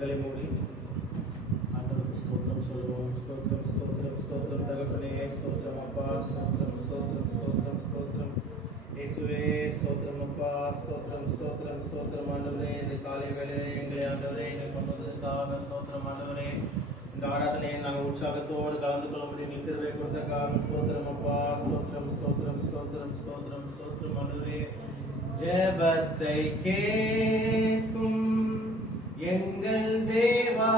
கண்களை மூடி ஆண்டவருக்கு ஸ்தோத்திரம் சொல்லுவோம். ஸ்தோத்திரம் ஸ்தோத்திரம் ஸ்தோத்திரம் தகப்பனே, ஸ்தோத்திரம் அப்பா, ஸ்தோத்திரம் ஸ்தோத்திரம் ஸ்தோத்திரம் ஸ்தோத்திரம் இயேசுவே, ஸ்தோத்திரம் அப்பா, ஸ்தோத்திரம் ஸ்தோத்திரம் ஸ்தோத்திரம் ஆண்டவரே. இந்த காலை வேளையிலே எங்களை ஆண்டவரே எங்களை கொண்டு வந்ததுக்காக ஸ்தோத்திரம் ஆண்டவரே. இந்த ஆராதனையை நாங்கள் உற்சாகத்தோடு கலந்து கொள்ளும்படி நீ கிருபை கொடுத்ததுக்காக ஸ்தோத்திரம் அப்பா, ஸ்தோத்திரம் ஸ்தோத்திரம் ஸ்தோத்திரம் ஸ்தோத்திரம் ஸ்தோத்திரம் ஆண்டவரே. ஜெபத்தை கேட்கும் எங்கள் தேவா,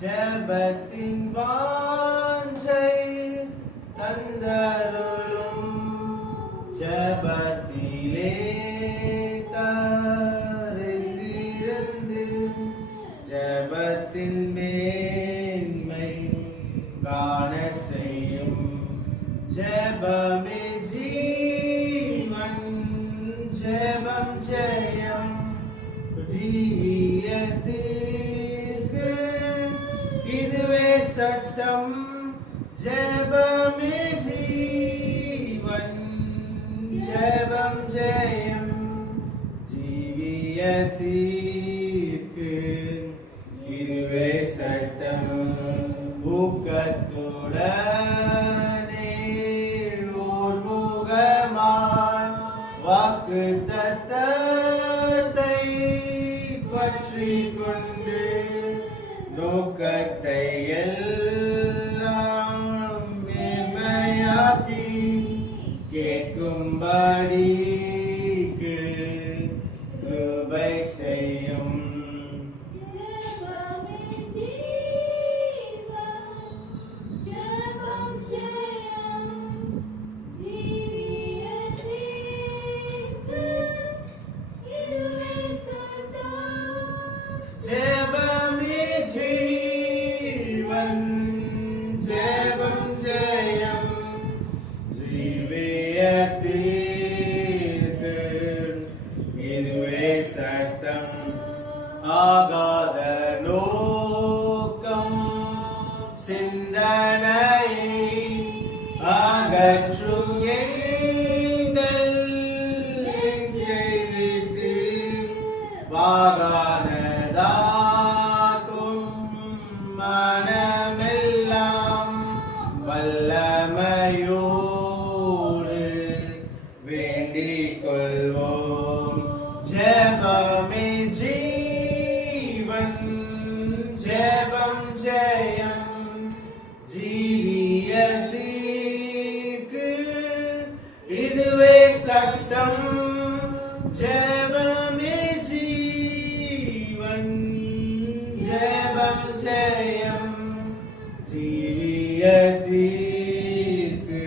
ஜெபத்தின் வாஞ்சை தந்தருளும், ஜெபத்திலே தரித்திருந்து ஜெபத்தின் மேன்மை காண செய்யும். ஜெபமே ஜீவன், ஜெபம் ஜெயம், ஜீவியத்திற்கு இதுவே சட்டம். ஜெபமே ஜீவன், ஜெபம் ஜெயம், ஜீவியத்திற்கு இதுவே சட்டம். ஊக்கத்துடனே ஓர் முகமாய் வாக்குத்தத்தத்தை பற்றிக் கொண்டு நோக்கத்தை எல்லாம் மேன்மையாக்கி கேட்கும்படிக்கு கிருபை செய்யும். ஜெபமே ஜீவன், ஜெபம் ஜெயம், ஜீவியத்திற்கு இதுவே சட்டம். ஆகாத நோக்கம் சிந்தனையை அகற்றும் எங்கள் விட்டு வாகானதாக்கும் மனமெல்லாம் வல்லமையோடு வேண்டிக் கொள்வோம். ஜெபமே ஜீவன், ஜெபம் ஜெயம், ஜீவியத்திற்கு இதுவே சட்டம். ஜெபமே ஜீவன், ஜெபம் ஜெயம், ஜீவியத்திற்கு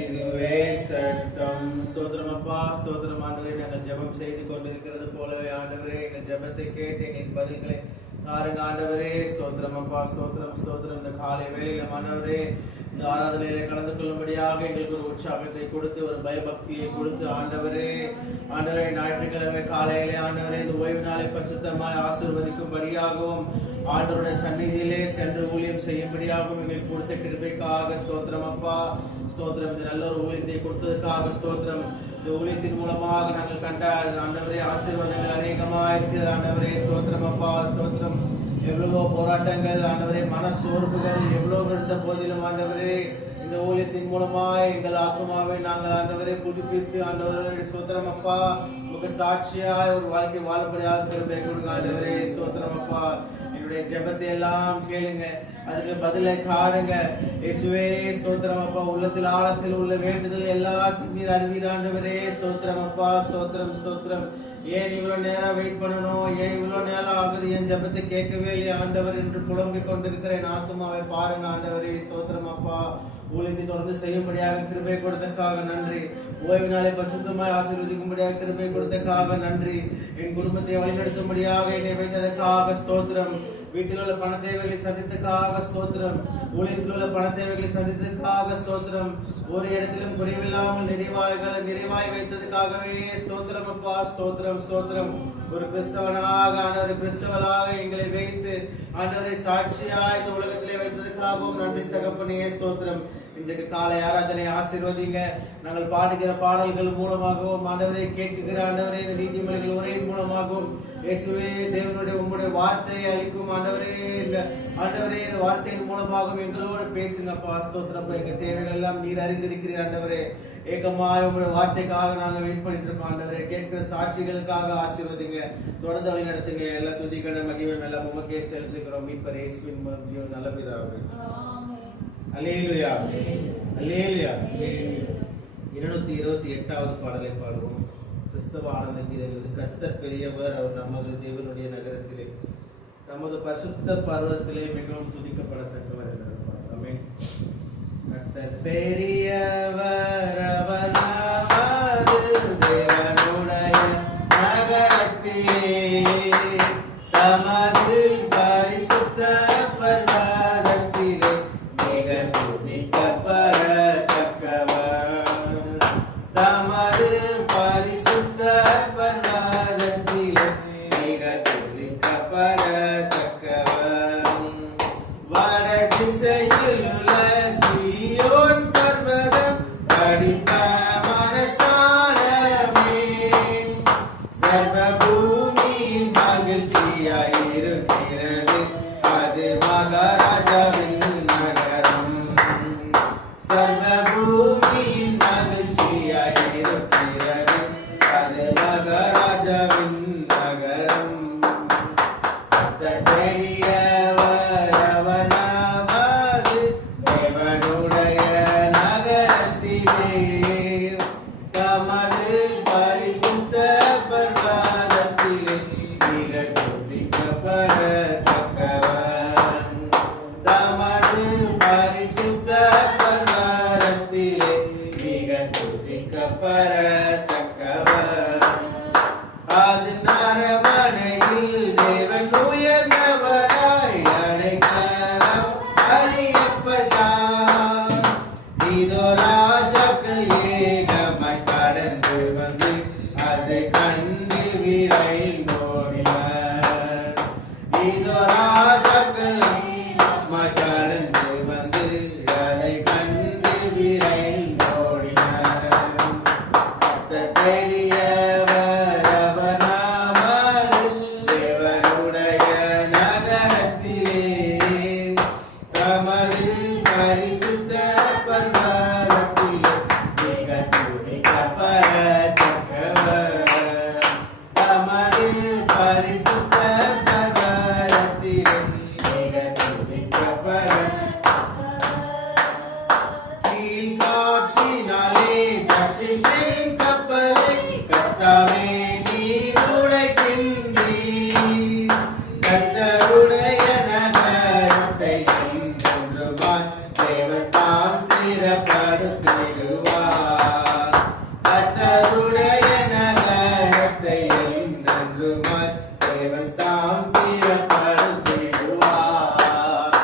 இதுவே சட்டம். ஸ்தோத்திரம் அப்பா, ஸ்தோத்திரம் ஆண்டவரே. நாங்கள் ஜெபம் செய்து கொண்டிருக்கிறது போலவே ஆண்டவரே எங்கள் ஜெபத்தை கேட்டு எங்கள் பதில்களை தாருங்க ஆண்டவரே. ஸ்தோத்திரம் அப்பா, ஸ்தோத்திரம் ஸ்தோத்திரம். இந்த காலை வேளையில ஆண்டவரே இந்த ஆராதனையில கலந்து கொள்ளும்படியாக எங்களுக்கு ஒரு உற்சாகத்தை கொடுத்து ஒரு பயபக்தியை கொடுத்து ஆண்டவரே ஞாயிற்றுக்கிழமை காலையிலே ஆண்டவரே இந்த ஓய்வு நாளை பரிசுத்தமாய் ஆசீர்வதிக்கும்படியாகவும் ஆண்டவருடைய சந்நிதியிலே சென்று ஊழியம் செய்யும்படியாகவும் எங்களுக்கு கொடுத்த கிருபைக்காக ஸ்தோத்திரம் அப்பா, ஸ்தோத்திரம். இந்த நல்ல ஒரு ஊழியத்தை கொடுத்ததற்காக ஸ்தோத்திரம். இந்த ஊழியத்தின் மூலமாக நாங்கள் கண்ட ஆண்டவரே ஆசீர்வாதங்கள் அநேகமாக இருக்கிறது ஆண்டவரே. ஸ்தோத்திரம் அப்பா, ஸ்தோத்திரம். எவ்வளவோ போராட்டங்கள் ஆண்டவரே, மன சோர்வுகள் எவ்வளவு இருந்த போதிலும் ஆண்டவரே இந்த ஊழியத்தின் மூலமாய் எங்கள் ஆத்மாவை நாங்கள் ஆண்டவரே புதுப்பித்து ஆண்டவரே ஸ்தோத்திரம் அப்பா உங்களுக்கு சாட்சியாய் ஒரு வாழ்க்கை வாழப்படியாக கிருபை கொடுங்க ஆண்டவரே. ஸ்தோத்திரம் அப்பா. என்னுடைய ஜெபத்தை எல்லாம் கேளுங்க, அதுக்கு பதிலை காருங்க இயேசுவே. ஸ்தோத்திரம் அப்பா. உள்ளத்தில் ஆழத்தில் உள்ள வேண்டுதல் எல்லாத்தின் மீது அறிவீர் ஆண்டவரே. ஸ்தோத்திரம் அப்பா, ஸ்தோத்திரம் ஸ்தோத்திரம். ஏன் இவ்வளவு நேரம் வெயிட் பண்ணணும், ஏன் இவ்வளவு நேரம் ஆகுது, என் ஜெபத்தை கேட்கவே இல்லையா ஆண்டவர் என்று புலம்பிக் கொண்டிருக்கிற என் ஆத்துமாவை பாருங்க ஆண்டவரே. ஸ்தோத்திரம் அப்பா. ஊழியத்தை தொடர்ந்து செய்யும்படியாக கிருபை கொடுத்ததற்காக நன்றி. ஓய்வு நாளை பரிசுத்தமாய் ஆசீர்வதிக்கும்படியாக கிருபை கொடுத்ததற்காக நன்றி. என் குடும்பத்தை வழிநடத்தும்படியாக என்னை வைத்ததற்காக ஸ்தோத்திரம். வீட்டில் உள்ள பண தேவைகளை சந்தித்ததுக்காக ஸ்தோத்திரம். ஊழியத்தில் உள்ள பண தேவைகளை சந்தித்ததுக்காக ஸ்தோத்திரம். ஒரு இடத்திலும் குறைவில்லாமல் நிறைவாய் வைத்ததுக்காகவே ஸ்தோத்திரம் அப்பா, ஸ்தோத்திரம் ஸ்தோத்திரம். ஒரு கிறிஸ்தவனாக ஆண்டவரை கிறிஸ்தவனாக எங்களை வைத்து ஆண்டவரை சாட்சியா இந்த உலகத்திலே வைத்ததுக்காகவும் நன்றி தகப்பனே. ஸ்தோத்திரம். இன்றைக்கு காலை ஆராதனை ஆசீர்வதிங்க. நாங்கள் பாடுகிற பாடல்கள் மூலமாகவும் ஆண்டவரே, கேட்கிற ஆண்டவரே, இந்த நீதிமொழிகள் உரையின் மூலமாகவும் இயேசுவே தேவனுடைய உங்களுடைய வார்த்தையை அளிக்கும் ஆண்டவரே, இந்த ஆண்டவரே இந்த வார்த்தையின் மூலமாகவும் எங்களோடு பேசுங்கப்பா. ஸ்தோத்திரப்பா. எங்க தேவைகள் எல்லாம் நீர் அறிந்திருக்கிறீர் ஆண்டவரே. ஏக்கமாய் உங்களுடைய வார்த்தைக்காக நாங்கள் வெயிட் பண்ணிட்டு இருக்கோம் ஆண்டவரே. கேட்கிற சாட்சிகளுக்காக ஆசீர்வதிங்க, தொடர்ந்து வழி நடத்துங்க. எல்லா துதிகளை மகிமை எல்லாம் உமக்கே செலுத்துகிறோம். மீட்பர் இயேசுவின் மூலம் ஜீவன் நல்ல பிதாவே. அல்லேலூயா, அல்லேலூயா. 228வது பாடலை பாடுவோம். கிறிஸ்தவ ஆனந்த கீதம். கர்த்தர் பெரியவர், அவர் நமது தேவனுடைய நகரத்திலே தமது பரிசுத்த பர்வதத்திலே மிகவும் துதிக்கப்படத்தக்கவர் என்றார். ஆமென். கர்த்தர் பெரியவர், அவர் நமது தேவனுடைய நகரத்திலே தமது பரிசுத்த பர்வதத்திலே மிக துதிக்கப்படத்தக்கவர். தமது பரிசுத்த பர்வதத்திலே மிக துதிக்கப்படத்தக்கவர். வட திசையில் உள்ள சீயோன் பர்வதம் படித்த மனஸ்தானமே, சர்வபூமி மகிழ்ச்சியாயிருக்கிறது, அது மகாராஜாவின் நகரம். சர்வபூமி மகிழ்ச்சியாயிருக்கிறது, அது மகாராஜாவின் நகரம். பெரியவர், அவர் நமது தேவனுடைய நகரத்திலே தமது பரிசுத்த பர்வதத்திலே மிக துதிக்கப்படத்தக்கவர். தமது பரிசுத்த பர்வதத்திலே மிக துதிக்கப்படத்தக்கவர். அது அரமனையில் தேவன் உயர்ந்தவராய் அடைக்கலம் அறியப்பட்டார். இதோ ராஜாக்கள் ஏகமாய் கடந்து வந்து அதை கண்டு விரைந்தோடினர். இதோ ராஜாக்கள் ஏகமாய் கடந்து வந்து அதை கண்டு விரைந்தோடினர். கர்த்தர் பெரியவர், அவர் நமது தேவனுடைய நகரத்திலே தமது பரிசுத்த பர்வதத்திலே மிக துதிக்கப்படத்தக்கவர். தமது பரிசுத்த பர்வதத்திலே மிக துதிக்கப்படத்தக்கவர். கீழ்காற்றினாலே தர்ஷீசின் கப்பலை கர்த்தாவே நீர் உடைக்கின்றீர். கர்த்தருடைய நகரத்தை என்றென்றுமாய் தேவன் தாம் ஸ்திரப்படுத்திடுவார். கர்த்தருடைய நகரத்தை என்றென்றுமாய் தேவன் தாம் ஸ்திரப்படுத்திடுவார்.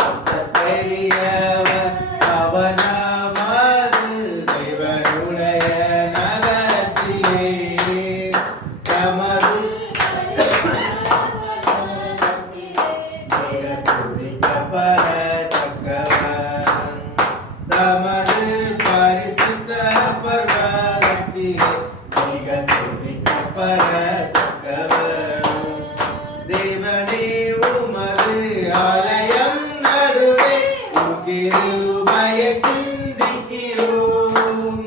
கர்த்தர் பெரியவர், அவர் நமது தேவனுடைய நகரத்திலே தமது மிக துதிக்கப்படத்தக்கவர். தமது பரிசுத்த பர்வதத்திலே மிக துதிக்கப்படத்தக்கவர். தேவனே, உமது ஆலயம் நடுவே உம் கிருபையை சிந்திக்கிறோம்.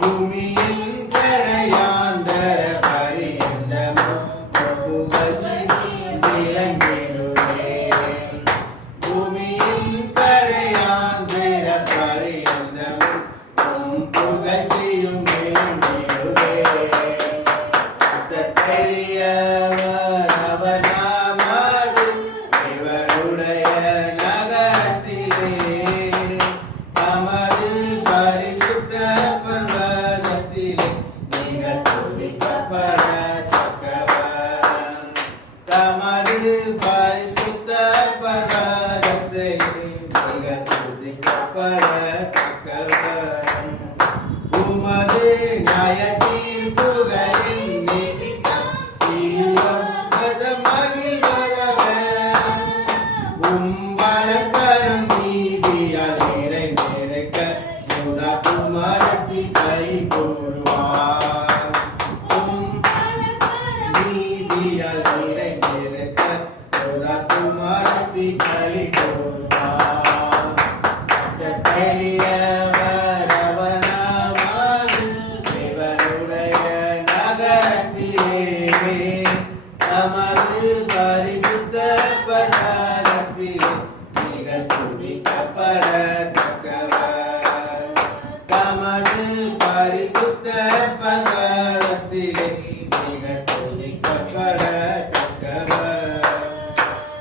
பூமியின் கரையாந்தர பரியந்தமும் புகழ்ச்சி விளங்கிடுவே. பூமியின் கரையாந்தர பரியந்தமும் உம் புகழ்ச்சியும் விளங்கிடுவே. கூறுவார். நீதியால் நிறைந்திருக்க குமாரத்தி களி கூறுவார். பெரியவர் அவனாவது தேவனுடைய நகரத்திலே தமது பரிசுத்த பட்டாரத்திலே மிக துதிக்கப்படத்தக்கவர். தமது பரிசுத்த பட்டாரத்திலே மிக துதிக்கப்படத்தக்கவர்.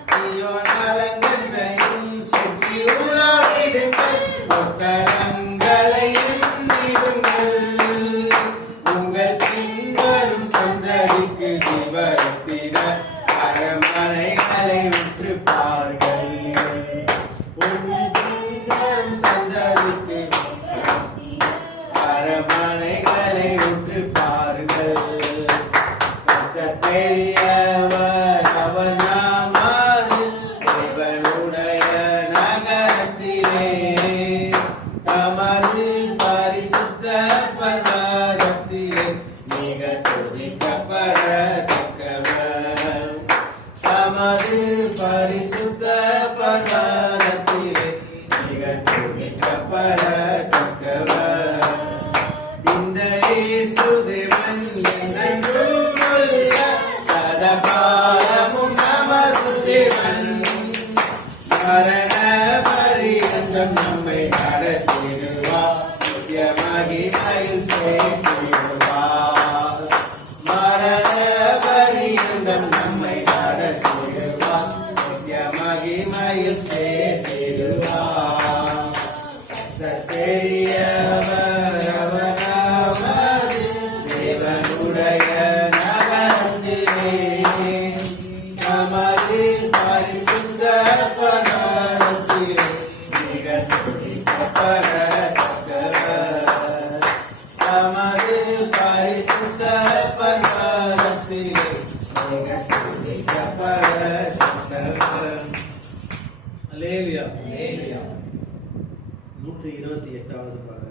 சீயோன் அலங்கத்தையும் சுற்றி உலாவிடுங்கள், ஒட்டகங்களையும் நீடுங்கள். உங்கள் பின்வரும் சந்ததிக்கு விவரித்திட அரண்மனைகளை உற்று பாருங்கள். உங்கள் பின்வரும் சந்ததிக்கு அரண்மனைகளை உற்று பாருங்கள். கர்த்தர் பெரியவர், அவர் நாமது தேவனுடைய நகரத்திலே தமது பரிசுத்த பர்வதத்திலே மிக துதிக்கப்படத்தக்கவர். தமது பரிசுத்த பர்வதத்திலே மிக துதிக்கப்படத்தக்கவர். இந்த இயேசு தேவன் என்றென்றும் உள்ள சதாகாலமும் நமது தேவன். மரண பரியந்தம் நம்மை நடத்திடுவார், நித்திய மகிமையில் சேர்த்திடுவார். மரண பரியந்தம் நம்மை நடத்திடுவார், நித்திய மகிமையில் சேர்த்திடுவார். பெரியவர் அவனாவது தேவனுடைய நகரத்திலே தமது பரிசுத்த பர்வதத்திலே மிக துதிக்கப்படத்தக்கவர். தமது பரிசுத்த பர்வதத்திலே மிக துதிக்கப்படத்தக்கவர். அல்லேலூயா. 128வது பாடல்.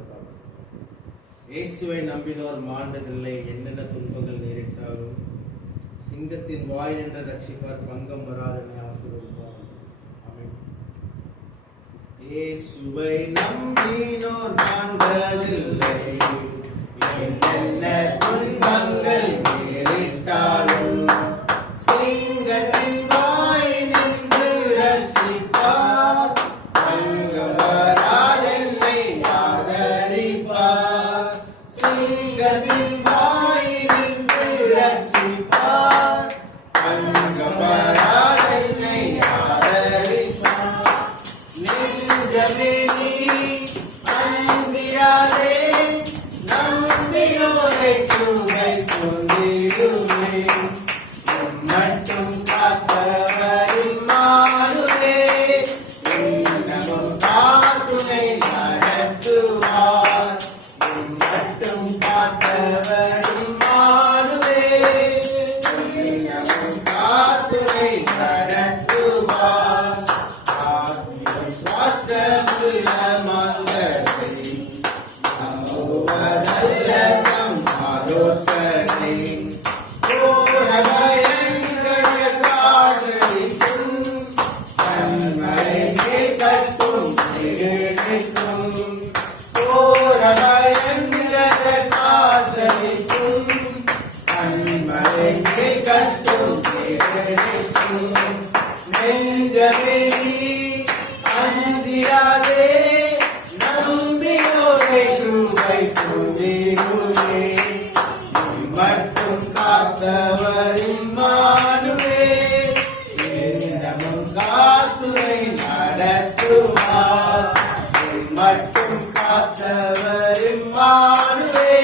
இயேசுவை நம்பினோர் மாண்டதில்லை, என்னென்ன துன்பங்கள் நேரிட்டாலும் சிங்கத்தின் வாய் நின்ற ரட்சிப்பார், பங்கம் வராதனை ஆசீர்வதிப்பார். ஆமென். இயேசுவை நம்பினோர் மாண்டதில்லை, என்னென்ன துன்பங்கள் நேரிட்டாலும் சிங்கத்தின் வாய் நின்று ரட்சிப்பார், பங்கம் வராதனை ஆதரிப்பார். சிங்கத்தின் வாய் நின்று ரட்சிப்பார், பங்கம் வராதனை ஆதரிப்பார். நெஞ்சமே நீ அஞ்சிடாதே, நம்பினோரை தூதை சொல்லிடுமே. மட்டும் காத்தவரின் மானுவே, இன்னமும் காத்துணை நடத்துவார். மட்டும் காத்தவரின் மானுவே, இன்னமும் காத்துணை நடத்துவார். சுவாசமுள்ள மந்தரை நம்புவதல்ல நம் ஆலோசனை. கோர பயங்கர காற்றடிக்கும், கண்மலையை கட்டும் நிகழ்ச்சிக்கும். கோர பயங்கர காற்றடிக்கும், கண்மலையை கட்டும் நிகழ்ச்சிக்கும். நெஞ்சமே நீ அஞ்சிடாதே, நம்பினோரை கிருபை சொல்லிடுமே. மட்டும் காத்தவரின் மானுவே, இன்னமும் காத்துணை நடத்துவார். மட்டும் காத்தவரின் மானுவே,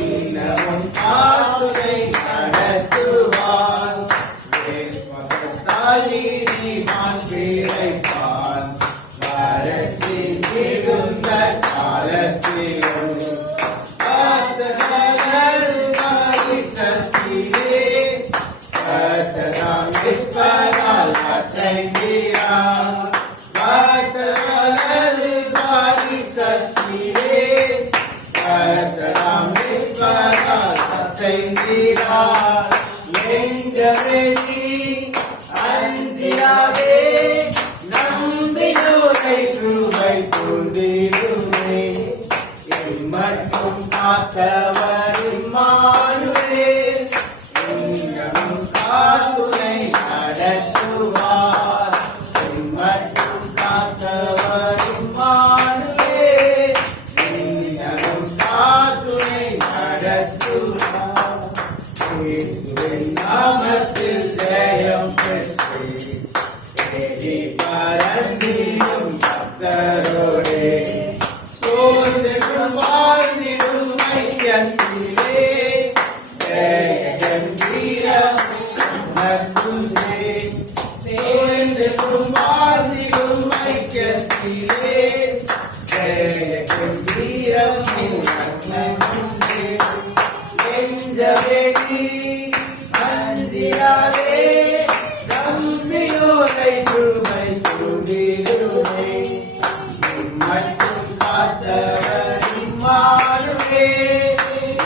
இன்னமும் காத்துணை நடத்துவார். நீதிமான் பிழைப்பான், வறட்சி மிகுந்த காலத்திலும் அசைந்திடார் நெஞ்சமே நீ அஞ்சிடாதே நம்பினோரை கிருபை சூழ்ந்திடுமே மட்டும் காத்தவர் இம்மானுவேல் இன்னமும் காத்துணை நடத்துவார் மட்டும் காத்தவர் இம்மானுவேல் இன்னமும் காத்துணை நடத்துவார் இயேசுவின் நாமத்தில் ஜெயம் பெற்று தேடி பரந்திடும் பக்தரோடே சோர்ந்திடும் வாழ்ந்திடும் ஐயத்திலே ஜெயகம்பீரம் நற்புதே சோர்ந்திடும் வாழ்ந்திடும் ஐக்கியத்திலே ஜெயகம்பீரம் நற்புதே நெஞ்சமே நீ அஞ்சிடாதே நம்பினோரை கிருபை சூழ்ந்திடுமே மட்டும் காத்தவர் இம்மானுவேல்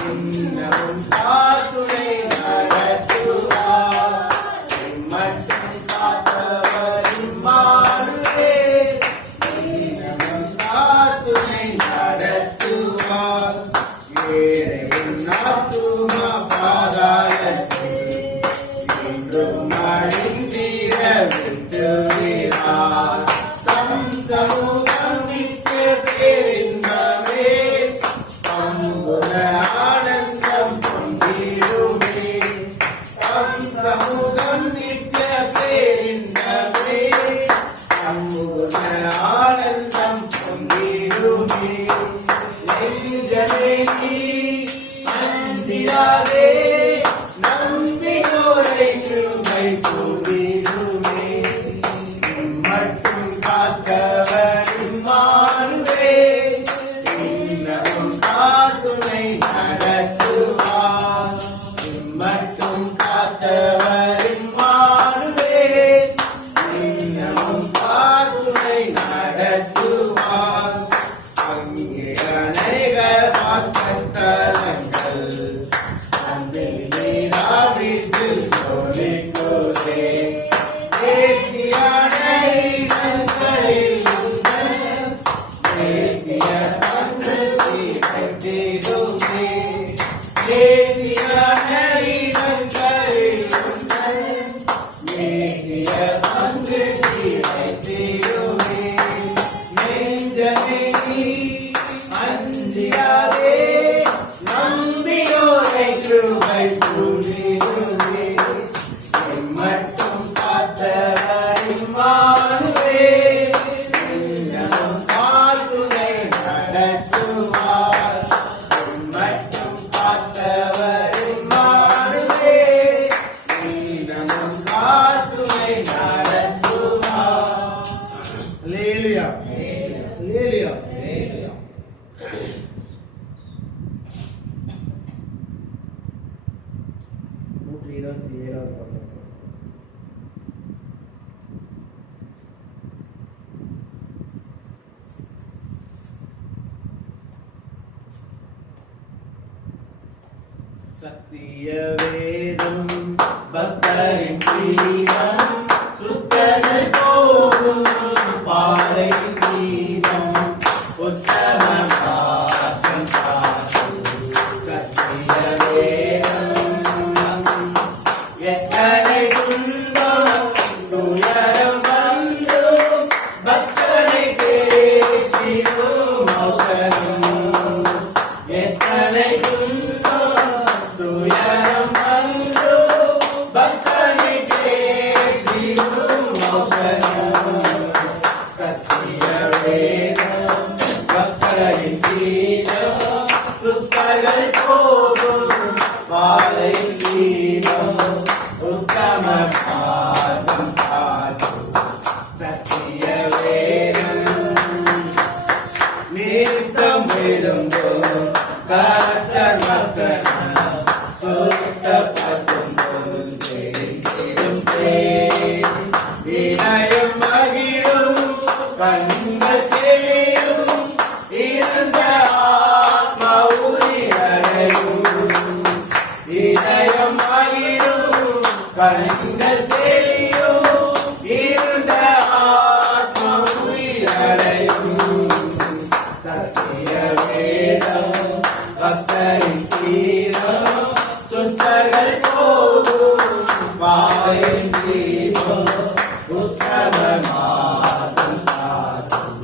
இன்னமும் காத்துணை நடத்துவார் மட்டும் காத்தவர் இம்மானுவேல் இன்னமும் காத்துணை நடத்துவார் ஏழையின் ஆத்துமா பாதாளத்தில் என்றும் அழிந்திட விட்டுவிடார் தம் சமூகம் நித்திய பேரின்பமே பங்குல ஆனந்தம் பொங்கிடுமே தம் சமூகம் நித்திய பேரின்பமே பங்குல ஆனந்தம் பொங்கிடுமே நெஞ்சமே நீ அஞ்சிடாதே நம்பினோரை கிருபை சூழ்ந்திடுமே மட்டும் காத்தவர் இம்மானுவேல் இன்னமும் காத்துணை நடத்துவார் மட்டும் காத்தவர் இம்மானுவேல் இன்னமும் காத்துணை நடத்துவார் அங்கே அநேக வாசஸ்தலங்கள் அன்பில் நீராவிட்டில் ஜொலிக்குதே நேர்த்தியான இடங்களில் உங்கள் நேர்த்திய பண்புத்தி வைத்திடுமே நேர்த்தியான இடங்களில் உங்கள் நேர்த்திய பண்புத்தி வைத்திடுமே நெஞ்சமே நீ அஞ்சிடாதே நம்பினோரை கிருபை சூழ்ந்திடுமே மட்டும் காத்தவர் இம்மானுவேல் இன்னமும் காத்துணை நடத்துவார் மட்டும் காத்தவர் இம்மானுவேல் இன்னமும் காத்துணை நடத்துவார். அல்லேலூயா அல்லேலூயா. 127வது பாடல். சத்திய வேதம் பக்தரின் கீதம் சுத்தனை போகும் பாதை கீதம் உத்தம பாசம் சத்திய வேதம் எத்தனை துன்பம் துயரம் வந்து பக்தனை கேட்டிடும் அவசரம் எத்தனை துன்பம் துயரம் வந்து பக்தனை கேட்டிடும் அவசரம் சத்திய வேதம் பக்தரின் கீதம் சுத்தர்கள் போகும் பாதை கீதம் உத்தம பாதம் காத்து சத்திய வேதம் நித்தம் வேதம்போ கர்த்தர் வசனம் சுத்த பசும் பொருந்தும் இணையும் மகிழும் கண்கள் செய்யும் இருந்த ஆத்மா உயிரையும் கண்கள் தெரியும் இருந்த ஆத்மா உயிரடையும் சத்திய வேதம் பக்தரின் தீரம் சுத்தர்கள் போதும் வாயின் தீபம் உத்தம மாதம் சாதம்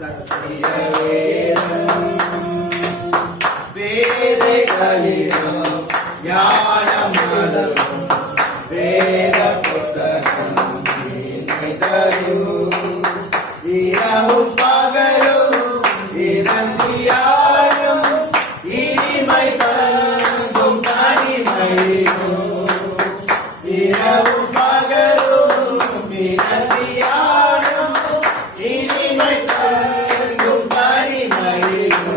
சத்திய வேதம் வேதைகளிடம் ஞானம் மலரும் வேத புத்தகம் தரும் இரவும் பகலும் இறந்தியாடும் இனிமை தங்கும் தனிமையும் இரவும் பகலும் இறந்தியாடும் இனிமை தங்கும் தனிமையும்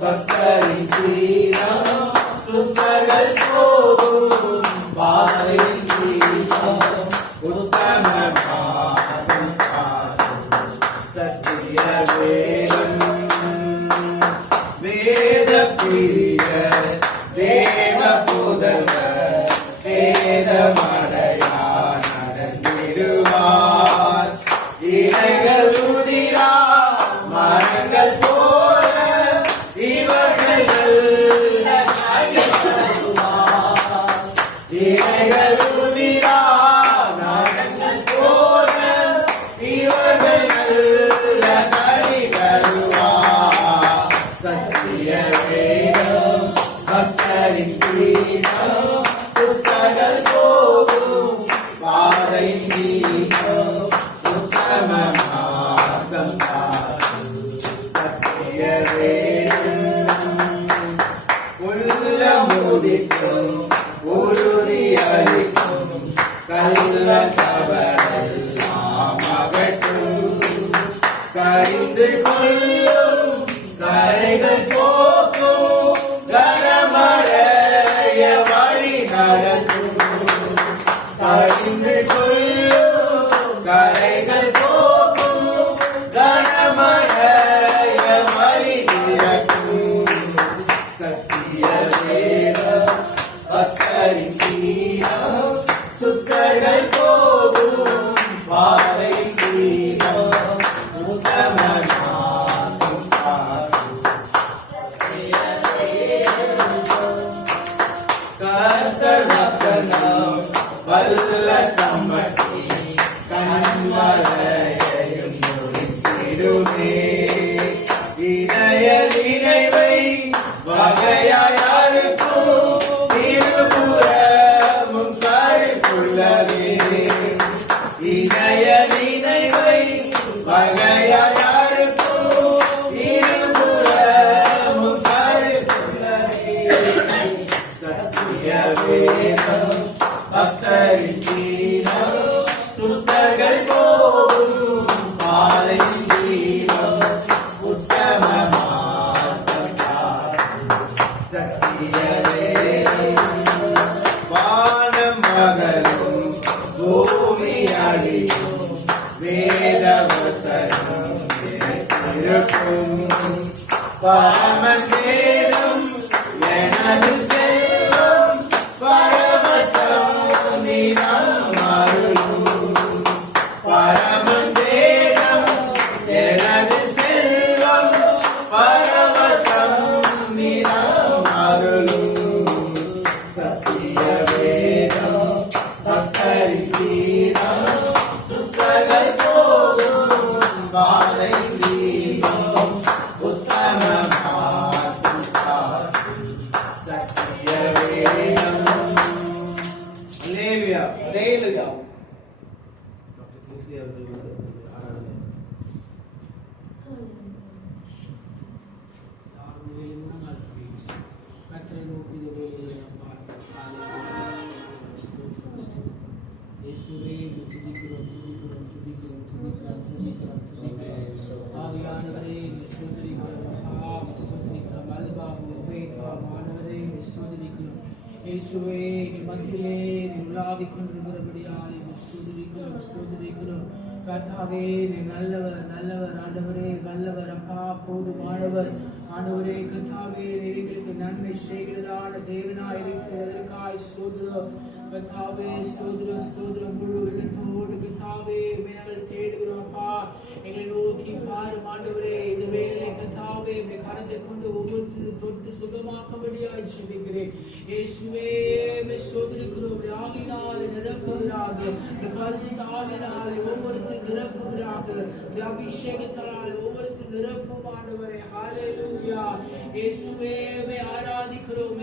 பக்தரின் தீரம் சுத்தர்கள் போதும் பாதையின் தீரம் உத்தம மாதம் சத்திய வேதம் வேத பிரிய தேவ புதல்வர் வேதமடையா நடந்திடுவார் இலைகள் உதிரா மரங்கள் போல இவர்கள் இலைகள் உதிரா மரங்கள் போல இவர்கள் கனி தருவார் சத்திய வேதம் பக்தரின் தீரம் சுத்தர்கள் போதும் பாதை தீரம் உத்தம மார்க்கம் சத்திய வேதம் உள்ள முதிக்கும் உறுதி அளிக்கும் கள்ள கவலையெல்லாம் அகற்றும் கரிந்து கொள்ளும் கரைகள் போக்கும் கனமடைய வழி நடத்தும் கரிந்து கொள்ளும் கரைகள் போக்கும் கனமடைய வழி திறக்கும் சத்திய வேதம் பக்தரின் தீரம் சுத்தர்கள் போதும் பாதை தீரம் உத்தம மார்க்கம் கர்த்தர் வசனம் வல்ல சம்மட்டி கண்மலையையும் முடித்திடுமே இதய நினைவை வகையாருக்கும் இருபுறமும் கருக்குள்ளவே இதய நினைவை வகையாருக்கும் இருபுறமும் கருக்குள்ளவே சத்திய வேதம் பக்தரின் தீரம் சுத்தர்கள் போதும் பாதை தீரம் உத்தம சத்திய வேதம் வானம் மகளும் பூமி அடியும் வேத வசனம் இருக்கும் பரமன் வேதம் எனது செல்வம் பரமசம் நிறம் அருளும் பரமன் வேதம் எனது செல்வம் பரமசம் நிறம் அருளும் சத்திய வேதம் பக்தரின் தீரம் சுத்தர்கள் போதும் பாதை தீரம் உத்தம மார்க்கம் சத்திய வேதம் அல்லேலூயா அல்லேலூயா. டாக்டர் கிறிஸ்டி அவர்கள் வந்து ஆராதனை இயேசுவே மத்தியிலே உலாவிக் கொண்டிருக்கிறபடியால் ஸ்தோத்திரிக்கிறோம் ஸ்தோத்திரிக்கிறோம் கர்த்தாவே நீ நல்லவர் நல்லவர் ஆண்டவரே வல்லவர் அப்பா போதுமானவர் ஆண்டவரே கர்த்தாவே எங்களுக்கு நன்மை செய்கிறதான தேவனாய் இருக்கிறதற்காய் ஸ்தோத்திரம் கர்த்தாவே ஸ்தோத்திரம் ஸ்தோத்திரம் முழு உள்ளத்தோடு கர்த்தாவே நாங்கள் தேடுகிறோம் அப்பா எங்களை நோக்கி பாரும் ஆண்டவரே இந்த வேளையிலே கர்த்தாவே உம்முடைய கரத்தை கொண்டு ஒவ்வொருத்தரும் தொட்டு சுகமாக்கும்படியாய் ஜெபிக்கிறேன் இயேசுவே உம்மை ஸ்தோத்திரிக்கிறோம் உம்முடைய ஆவியினாலே நிரப்புவீராக உம்முடைய பரிசுத்த ஆவியினாலே ஒவ்வொருத்தரும் நிரப்புவீராக உம்முடைய அபிஷேகத்தால் ஒவ்வொருத்தரும் நிரப்பும் ஆண்டவரே ஹல்லேலூயா இயேசுவே உம்மை ஆராதிக்கிறோம்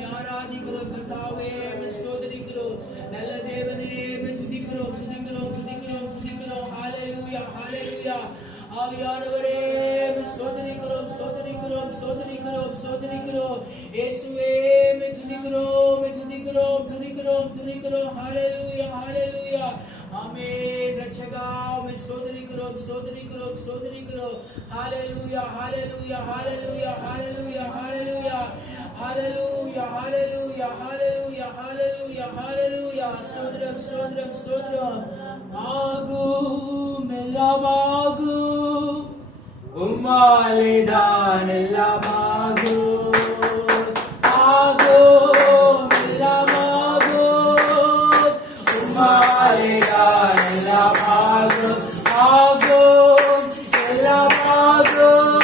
கர்த்தாவே உம்மை ஸ்தோத்திரிக்கிறோம் நல்ல தேவனே உம்மை துதிக்கிறோம் ஹல்லேலூயா ஹல்லேலூயா ஆவியானவரே ஸ்தோத்திரிக்கிறோம் இயேசுவே உம்மை துதிக்கிறோம் ஹல்லேலூயா ஹல்லேலூயா ஆமென் ரட்சகா உம்மை ஸ்தோத்திரிக்கிறோம் ஹல்லேலூயா ஹல்லேலூயா ஹல்லேலூயா ஹல்லேலூயா ஹல்லேலூயா ஹல்லேலூயா ஹல்லேலூயா ஹல்லேலூயா ஹல்லேலூயா ஹல்லேலூயா ஸ்தோத்திரம் ஆகும் எல்லாமாகும் உம்மாலேதான் எல்லாமாகும் ஆகும் எல்லாமாகும் உம்மாலேதான் எல்லாமாகும் ஆகும் எல்லாமாகும்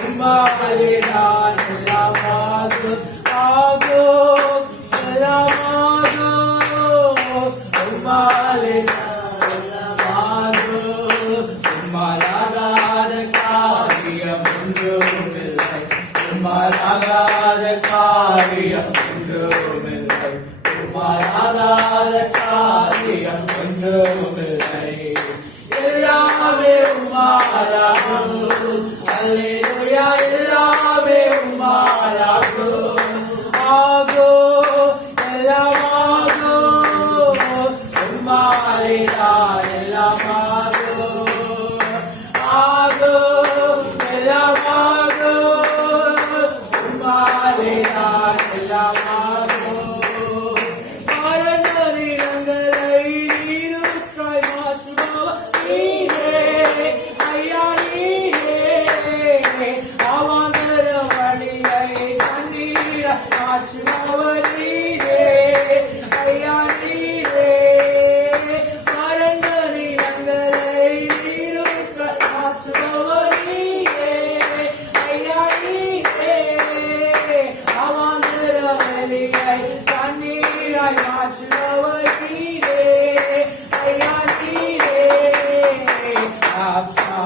உம்மாலேதான் எல்லாமாகும் ஆகும் எல்லாமாகும் உம்மாலேதான் உம்மாலாகாத காரியம் ஒன்றுமில்லை உம்மாலாகாத காரியம் ஒன்றுமில்லை உம்மாலாகாத காரியம் ஒன்றுமில்லை எல்லாமே உம்மாலாகும் அல்லேலூயா எல்லாமே உம்மாலாகும் ஆகோ எல்லாமாகும் உம்மாலேதான் எல்லாமாகும் ஆகோ எல்லாமாகும் உம்மாலேதான் எல்லாமாகும் மரணங்களை நீருக்காய் மாற்றுபவர் நீரே ஐயா நீரே அவாந்தர வழியை தண்ணீர மாற்றுபவர் நீரே ஐயா நீரே மரணங்களை நீருக்காய் மாற்றுபவர் நீரே ஐயா நீரே அவாந்தர வழியை தண்ணீராய் மாற்றுபவர் நீரே ஐயா நீரே அப்பா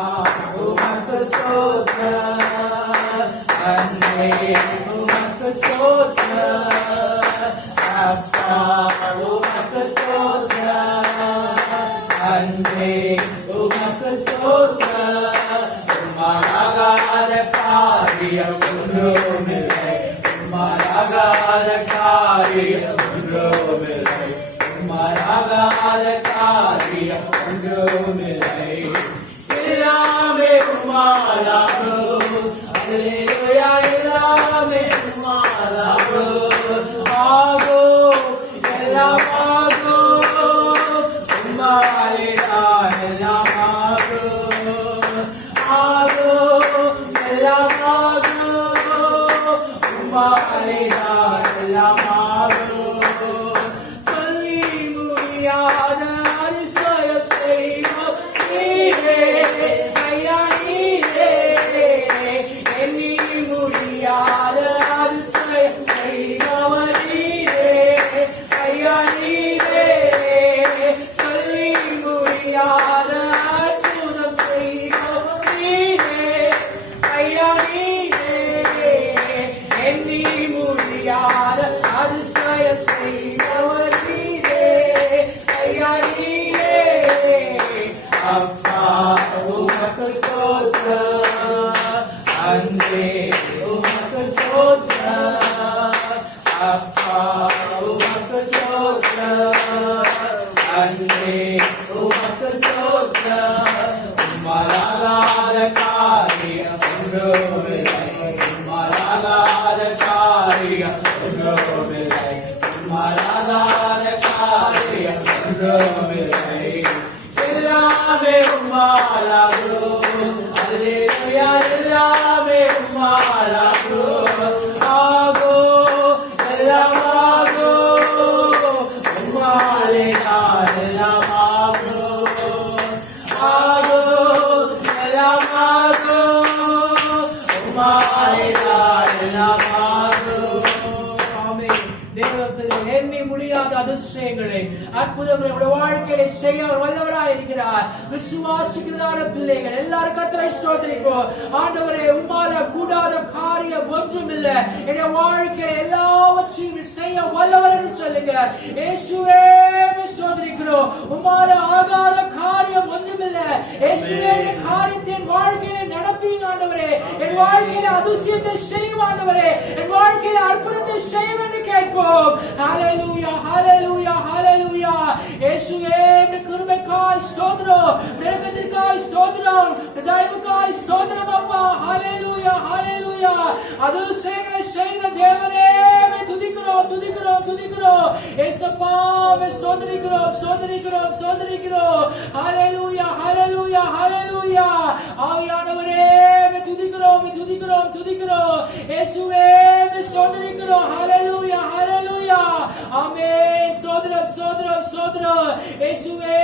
உமக்கு ஸ்தோத்திரம் அன்னை உமக்கு ஸ்தோத்திரம் அப்பா உமக்கு ஸ்தோத்திரம் அன்னை உமக்கு ஸ்தோத்திரம் உம்மாலாகாத காரியம் ஒன்றுமில்லை உம்மாலாகாத காரியம் ஒன்றுமில்லை உம்மாலாகாத காரியம் ஒன்றுமில்லை எல்லாமே உம்மாலாகும் அல்லேலூயா எல்லாமே உம்மாலாகும் ஆகோ எல்லாமாகும் உம்மாலேதான் எல்லாமாகும் ஆகோ எல்லாமாகும் உம்மாலேதான் எல்லாமாகும் சொல்லி முடியாத அதிசயம் செய்வோம் நீரே ஐயா நீரே எண்ணி முடியாத அதிசயம் செய்பவர் நீரே ஐயா நீரே சொல்லி முடியாத அற்புதம் செய்பவர் நீரே ஐயா நீரே எண்ணி முடியாத அதிசயம் செய்பவர் நீரே ஐயா நீரே அப்பா உமக்கு ஸ்தோத்திரம் அன்பே உமக்கு ஸ்தோத்திரம் அப்பா உமக்கு ஸ்தோத்திரம் அன்பே உமக்கு ஸ்தோத்திரம் உம்மாலாகாத காரியம் ஒன்றுமில்லை உம்மாலாகாத காரியம் ஒன்றுமில்லை உம்மாலாகாத காரியம் ஒன்றுமில்லை எல்லாமே எல்லாமே உம்மாலாகும். அல்லேலூயா எல்லாமே உம்மாலாகும். ஆகும் எல்லாம் ஆகும். உம்மாலே தான் எல்லாம் ஆகும். ஆகும் எல்லாம் ஆகும். உம்மாலே தான் எல்லாம் ஆகும். ஆமென். தேவப்பிள்ளை எண்ணி முடியாத அதிசயங்களை அற்புதங்களை வாழ்க்கையில செய்ய அவர் வல்லவராய் இருக்கிறார். விசுவாசிக்கிறதான பிள்ளைகள் எல்லாரும் கர்த்தரை ஸ்தோத்திரிப்போம். ஆண்டவரே உம்மால கூடாத காரியம் ஒன்றுமில்லை. என்னுடைய வாழ்க்கையில எல்லாவற்றையும் செய்ய வல்லவர் என்று சொல்லுங்க. இயேசுவே ஸ்தோத்திரிக்கிறோம். உம்மால ஆகாத காரியம் ஒன்றுமில்லை. இயேசுவே இந்த காரியத்தை என் வாழ்க்கையில நடப்பீங்க ஆண்டவரே. என் வாழ்க்கையில அதிசயத்தை செய்யும் ஆண்டவரே. என் வாழ்க்கையில அற்புதத்தை செய்யும் என்று கேட்போம். ஹalleluya ஹalleluya ஹalleluya. இயேசுவே இந்த கிருபைக்காய் ஸ்தோத்திரம். இரக்கத்திற்காய் ஸ்தோத்திரம். தயவுக்காய் ஸ்தோத்திரம் அப்பா. ஹalleluya ஹalleluya. அதிசயங்களை செய்த தேவனே துதிக்கிறோம் துதிக்கிறோம் துதிக்கிறோம். இயேசுப்பா ஸ்தோத்திரிக்கிறோம் ஸ்தோத்திரிக்கிறோம் ஸ்தோத்திரிக்கிறோம். ஹalleluya ஹalleluya ஹalleluya. ஆவியானவரே துதிக்கிறோம் துதிக்கிறோம் துதிக்கிறோம். இயேசுவே ஸ்தோத்திரிக்கிறோம். ஹalleluya ஹalleluya. ஆமென். ஸ்தோத்திரம் ஸ்தோத்திரம் ஸ்தோத்திரம். இயேசுவே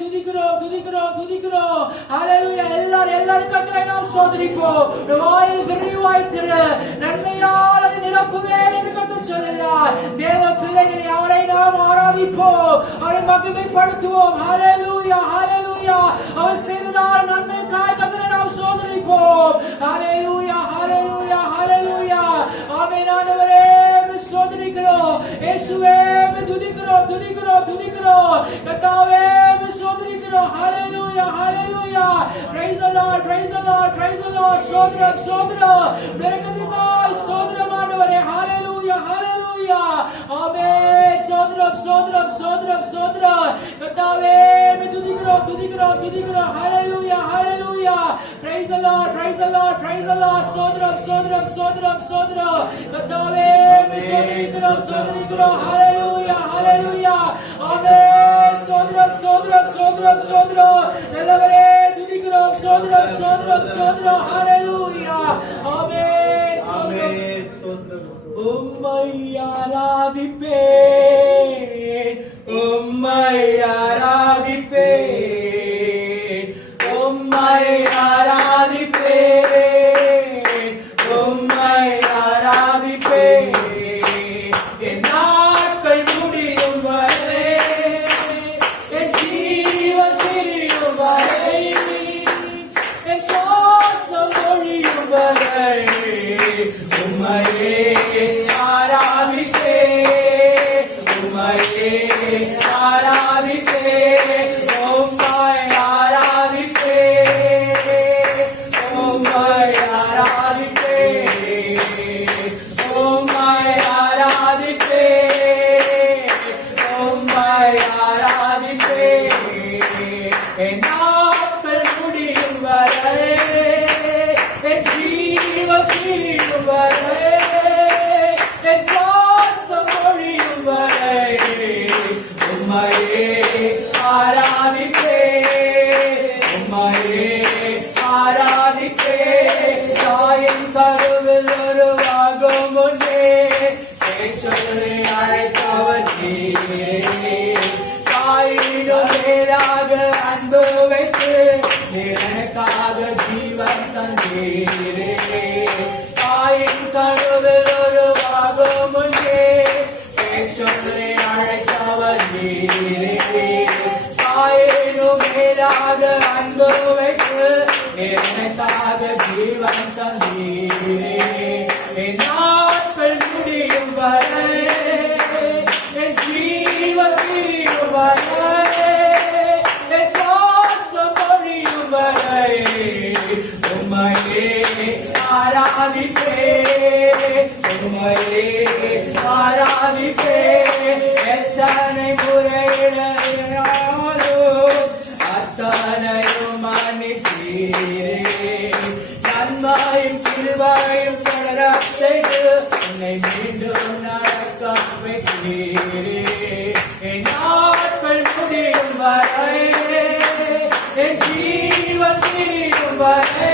துதிக்கிறோம் துதிக்கிறோம் துதிக்கிறோம். ஹalleluya. எல்லாரும் கர்த்தரை நாம் ஸ்தோத்திரிப்போம். வாயை விரிவாய் திரு நன்மையால் அதை நிரப்புவே என்று கர்த்தர் சொல்கிறார். தேவ பிள்ளைகளை அவரை நாம் ஆராதிப்போம். அவரை மகிமைப்படுத்துவோம். ஹalleluya ஹalleluya. அவர் செய்ததால் நன்மைக்காய் கர்த்தரை நாம் ஸ்தோத்திரிப்போம். ஹalleluya ஹalleluya ஹalleluya. ஆமென். ஆண்டவரே ஸ்தோத்திரிக்கிறோம். இயேசுவே துதிக்கிறோம் துதிக்கிறோம் துதிக்கிறோம். கர்த்தாவே ஸ்தோத்திரிக்கிறோம். ஹalleluya ஹalleluya. praise the lord praise the lord praise the lord. ஸ்தோத்திரம் ஸ்தோத்திரம். இரக்கத்திற்காய் ஸ்தோத்திரம் ஆண்டவரே. ஹalleluya ஹalleluya. ஆமென். ஸ்தோத்திரம் ஸ்தோத்திரம் ஸ்தோத்திரம் ஸ்தோத்திரம். கர்த்தாவே துதிக்கிறோம் துதிக்கிறோம் துதிக்கிறோம். ஹalleluya ஹalleluya. praise the lord praise the lord praise the lord. ஸ்தோத்திரம் ஸ்தோத்திரம் ஸ்தோத்திரம் ஸ்தோத்திரம். கர்த்தாவே ஸ்தோத்திரிக்கிறோம் ஸ்தோத்திரிக்கிறோம். ஹalleluya ஹalleluya. ஆமென். ஸ்தோத்திரம் ஸ்தோத்திரம் ஸ்தோத்திரம் ஸ்தோத்திரம். நல்லவரே துதிக்கிறோம் ஸ்தோத்திரம் ஸ்தோத்திரம் ஸ்தோத்திரம். ஹalleluya. ஆமென். ஆமென். ஸ்தோத்திரம். உம்மை ஆராதிப்பேன் உம்மை ஆராதிப்பேன் உம்மை ஆராதிப்பேன் உம்மை ஆராதிப்பேன். என் நாட்கள் முடியும் வரை என் ஜீவன் பிரியும் வரை என் சுவாசம் ஒழியும் வரை உம்மையே ஆராதிப்பேன் உம்மையே ஆராதிப்பேன் உம்மை ஆராதிப்பேன் உம்மை ஆராதிப்பேன் உம்மை ஆராதிப்பேன் உம்மை ஆராதிப்பேன். என் நாட்கள் முடியும் வரை என் ஜீவன் பிரியும் வரை என் சுவாசம் ஒழியும் வரை உம்மையே ஆராதிப்பேன் உம்மையே ஆராதிப்பேன். தாயின் கருவில் உருவாகும் முன்னே சொல்லி அழைத்தவர் நீரே. தாயினும் நேராக அன்பு வைத்து எனக்காக ஜீவன் தந்தீரே. தாயின் கருவில் உருவாகும் முன்னே சொல்லி அழைத்தவர் நீரே. தாயினும் நேராக அன்பு வைத்து எனக்காக ஜீவன் தந்தீரே. என் நாட்கள் முடியும் வரை என் ஜீவன் பிரியும் வரை என் சுவாசம் ஒழியும் வரை உம்மையே ஆராதிப்பேன் உம்மையே ஆராதிப்பேன். எத்தனை முறையிலும் அத்தனையும் மன்னித்தீரே. நன்மையும் கிருபையும் தொடர செய்து என்னை மீண்டும் நடக்க வைத்தீரே. என் நாட்கள் முடியும் வரை என் திரியும் வரை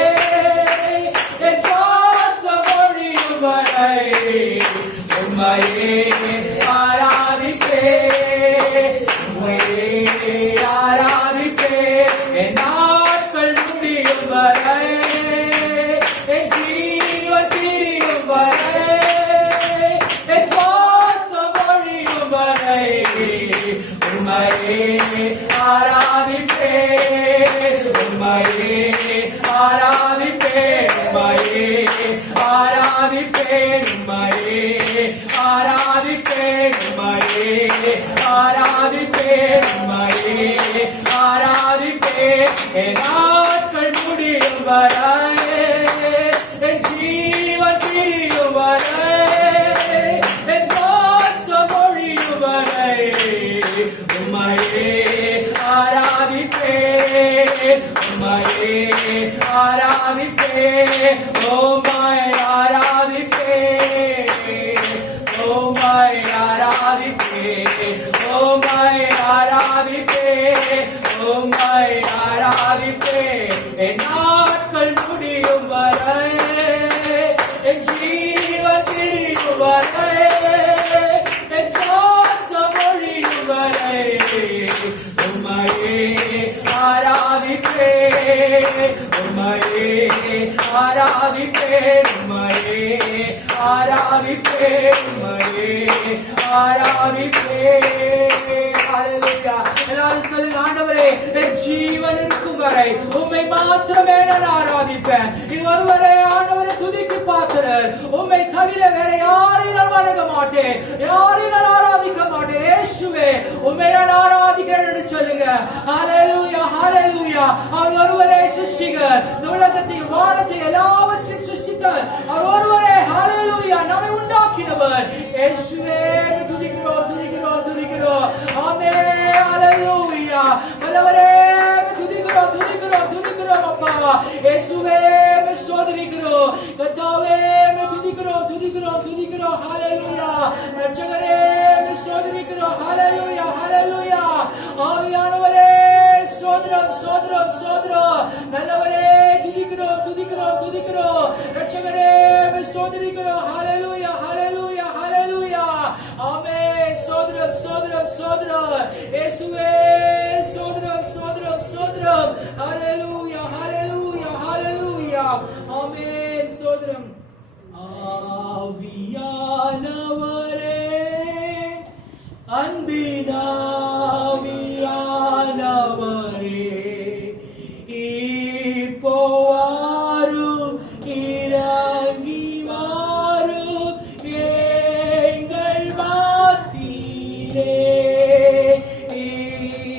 என் சுவாசம் ஒழியும் வரை உம்மையே ஆராதிப்பேன், உம்மையே ஆராதிப்பேன். என் நாட்கள் முடியும் வரை, என் ஜீவன் திரியும் வரை, என் சுவாசம் ஒழியும் வரை உம்மையே ஆராதிப்பேன், உம்மையே ஆராதிப்பேன், உம்மையே ஆராதிப்பேன், உம்மையே ஆராதிப்பேன், உம்மையே ஆராதிப்பேன், உம்மையே ஆராதிப்பேன். என் நாட்கள் முடியும் வரை, என் ஜீவன் திரியும் வரை, என் சுவாசம் ஒழியும் வரை உம்மையே ஆராதிப்பேன், உம்மையே ஆராதிப்பேன், உம்மை ஆராதிப்பேன், உம்மை ஆராதிப்பேன், உம்மை ஆராதிப்பேன், உம்மை ஆராதிப்பேன். என் நாட்கள் முடியும் வரை, என் ஜீவன் திரியும் வரை, என் சுவாசம் ஒழியும் வரை உம்மையே ஆராதிப்பேன், உம்மையே ஆராதிப்பேன், உம்மையே ஆராதிப்பேன், உம்மையே ஆராதிப்பேன். ஹல்லேலூயா. எல்லாரும் சொல்லுங்க, ஆண்டவரே என் ஜீவன் இருக்கும் வரை உம்மை மாத்திரமே நான் ஆராதிப்பேன். நீ ஒருவரே ஆண்டவரை துதிக்கு பாத்திரர். உம்மை தவிர வேற யாரையும் நான் வணங்க மாட்டேன், யாரையும் நான் ஆராதிக்க மாட்டேன். இயேசுவே உம்மை நான் ஆராதிக்கிறேன் என்று சொல்லுங்க. ஹல்லேலூயா, ஹல்லேலூயா. அவர் ஒருவரே சிருஷ்டிகர், இந்த உலகத்தையும் வானத்தை எல்லாவற்றையும் சிருஷ்டித்தார். அவர் ஒருவரே ஹல்லேலூயா நம்மை உண்டாக்கினவர். இயேசுவே துதிக்கிறோம், துதிக்கிறோம், துதிக்கிறோம். ஆமென், ஹல்லேலூயா. வல்லவரே துதிக்கிறோம், துதிக்கிறோம், துதிக்கிறோம் அப்பா. இயேசுவே சோதரிக்கிறோம், கர்த்தாவே துதிக்கிறோம், துதிக்கிறோம், துதிக்கிறோம். ஹல்லேலூயா. ரட்சகரே சோதரிக்கிறோம். ஹல்லேலூயா, ஹல்லேலூயா. ஆவியானவரே சோதரம், சோதரம், சோதரம். நல்லவரே துதிக்கிறோம், துதிக்கிறோம், துதிக்கிறோம். ரட்சகரே சோதரிக்கிறோம். ஹல்லேலூயா, ஹல்லேலூயா, ஹல்லேலூயா. ஆமென். சோதரம், சோதரம், சோதரம். இயேசுவே சோதரம், சோதரம், சோதரம். ஹல்லேலூயா, ஹல்லேலூயா, ஹல்லேலூயா. ஆமென். சோதரம். ஆவியானவரே, அன்பினாவியானவரே, இப்போ வாரும், இறங்கி வாரும் எங்கள் மத்தியிலே.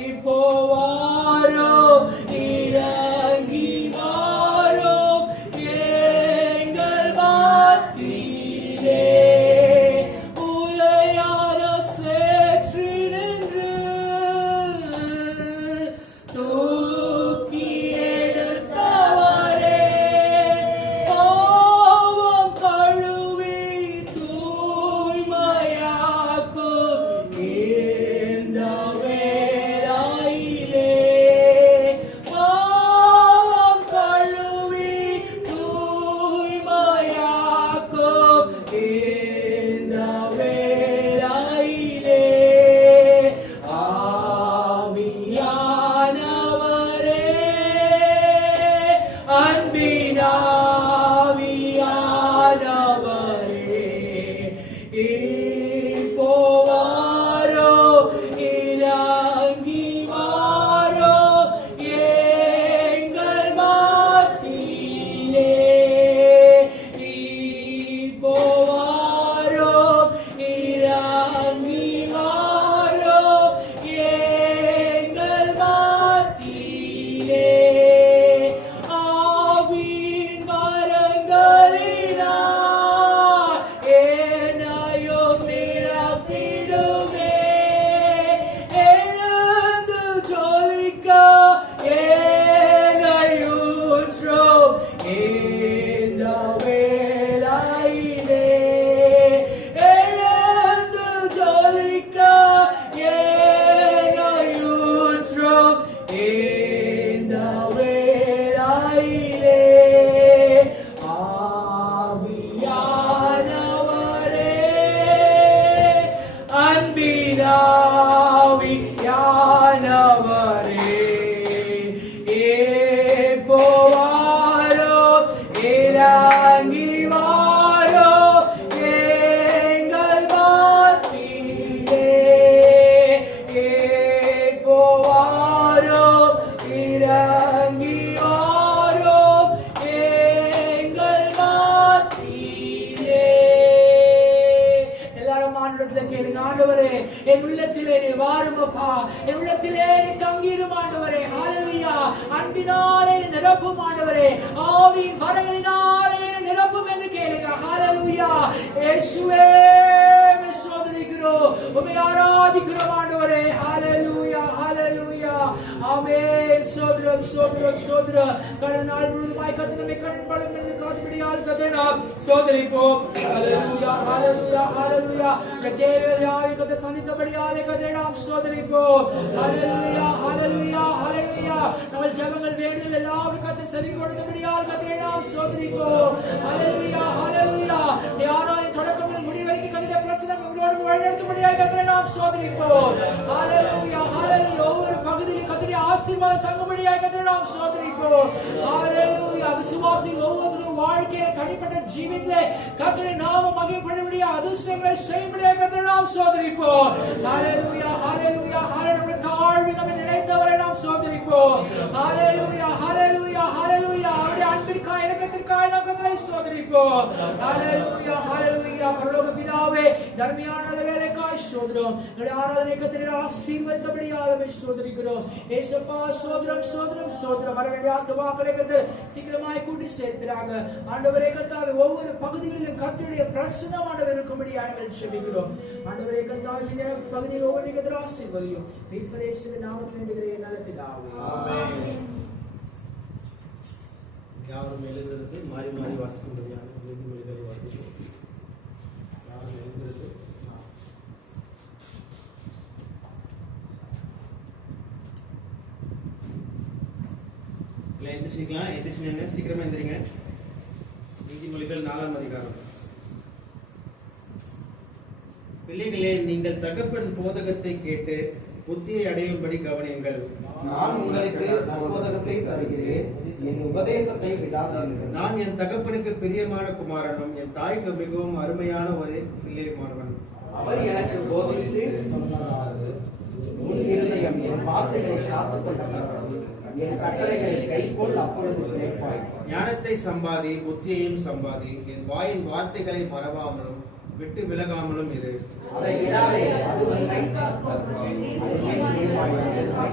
இப்போ வாரும், இறங்கி வாரும் எங்கள் மத்தியிலே. உலையான சேற்று நின்று தூக்கி எடுத்தவரே, பாவம் கழுவி தூய்மையாக்கும் இந்த வேளையிலே. பாவம் கழுவி தூய்மையாக்கும் இந்த வேளையிலே. ஆவியானவரே, அன்பினாவியானவரே, இப்போ வாரும், இறங்கி வாரும் எங்கள் மத்தியிலே. இப்போ வாரும், இறங்கி வாரோ எங்கள் மத்தியிலே இப்போ வாரோ இறங்கி வாரோ எங்கள் மத்தியிலே. எல்லாரும் ஆண்டவரே கேளுங்க. ஆண்டவரே என் உள்ளத்திலே நீ வாரும் அப்பா, என் உள்ளத்திலே நீ தங்கிடும் ஆண்டவரே. ஹல்லேலூயா. அன்பினாலே நிரப்பும் ஆண்டவரே, ஆவியின் வரங்களினாலே நிரப்பும் என்று கேளுங்க. ஹல்லேலூயா. இயேசுவே சோதரிக்கிறோம், உம்மை ஆராதிக்கிறோம் ஆண்டவரே. ஹல்லேலூயா ஹல்லேலூயா ஆமென். சோதரம் சோதரம் சோதரம் கடந்த நாள் முழுவதுமாய் கர்த்தரை கண்பலம் என்று காத்துபடியால் கர்த்தரை நாம் சோதரிப்போம். ஹல்லேலூயா ஹல்லேலூயா ஹல்லேலூயா. தேவயாய் கர்த்தரை சந்தித்தபடியாலே கர்த்தரை நாம் சோதரிப்போம். ஹல்லேலூயா ஹல்லேலூயா ஹல்லேலூயா. நம்ம ஜெபங்கள் வேண்டுதல் எல்லாம் கர்த்தரை செவி கொடுத்தபடியால் கர்த்தரை நாம் சோதரிப்போம். ஹல்லேலூயா ஹல்லேலூயா. யாராய் தொடக்கம் முடிவு வரைக்கும் கர்த்தருடைய பிரசன்னம் உங்களோடு வழிநடத்தும்படியாக கர்த்தரை நாம் சோதரிப்போம். ஹல்லேலூயா ஹல்லேலூயா. ஒவ்வொரு பகுதியிலும் கர்த்தருடைய ஆசீர்வாதம் தங்கும்படியாக கர்த்தரை நாம் சோதரிப்போம். ஹல்லேலூயா. விசுவாசிகள் ஒவ்வொருவரும் வாழ்க்கையில தனிப்பட்ட ஜீவிதத்திலே கர்த்தருடைய நாமம் மகிமைப்படும்படியாக அதிசயங்களை செய்யும்படியாக கர்த்தரை நாம் சோதரிப்போம். ஹல்லேலூயா ஹல்லேலூயா ஹல்லேலூயா. தாழ்வில் நம்மை நினைத்தவரை நாம் சோதரிப்போம். ஹல்லேலூயா ஹல்லேலூயா ஹல்லேலூயா. அவருடைய அன்பிற்காய் இரக்கத்திற்காய் நாம் கர்த்தரை சோதரிப்போம். ஹல்லேலூயா ஹல்லேலூயா. பரலோக பிதாவே, தர்மியான வேலைக்காய் சோதரம். நம்முடைய ஆராதனை கர்த்தரை ஆசீர்வதித்தபடியாக சோதரிக்கிறோம். ஏசப்பா சோதரம் சோதரம் சோதரம். வரவேண்டிய ஆசீர்வாதங்களை கர்த்தர் சீக்கிரமாய் கூட்டி சேர்க்கிறாங்க. ஆண்டவரே கர்த்தாவே, ஒவ்வொரு பகுதிகளிலும் கர்த்தருடைய பிரசன்னம் ஆண்டவர் இருக்கும்படியாக நாங்கள் ஜெபிக்கிறோம். ஆண்டவரே கர்த்தாவே, இந்த பகுதியில் ஒவ்வொரு கர்த்தர் ஆசீர்வதியும். மீட்பரேசுவின் நாமத்தில் வேண்டுகிறேன் நல்ல பிதாவே. ஆமென். யாரும் எழுதுறது மாறி மாறி வாசிக்கும்படியான மொழிகளை வாசிக்கும். யாரும் எழுதுறது இல்லை எந்திரிச்சிக்கலாம். எந்திரிச்சுங்க, சீக்கிரமா எந்திரிங்க. நீதிமொழிகள் 4ஆம் அதிகாரம். பிள்ளைகளே, நீங்கள் தகப்பன் போதகத்தை கேட்டு புத்தியை அடையும்படி கவனியுங்கள். நான் உங்களுக்கு போதகத்தை தருகிறேன், என் உபதேசத்தை விடாதீர்கள். நான் என் தகப்பனுக்கு பிரியமான குமாரனும் என் தாய்க்கு மிகவும் அருமையான ஒரு பிள்ளையுமானவன். அவர் எனக்கு போதித்து சொன்னதாவது, உன் இருதயம் என் வார்த்தைகளை காத்துக் கொள்ள கடவுள், என் கட்டளைகளை கைக்கொள், அப்பொழுது பிழைப்பாய். ஞானத்தை சம்பாதி, புத்தியையும் சம்பாதி. என் வாயின் வார்த்தைகளை மறவாமலும் விட்டு விலகாமலும் இரு. அதை விடாதே, அது உன்னை காக்கும். அதுவே பிரியமாய்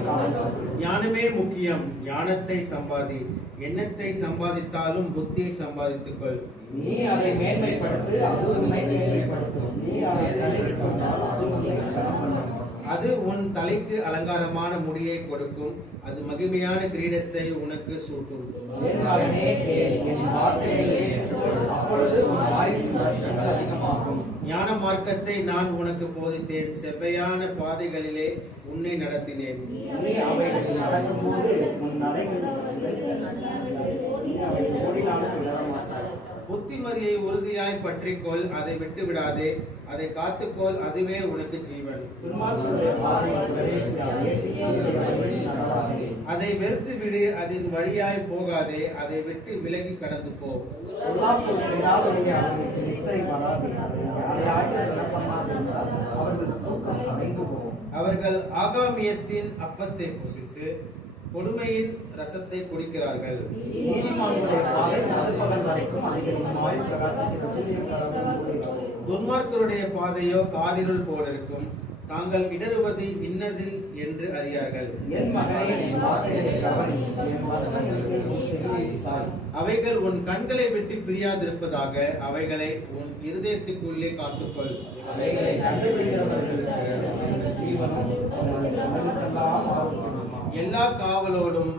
காக்கும். ஞானமே முக்கியம். ஞானத்தை சம்பாதி. எண்ணத்தை சம்பாதித்தாலும் புத்தியை சம்பாதித்துக்கொள். நீ அதை மேன்மைப்படுத்து, அது உன்னை மேன்மைப்படுத்தும். நீ அதை தள்ளிக் கொண்டால் அது உன்னை கனம் பண்ணும். அது உன் தலைக்கு அலங்காரமான முடியை கொடுக்கும். அது மகிமையான கிரீடத்தை உனக்கு சூட்டும். என் மகனே கேள், என் வார்த்தையை ஏற்றுக்கொள், அப்பொழுது உன் ஆயுசு வருஷங்கள் அதிகமாகும். ஞான மார்க்கத்தை நான் உனக்கு போதித்தேன். செவ்வையான பாதைகளிலே உன்னை நடத்தினேன். நீ அவைகளில் நடக்கும்போது உன் நடைகள் நீ அவை ஓடினாலும் விடர மாட்டாய். புத்திமதியை உறுதியாய் பற்றிக்கொள், அதை விட்டு விடாதே. அதை காத்துக்கொள், அதுவே உனக்கு ஜீவன். துன்மார்க்கருடைய பாதையில் பிரவேசியாதே, தீயவருடைய வழியில் நடவாதே. அதை வெறுத்து விடு, அதன் வழியாய் போகாதே. அதை விட்டு விலகி கடந்து போ. பொல்லாப்பு செய்தாலுடைய அவர்களுக்கு நித்திரை வராதே. அதை யாரையாக விளக்கமாதிருந்தால் அவர்கள் தூக்கம் கலைந்து போகும். அவர்கள் ஆகாமியத்தின் அப்பத்தை புசித்து கொடுமையின் ரசத்தை குடிக்கிறார்கள். நீதிமான்களுடைய பாதை நடுப்பகல் வரைக்கும் அதிகமாய் பிரகாசிக்கிற சூரிய பிரகாசம் கூறுகிறது. துன்மார்க்கருடைய பாதையோ காரிருள் போலிருக்கும். தாங்கள் இடறுவது இன்னதில் என்று அறியார்கள். என் மகனே, என் வார்த்தைகளை கவனி, என் வசனங்களுக்கு உன் செவியை சாய். அவைகள் உன் கண்களை விட்டு பிரியாதிருப்பதாக அவைகளை உன் இருதயத்துக்குள்ளே காத்துக்கொள். அவைகளை கண்டுபிடிக்கிறவர்களுக்கு ஜீவனும் அவர்களுடைய மரணத்துக்கெல்லாம் ஆரோக்கியமும். எல்லா காவலோடும்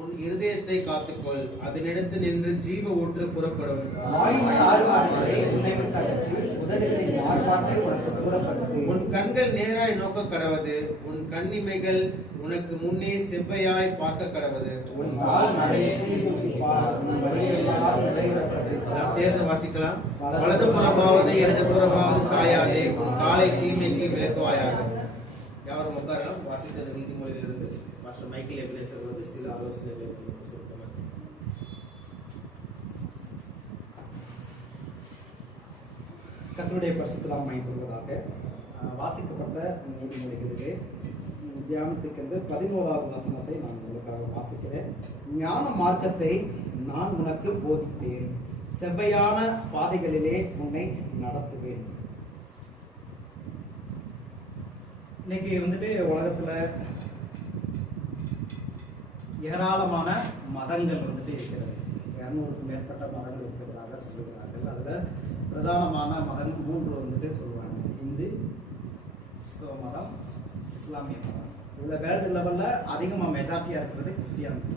உன் இருதயத்தை காத்துக்கொள். அதனிடத்து நின்று ஜீவ ஊற்று புறப்படும். வாயின் தாறுமாறுகளை உன்னை விட்டு அகற்றி, உதடுகளின் மாறுபாட்டை உனக்கு தூரப்படுத்து. உன் கண்கள் நேராய் நோக்க கடவது. உன் கண்ணிமைகள் உனக்கு முன்னே செவ்வையாய் பார்க்க கடவது. உன் கால் நடையை சீர்தூக்கிப்பார், உன் வழிகளெல்லாம் நிலைவிடப்பட்டிருக்கிறார். நாம் சேர்ந்து வாசிக்கலாம். வலது புறமாவது இடது புறமாவது சாயாதே. உன் காலை தீமைக்கு விலக்குவாயாக. யாரும் உட்காரலாம். வாசித்தது நீதிமொழியிலிருந்து மாஸ்டர் மைக்கேல் எபினேசர் வந்து சில ஆலோசனைகளை கர்த்தருடைய பரிசுத்தம் மையப்படுவதாக வாசிக்கப்பட்ட நீதிமொழிகளிலே தியானத்துக்கென்று 11வது வசனத்தை நான் உங்களுக்காக வாசிக்கிறேன். ஞான மார்க்கத்தை நான் உனக்கு போதித்தேன், செவ்வையான பாதைகளிலே உன்னை நடத்துவேன். இன்னைக்கு உலகத்துல ஏராளமான மதங்கள் இருக்கிறது. 200க்கும் மேற்பட்ட மதங்கள் இருக்கிறதாக சொல்லுகிறார்கள். அதுல பிரதானமான மதம் 3 சொல்லுவாங்க. இந்து, கிறிஸ்தவ மதம், இஸ்லாமிய மதம். இதுல வேர்ல்டு லெவல்ல அதிகமா மெஜாரிட்டியா இருக்கிறது கிறிஸ்டியானிட்டி,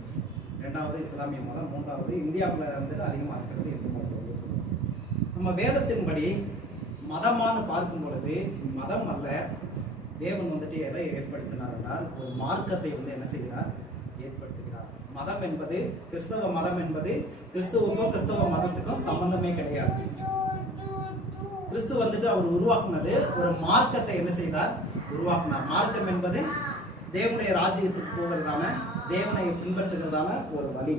2வது இஸ்லாமிய மதம், 3வது இந்தியாவில் அதிகமா இருக்கிறது இந்து மதம் சொல்லுவாங்க. நம்ம வேதத்தின்படி மதமானு பார்க்கும் பொழுது மதம் அல்ல, தேவன் எதை ஏற்படுத்தினார் என்றால் ஒரு மார்க்கத்தை என்ன செய்கிறார், ஏற்படுத்துகிறார். மதம் என்பது கிறிஸ்தவ மதம் என்பது கிறிஸ்துவுக்கும் கிறிஸ்தவ மதத்துக்கும் சம்பந்தமே கிடையாது. கிறிஸ்து அவர் உருவாக்குனது ஒரு மார்க்கத்தை என்ன செய்தார், உருவாக்குனார். மார்க்கம் என்பது தேவனுடைய ராஜ்யத்துக்கு போகிறதான, தேவனை பின்பற்றுகிறதான ஒரு வழி.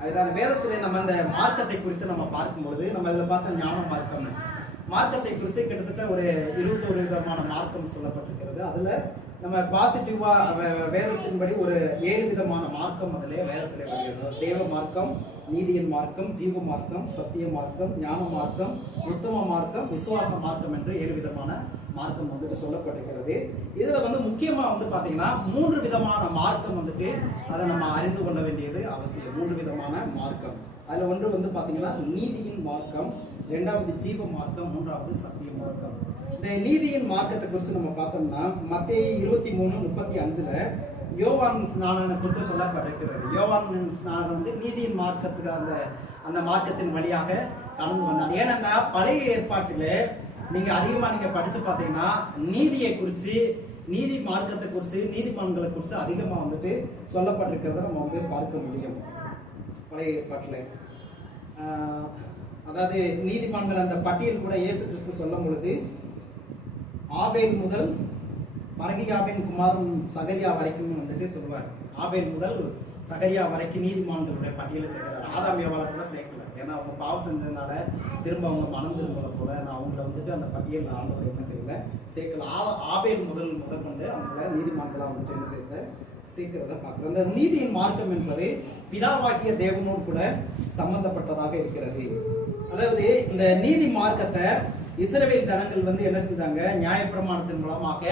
அதுதான் வேதத்திலே நம்ம அந்த மார்க்கத்தை குறித்து நம்ம பார்க்கும்பொழுது நம்ம இதுல பார்த்த ஞான மார்க்கம், மார்க்கத்தை குறித்து கிட்டத்தட்ட ஒரு 21 விதமான மார்க்கம் சொல்லப்பட்டிருக்கிறது. அதுல நம்ம பாசிட்டிவா வேதத்தின்படி ஒரு 7 விதமான மார்க்கம் அதிலே வேதத்திலே வருகிறது. தேவ மார்க்கம், நீதியின் மார்க்கம், ஜீவ மார்க்கம், சத்திய மார்க்கம், ஞான மார்க்கம், உத்தம மார்க்கம், விசுவாச மார்க்கம் என்று 7 விதமான மார்க்கம் சொல்லப்பட்டிருக்கிறது. இதுல முக்கியமா பாத்தீங்கன்னா 3 விதமான மார்க்கம் அதை நம்ம அறிந்து கொள்ள வேண்டியது அவசியம். 3 விதமான மார்க்கம். அதுல ஒன்று பாத்தீங்கன்னா நீதியின் மார்க்கம், 2வது ஜீவ மார்க்கம், 3வது சத்திய மார்க்கம். இந்த நீதியின் மார்க்கத்தை குறித்து நம்ம பார்த்தோம்னா மத்தேயு 23:35 யோவான் ஸ்நானனை குறித்து சொல்லப்பட்டிருக்கிறது. யோவான் ஸ்நானன் நீதியின் மார்க்கத்துக்கு அந்த மார்க்கத்தின் வழியாக கடந்து வந்தார். ஏனென்னா பழைய ஏற்பாட்டில நீங்க அதிகமா படிச்சு பார்த்தீங்கன்னா நீதியை குறித்து, நீதி மார்க்கத்தை குறித்து, நீதிமன்றங்களை குறித்து அதிகமா சொல்லப்பட்டிருக்கிறத நம்ம பார்க்க முடியும் பழைய ஏற்பாட்டில். அதாவது நீதிமான்கள் அந்த பட்டியல் கூட இயேசு கிறிஸ்து சொல்லும் பொழுது ஆபேல் முதல் மரகியாவின் குமாரன் சகரியா வரைக்கும் சொல்லுவார். ஆபேல் முதல் சகரியா வரைக்கும் நீதிமான்களுடைய பட்டியலை சேர்க்கிறார். ஆதாம் ஏவாளை கூட சேர்க்கல. ஏன்னா அவங்க பாவம் செஞ்சதுனால திரும்ப அவங்க மனம் திரும்பல போல அவங்கள அந்த பட்டியல் ஆண்டவர் என்ன செய்யல, சேர்க்கல. ஆபேல் முதல் கொண்டு அவங்கள நீதிமான்களா என்ன செய்யல, சேர்க்கிறத பார்க்கிறோம். அந்த நீதியின் மார்க்கம் என்பது பிதாவாக்கிய தேவனோடு கூட சம்பந்தப்பட்டதாக இருக்கிறது. அதாவது இந்த நீதி மார்க்கத்தை இஸ்ரவேல் ஜனங்கள் என்ன செஞ்சாங்க, நியாயப்பிரமாணத்தின் மூலமாக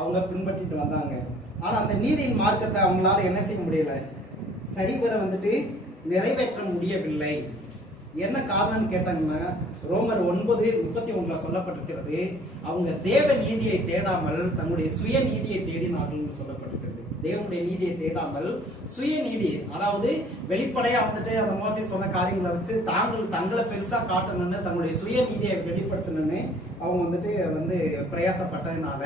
அவங்க பின்பற்றிட்டு வந்தாங்க. ஆனா அந்த நீதியின் மார்க்கத்தை அவங்களால என்ன செய்ய முடியல, சரிவர நிறைவேற்ற முடியவில்லை. என்ன காரணம்னு கேட்டாங்கன்னா ரோமர் 9:31 சொல்லப்பட்டிருக்கிறது, அவங்க தேவ நீதியை தேடாமல் தன்னுடைய சுய நீதியை தேடினார்கள் சொல்லப்பட்டிருக்கிறது. தேவனுடைய நீதியை தேடாமல் சுய நீதி, அதாவது வெளிப்படையா அந்த மோசே சொன்ன காரியங்களை வச்சு தங்களை பெருசா காட்டணும்னு தங்களுடைய சுய நீதியை வெளிப்படுத்தணும்னு அவங்க பிரயாசப்பட்டதுனால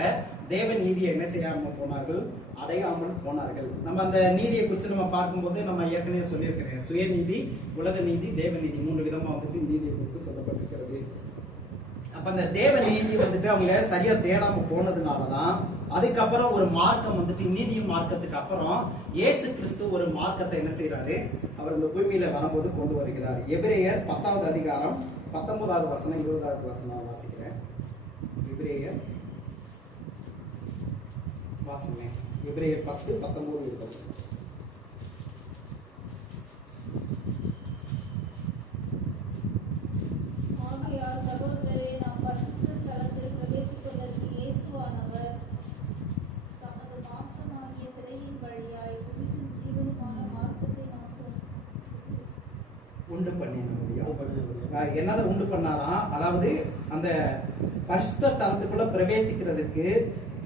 தேவ நீதியை என்ன செய்யாம போனார்கள், அடையாமல் போனார்கள். நம்ம அந்த நீதியை குறித்து நம்ம பார்க்கும்போது நம்ம ஏற்கனவே சொல்லியிருக்கிறேன், சுயநீதி, உலக நீதி, தேவ நீதி 3 விதமா நீதியை குறித்து சொல்லப்பட்டிருக்கிறது. அப்ப அந்த தேவ நீதி அவங்க சரியா தேடாம போனதுனாலதான் அதுக்கப்புறம் ஒரு மார்க்கம் நீதியின் மார்க்கத்துக்கு அப்புறம் இயேசு கிறிஸ்து ஒரு மார்க்கத்தை என்ன செய்யறாரு, அவர் இந்த பூமியில வரும்போது கொண்டு வருகிறார். எபிரேயர் 10வது அதிகாரம் 19வது வசனம் 20வது வசனம் வாசிக்கிறேன். எபிரேயர் வாசிங்க. எபிரேயர் 10, 19, 20. என்னதான் உண்டு பண்ணாராம், அதாவது அந்த பரிசுத்த தலத்துக்குள்ள பிரவேசிக்கிறதுக்கு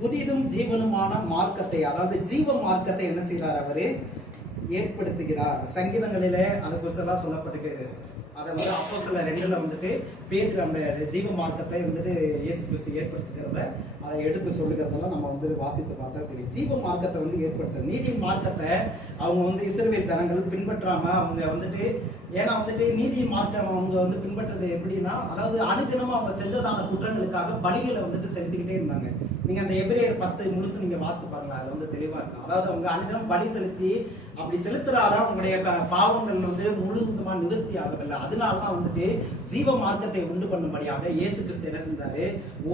புதிதும் ஜீவனுமான மார்க்கத்தை, அதாவது ஜீவ மார்க்கத்தை என்ன செய்யறார், அவரு ஏற்படுத்துகிறார். சங்கீதங்களிலே அதை குறிச்செல்லாம் சொல்லப்பட்டிருக்கிறது. அதை அப்போஸ்தலர் 2ல பேதுரு அந்த ஜீவ மார்க்கத்தை இயேசு கிறிஸ்து ஏற்படுத்துகிறத அதை எடுத்து சொல்லுகிறதெல்லாம் நம்ம வாசித்து பார்த்தா தெரியும். ஜீவ மார்க்கத்தை ஏற்படுத்த, நீதி மார்க்கத்தை அவங்க இஸ்ரவேல் ஜனங்கள் பின்பற்றாம அவங்க ஏன்னா வந்துட்டு நீதி மார்க்கம் அவங்க வந்து பின்பற்றது எப்படின்னா, அதாவது அனுதினமும் அவங்க செஞ்சதான குற்றங்களுக்காக பலிகளை வந்துட்டு செலுத்திக்கிட்டே இருந்தாங்க. நீங்க அந்த எபிரேயர் 10 முழுசு நீங்க வாசித்து பாருங்க, அது வந்து தெளிவா இருக்கும். அதாவது அவங்க அனுதினம் பலி செலுத்தி அப்படி செலுத்துறாலும் அவங்களுடைய பாவங்கள் வந்து முழுவதுமா நிவர்த்தி ஆகவில்லை. அதனாலதான் வந்துட்டு ஜீவ மார்க்கத்தை உண்டு பண்ணும்படியாக இயேசு கிறிஸ்து என்ன செஞ்சாரு,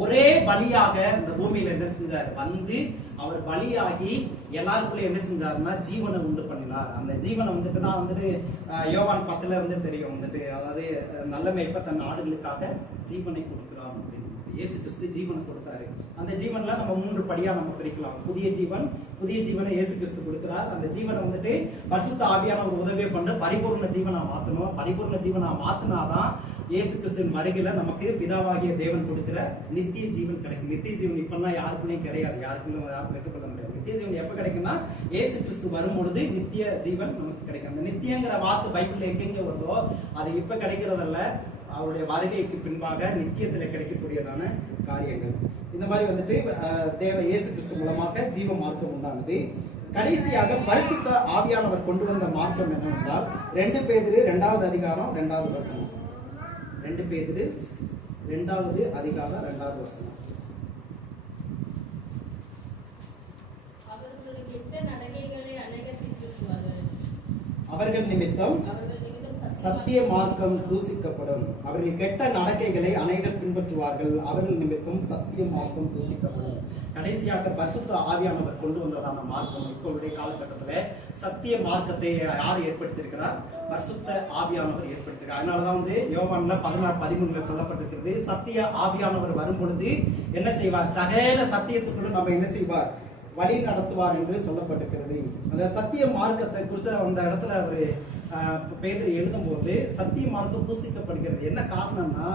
ஒரே பலியாக இந்த பூமியில என்ன செஞ்சாரு, வந்து அவர் பலியாகி எல்லாருக்குள்ள என்ன செஞ்சாருன்னா ஜீவனை உண்டு பண்ணினார். அந்த ஜீவனை வந்துட்டு தான் வந்துட்டு யோவான் 10 வந்து தெரியும் வந்துட்டு, அதாவது நல்ல மேய்ப்பர் தன் ஆடுகளுக்காக ஜீவனை கொடுக்கிறான் அப்படின்னு இயேசு கிறிஸ்து ஜீவனை கொடுத்தாரு. அந்த ஜீவன்ல நம்ம 3 படியா நம்ம பிரிக்கலாம். புதிய ஜீவனை இயேசு கிறிஸ்து கொடுக்கிறார். அந்த ஜீவனை வந்துட்டு பரிசுத்த ஆவியான ஒரு உதவியை பண்ண பரிபூர்ண ஜீவனா மாத்தணும். பரிபூர்ண ஜீவனா மாத்தினாதான் இயேசு கிறிஸ்துவின் வருகையில நமக்கு பிதாவாகிய தேவன் கொடுக்கிற நித்திய ஜீவன் கிடைக்கும். நித்திய ஜீவன் இப்பெல்லாம் யாருக்குள்ளேயும் கிடையாது, யாருக்குள்ள யாரும் பெற்றுக்கொள்ள முடியாது. நித்திய ஜீவன் எப்ப கிடைக்கும்னா இயேசு கிறிஸ்து வரும்பொழுது நித்திய ஜீவன் நமக்கு கிடைக்கும். அந்த நித்தியங்கிற வார்த்தை பைபிள்ல எங்கெங்க வருதோ அது இப்ப கிடைக்கிறதல்ல, அவருடைய வருகைக்கு பின்பாக நித்தியத்துல கிடைக்கக்கூடியதான காரியங்கள். இந்த மாதிரி வந்துட்டு தேவ இயேசு கிறிஸ்து மூலமாக ஜீவ மார்க்கம் உண்டானது. கடைசியாக பரிசுத்த ஆவியானவர் கொண்டு வந்த மார்க்கம் என்னவென்றால் 2 பேதுரு 2வது அதிகாரம் 2வது வசனம். 2 பேதுரு 2வது அதிகாரம் 2வது வசனம். அவர்கள் நிமித்தம் சத்திய மார்க்கம் தூசிக்கப்படும். அவர்கள் கெட்ட நடக்கைகளை அநேகர் பின்பற்றுவார்கள். அவர்கள் நிமித்தம் சத்திய மார்க்கம் தூசிக்கப்படும். கடைசியாக பரிசுத்த ஆவியானவர் கொண்டு வந்ததான மார்க்கம் இப்பொழுதைய காலகட்டத்தில் சத்திய மார்க்கத்தை யார் ஏற்படுத்தியிருக்கிறார்? பரிசுத்த ஆவியானவர் ஏற்படுத்திருக்கிறார். அதனாலதான் வந்து யோவான்ல 16:13 சொல்லப்பட்டிருக்கிறது, சத்திய ஆவியானவர் வரும் பொழுது என்ன செய்வார், சகல சத்தியத்துக்குள்ள நம்ம என்ன செய்வார், வழி நடத்துவார் என்று சொல்லப்பட்டிருக்கிறது. அந்த சத்திய மார்க்கத்தை குறித்து அந்த இடத்துல அவரு பேதுரு எழுதும் போது சத்திய மார்க்கம் தூசிக்கப்படுகிறது. என்ன காரணம்னா,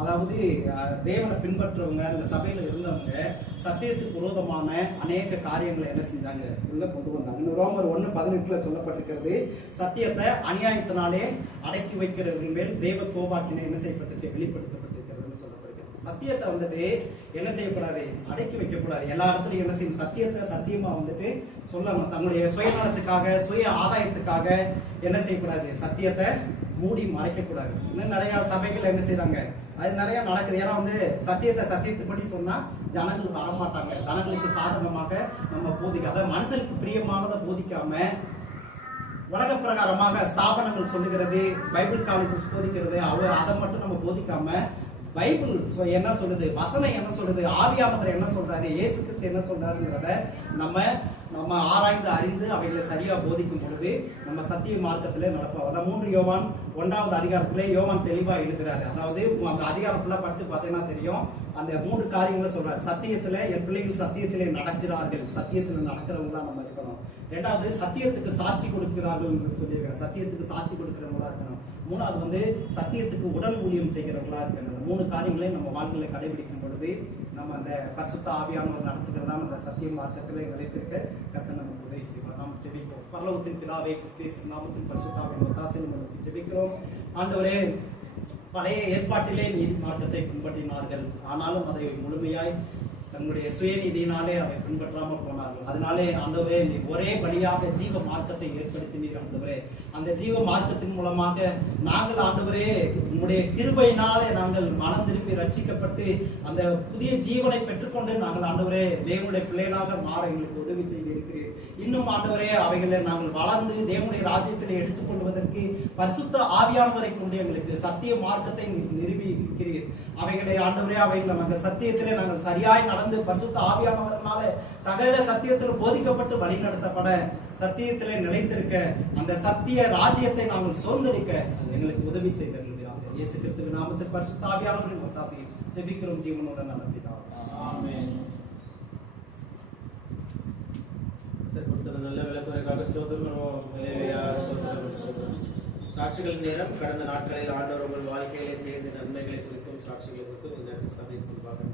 அதாவது தேவனை பின்பற்றவங்க இந்த சபையில இருந்தவங்க சத்தியத்துக்கு விரோதமான அநேக காரியங்களை என்ன செஞ்சாங்க, உள்ள கொண்டு வந்தாங்க. ரோமர் 1:18 சொல்லப்பட்டிருக்கிறது, சத்தியத்தை அநியாயத்தினாலே அடக்கி வைக்கிறவர்கள் மேல் தேவ கோபாக்கினை என்ன செய்யப்பட்டிருக்கு, வெளிப்படுத்தப்பட்டிருக்கிறது சொல்லப்படுகிறது. சத்தியத்தை வந்துட்டு என்ன செய்யக்கூடாது, அடக்கி வைக்கக்கூடாது. எல்லா இடத்துலையும் என்ன செய்யும், சத்தியத்தை சத்தியமா வந்துட்டு சொல்லணும். தன்னுடைய சுயநலத்துக்காக சுய ஆதாயத்துக்காக என்ன செய்யக்கூடாது, சத்தியத்தை மூடி மறைக்கக்கூடாது. இன்னும் நிறைய சபைகள் என்ன செய்யறாங்க, அது நிறைய நடக்குது. ஏன்னா வந்து சத்தியத்துப்படி சொன்னா ஜனங்கள் வரமாட்டாங்க. ஜனங்களுக்கு சாதகமாக நம்ம போதிக்க, அதாவது மனுஷனுக்கு பிரியமானதை போதிக்காம உலக பிரகாரமாக ஸ்தாபனங்கள் சொல்லுகிறது, பைபிள் காலேஜஸ் போதிக்கிறது, அதை மட்டும் நம்ம போதிக்காம பைபிள் என்ன சொல்லுது, வசனம் என்ன சொல்லுது, ஆவியானவர் என்ன சொல்றாரு, இயேசு கிறிஸ்து என்ன சொல்றாருங்கிறத நம்ம ஆராய்ந்து அறிந்து அவைகளை சரியா போதிக்கும் பொழுது நம்ம சத்திய மார்க்கத்திலே நடப்போம். அதான் 3 யோவான் 1வது அதிகாரத்திலே யோவான் தெளிவா எழுதுறாரு. அதாவது அந்த அதிகாரம் ஃபுல்லா படிச்சு பார்த்தீங்கன்னா தெரியும், அந்த 3 காரியங்களை சொல்றாரு. சத்தியத்துல என் பிள்ளைகள் சத்தியத்திலே நடக்கிறார்கள், சத்தியத்துல நடக்கிறவங்களா நம்ம இருக்கணும். 2வது சத்தியத்துக்கு சாட்சி கொடுக்கிறார்கள் என்று சொல்லியிருக்காரு, சத்தியத்துக்கு சாட்சி கொடுக்கிறவங்களா இருக்கணும். 3வது வந்து சத்தியத்துக்கு உடல் ஊழியம் செய்கிறவங்களா இருக்கணும். அந்த 3 காரியங்களையும் நம்ம வாழ்க்கையில கடைபிடிக்கும் பொழுது நம்ம அந்த பரிசுத்த ஆவியானவர் நடத்துகிறதா அந்த சத்திய மார்க்கத்திலே நிலைத்திருக்க கர்த்தர் நமக்கு உதவி செய்வார். நாம் ஜெபிப்போம். பரலோகத்தின் பிதாவே, கிறிஸ்து நாமத்தின் பரிசுத்த ஆவியின் ஒத்தாசையில் நமக்கு ஜெபிக்கிறோம். ஆண்டவரே, பழைய ஏற்பாட்டிலே நீதி மார்க்கத்தை பின்பற்றினார்கள், ஆனாலும் அதை முழுமையாய் தன்னுடைய சுயநீதியினாலே அதை பின்பற்றாமல் போனார்கள். அதனாலே ஆண்டவரே, நீ ஒரே பலியாக ஜீவ மார்க்கத்தை ஏற்படுத்தினீர். ஆண்டவரே, அந்த ஜீவ மார்க்கத்தின் மூலமாக நாங்கள் ஆண்டவரே உங்களுடைய கிருபையினாலே நாங்கள் மனம் திரும்பி ரட்சிக்கப்பட்டு அந்த புதிய ஜீவனை பெற்றுக்கொண்டு நாங்கள் ஆண்டவரே தேவனுடைய பிள்ளைகளாக மாற எங்களுக்கு உதவி செய்திருக்கிறீர். இன்னும் ஆண்டவரே அவைகளை நாங்கள் வளர்ந்து தேவனுடைய ராஜ்யத்தில் எடுத்துக்கொள்வதற்கு பரிசுத்த ஆவியானவரை கொண்டு எங்களுக்கு சத்திய மார்க்கத்தை நிறுவி இருக்கிறீர். அவைகளை ஆண்டவரே அவைகளை நாங்கள் சத்தியத்திலே நாங்கள் சரியாய் நடந்து பரிசுத்த ஆவியானவர்களால சகல சத்தியத்தில் போதிக்கப்பட்டு வழி நடத்தப்பட சத்தியத்திலே நிலைத்திருக்க அந்த சத்திய ராஜ்யத்தை நாங்கள் சோர்ந்தெடுக்க எங்களுக்கு உதவி செய்திருக்கிறார்கள். இயேசு கிறிஸ்துவின் நாமத்தில் பரிசுத்த ஆவியானவரின் ஒத்தாசையில் ஜெபிக்கிறோம் ஜீவனுடன் நடத்தினார். ஆமென். நல்ல விளக்குவதற்காக ஸ்தோத்திரம். சாட்சிகள் நேரம். கடந்த நாட்களில் ஆண்டவர் உங்கள் வாழ்க்கையிலே செய்த நன்மைகளை குறித்தும் சாட்சிகளை குறித்தும் இந்த சபை முன்பாக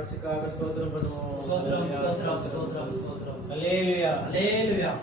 சாட்சிக்காக ஸ்தோத்திரம் பண்ணுவோம். ஸ்தோத்திரம் ஸ்தோத்திரம் ஸ்தோத்திரம் ஸ்தோத்திரம். அல்லேலூயா அல்லேலூயா.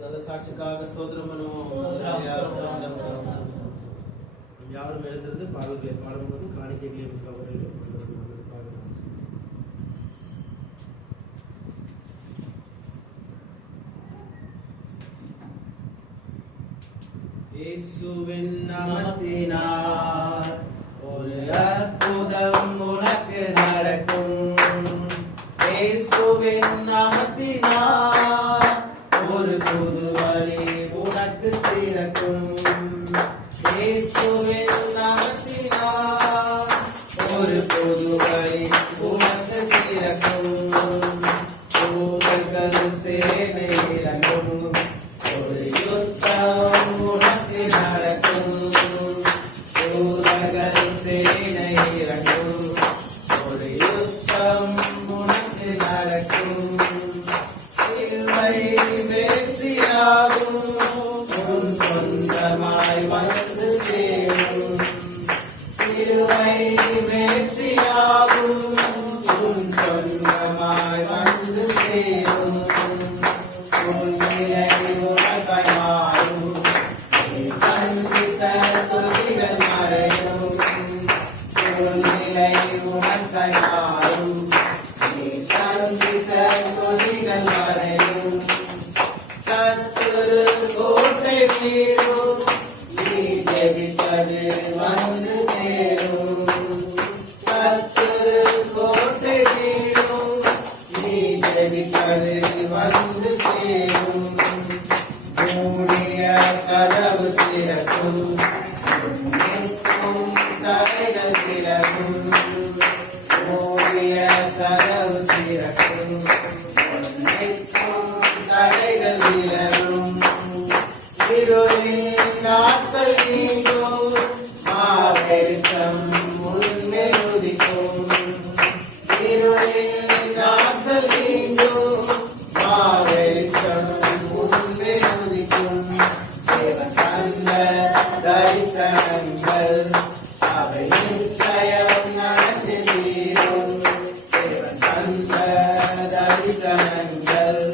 நல்ல சாட்சிக்காக ஸ்தோத்திரம் பண்ணுவோம். யாரும் எழுந்திருந்து பாடல்களை பாடும்போது காணிக்கைகளை இயேசுவின் நாமத்தினால் ஒரு அற்புதம் உனக்கு நடக்கும். இயேசுவின் நாமத்தினால் ஒரு புது வழி உனக்கு திறக்கும். இயேசுவின் நாமத்தினால் ஒரு புது வழி உனக்கு திறக்கும். தூதர்கள் சேனை இறங்கும். ஒரு யுத்தம் உனக்கு நடக்கும். தூதர்கள் சேனை இறங்கும். ஒரு யுத்தம் உனக்கு நடக்கும். சிலுவை வெற்றியாகும். உன் சொந்தமாய் வந்து சேரும். சிலுவை வெற்றியாகும். உன் சொந்தமாய் வந்து சேரும். உன் நிலை உனக்காய் மாறும். நீ சந்தித்த துதிகள் மறையும். உன் நிலை உனக்காய் மாறும். நீ சந்தித்த துதிகள் மறையும். சத்துரு கோட்டை வீழும். நீ ஜெபித்தது வந்து சேரும். சத்துரு கோட்டை வீழும். நீ ஜெபித்தது வந்து சேரும். மூடிய கதவு திறக்கும். நிற்கும் தடைகள் திறக்கும். மூடிய கதவு திறக்கும். நிற்கும் தடைகள் விலகும். இருளின் நாட்கள் நீங்கும். மாவெளிச்சம் முன்னே உதிக்கும். இருளின் நாட்கள் நீங்கும். மாவெளிச்சம் முன்னே உதிக்கும். தேவன் தந்த தரிசனங்கள் அவை நிச்சயம் நடந்து தீரும். தேவன் தந்த தரிசனங்கள்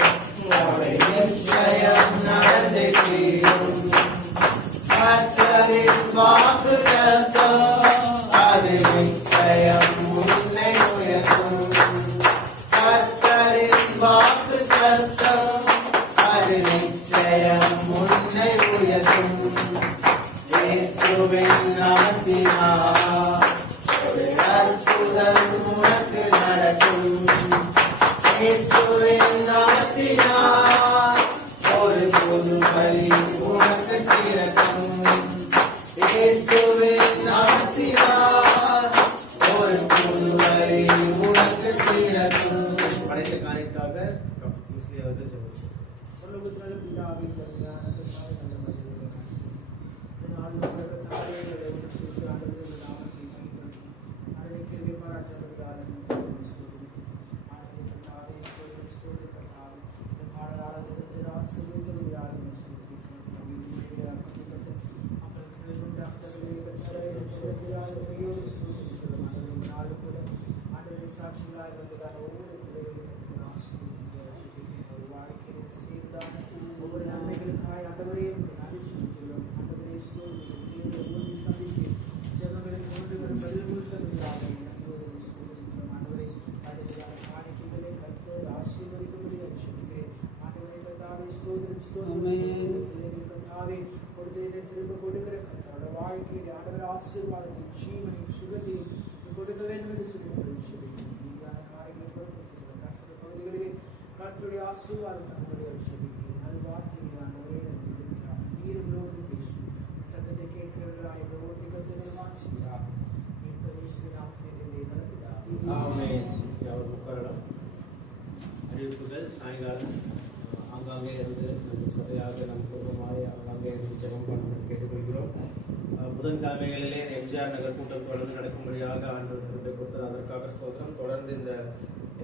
அவை நிச்சயம் நடந்து தீரும். கர்த்தரின் வாக்குத்தத்தம் அது நிச்சயம் முன்னே உயர்த்தும். கர்த்தரின் வாக்குத்தத்தம் அது நிச்சயம் முன்னே உயர்த்தும். இயேசுவின் நாமத்தினால் ஒரு அற்புதம் உனக்கு நடக்கும். இயேசுவின் நாமத்தினால் ஒரு புது வழி உனக்கு திறக்கும். இயேசுவின் நாமத்தினால் ஒரு புது வழி உனக்கு திறக்கும். படைத்த காணிக்காக முஸ்லிம் அவர்கள் ஜெபம். பிதாவே, சுற்றி ஆண்டவரே நாமத்தை மையப்படுத்தி ஆண்டவரே கிருபை பாராட்டுவதற்காக ஆண்டவரே கர்த்தாவே ஸ்தோத்திரம் கர்த்தாவே இந்த பாடலாளர்களுக்கு ஆசீர்வதித்தவர்களாக சாட்சிகளாய் வந்ததான ஒவ்வொரு பிள்ளைகளுக்கும் ஒரு வாழ்க்கையில் சீர்தான ஒவ்வொரு நன்மைகளுக்காய் ஆண்டவரே அனுஷ்டிக்கிறோம். ஆண்டவரே ஸ்தோத்திரம் சந்தித்து ஜனங்களுக்கு கொண்டு வரும் பதில் கொடுத்தவர்களாக ஆண்டவரை அடுத்ததாக காணிக்கைகளை கற்று ஆசீர்வதிக்கும்படி அனுஷ்டிக்கிறேன். ஆண்டவரை கர்த்தாவே ஸ்தோத்திரம் ஸ்தோத்திரம் கர்த்தாவே கொடுத்ததை திரும்ப கொடுக்கிற கர்த்தாவோட வாழ்க்கையில் ஆண்டவர் ஆசீர்வாதத்தை ஜீவனையும் சுகத்தையும் கொடுக்க வேண்டும் என்று சொல்லி பகுதிகளிலே கர்த்தருடைய ஆசீர்வாதத்தை நல்வார்த்தையான ஒரே நீர்களோடு பேசும் சத்தத்தை கேட்கிறவர்களாய் நிர்மாணிக்கிறார் அறிவிப்புகள் சாயங்காலம் ஆங்காங்கே இருந்து நம்ம சபையாக நம் குடும்பமாக ஆங்காங்கே இருந்து ஜெபம் பண்ண கேட்டுக்கொள்கிறோம். புதன்கிழமைகளிலே எம்ஜிஆர் நகர் கூட்டம் தொடர்ந்து நடக்கும்படியாக ஆண்டவருக்கு கொடுத்தது, அதற்காக ஸ்தோத்திரம். தொடர்ந்து இந்த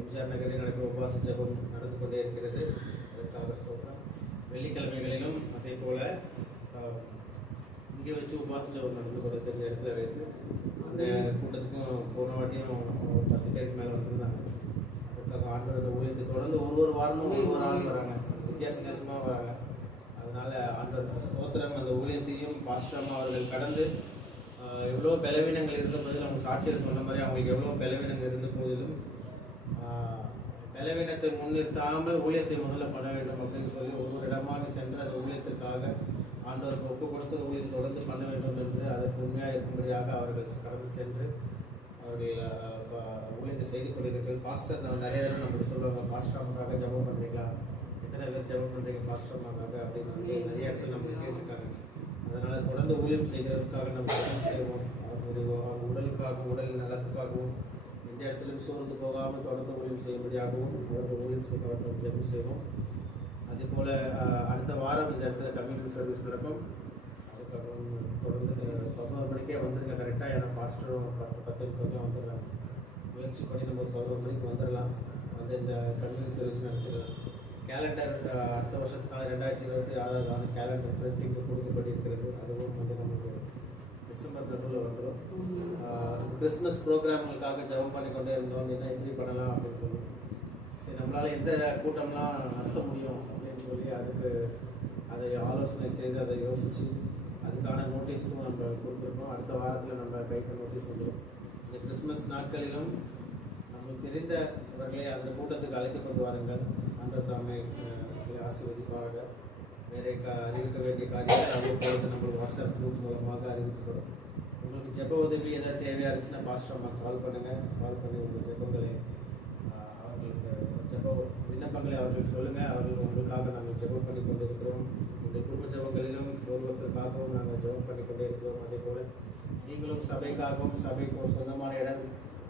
எம்ஜிஆர் நகரில் நடக்கிற உபவாச ஜெபம் நடந்து கொண்டே இருக்கிறது, அதற்காக ஸ்தோத்திரம். வெள்ளிக்கிழமைகளிலும் அதே போல இங்கே வச்சு உபவாச ஜெபம் நடந்து கொண்டிருக்கிற இந்த இடத்துல வைத்து அந்த கூட்டத்துக்கும் போன வாட்டியும் 10 பேருக்கு மேலே வந்திருந்தாங்க. அதுக்காக ஆண்டவர் அந்த ஊழியத்தை தொடர்ந்து ஒரு வாரமும் ஒரு ஆள் வராங்க, வித்தியாசமாக வராங்க. அதனால ஆண்டவர் ஸ்தோத்திரம். அந்த ஊழியத்தையும் பாஸ்டர் அவர்கள் கடந்து எவ்வளோ பலவீனங்கள் இருந்த போதிலும், அவங்க சாட்சியர் சொன்ன மாதிரி அவங்களுக்கு எவ்வளோ பலவீனங்கள் இருந்த போதிலும் பலவீனத்தை முன்னிறுத்தாமல் ஊழியத்தை முதல்ல பண்ண வேண்டும் அப்படின்னு சொல்லி ஒவ்வொரு இடமாக சென்று அந்த ஊழியத்திற்காக ஆண்டவருக்கு ஒப்பு கொடுத்து ஊழியத்தை தொடர்ந்து பண்ண வேண்டும் என்று அதற்கு உண்மையாக இருக்கும்படியாக அவர்கள் கடந்து சென்று அவர்கள் ஊழியத்தை செய்து கொண்டிருக்கிறார்கள். பாஸ்டர் நிறைய தடவை நம்மளுக்கு சொல்லுவாங்க, பாஸ்டர் அம்மாக்காக ஜெபம் பண்ணுறீங்களா, எத்தனை பேர் ஜெபம் பண்ணுறீங்க பாஸ்டர் அம்மாக்காக அப்படின்னு நிறைய இடத்துல நம்மளுக்கு கேட்டிருக்காங்க. அதனால் தொடர்ந்து ஊழியம் செய்கிறதுக்காக நம்ம ஜெபம் செய்வோம். அவர்களுடைய உடலுக்காகவும் உடல் நலத்துக்காகவும் எந்த இடத்துலையும் சோர்ந்து போகாமல் தொடர்ந்து ஊழியம் செய்யும்படியாகவும் அவர்கள் ஊழியம் செய்ய ஜெபம் செய்வோம். அதே போல் அடுத்த வாரம் இந்த இடத்துல கம்யூனிட்டி சர்வீஸ் நடக்கும். அதுக்கப்புறம் தொடர்ந்து 11 மணிக்கே வந்துருங்க கரெக்டாக. ஏன்னா பாஸ்டரும் 10:10 வந்துடுறாங்க. முயற்சி பண்ணி நம்ம 11 மணிக்கு வந்துடலாம். வந்து இந்த கம்யூனிட்டி சர்வீஸ் நடத்திடலாம். கேலண்டர் அடுத்த வருஷத்துக்கான 2026 கேலண்டர் பிரிண்டிங் கொடுக்கப்பட்டிருக்கிறது. அதுவும் வந்து நமக்கு டிசம்பர் நடுவில் வந்துடும். கிறிஸ்மஸ் ப்ரோக்ராம்களுக்காக ஜெபம் பண்ணி கொண்டே இருந்தோம், என்ன எப்படி பண்ணலாம் அப்படின்னு சொல்லி. சரி, நம்மளால் எந்த கூட்டம்லாம் நடத்த முடியும் அப்படின்னு சொல்லி அதை ஆலோசனை செய்து அதை யோசித்து அதுக்கான நோட்டீஸும் நம்ம கொடுத்துருக்கோம். அடுத்த வாரத்தில் நம்ம கைக்கு நோட்டீஸ் வந்துடும். இந்த கிறிஸ்மஸ் நாட்களிலும் நமக்கு தெரிந்தவர்களை அந்த கூட்டத்துக்கு அழைத்து கொண்டு வாருங்கள். ஆண்டவர் தாமே ஆசீர்வதிப்பாக. வேறு அறிவிக்க வேண்டிய காரியங்கள் அதே போல நம்மளுக்கு வாட்ஸ்அப் குரூப் மூலமாக அறிவிக்கப்படும். உங்களுக்கு ஜெப உதவி ஏதாவது தேவையாக இருந்துச்சுன்னா பாஸ்டர் அம்மா கால் பண்ணுங்கள். கால் பண்ணி உங்கள் ஜெபங்களை அவர்களுக்கு ஜெப விண்ணப்பங்களை அவர்களுக்கு சொல்லுங்கள். அவர்கள் உங்களுக்காக நாங்கள் ஜெபம் பண்ணி கொண்டு இருக்கிறோம். உங்கள் குடும்ப ஜெபங்களிலும் ஒருவருக்காகவும் நாங்கள் ஜெபம் பண்ணி கொண்டே இருக்கிறோம். அதே போல் நீங்களும் சபைக்காகவும் சபைக்கு சொந்தமான இடம்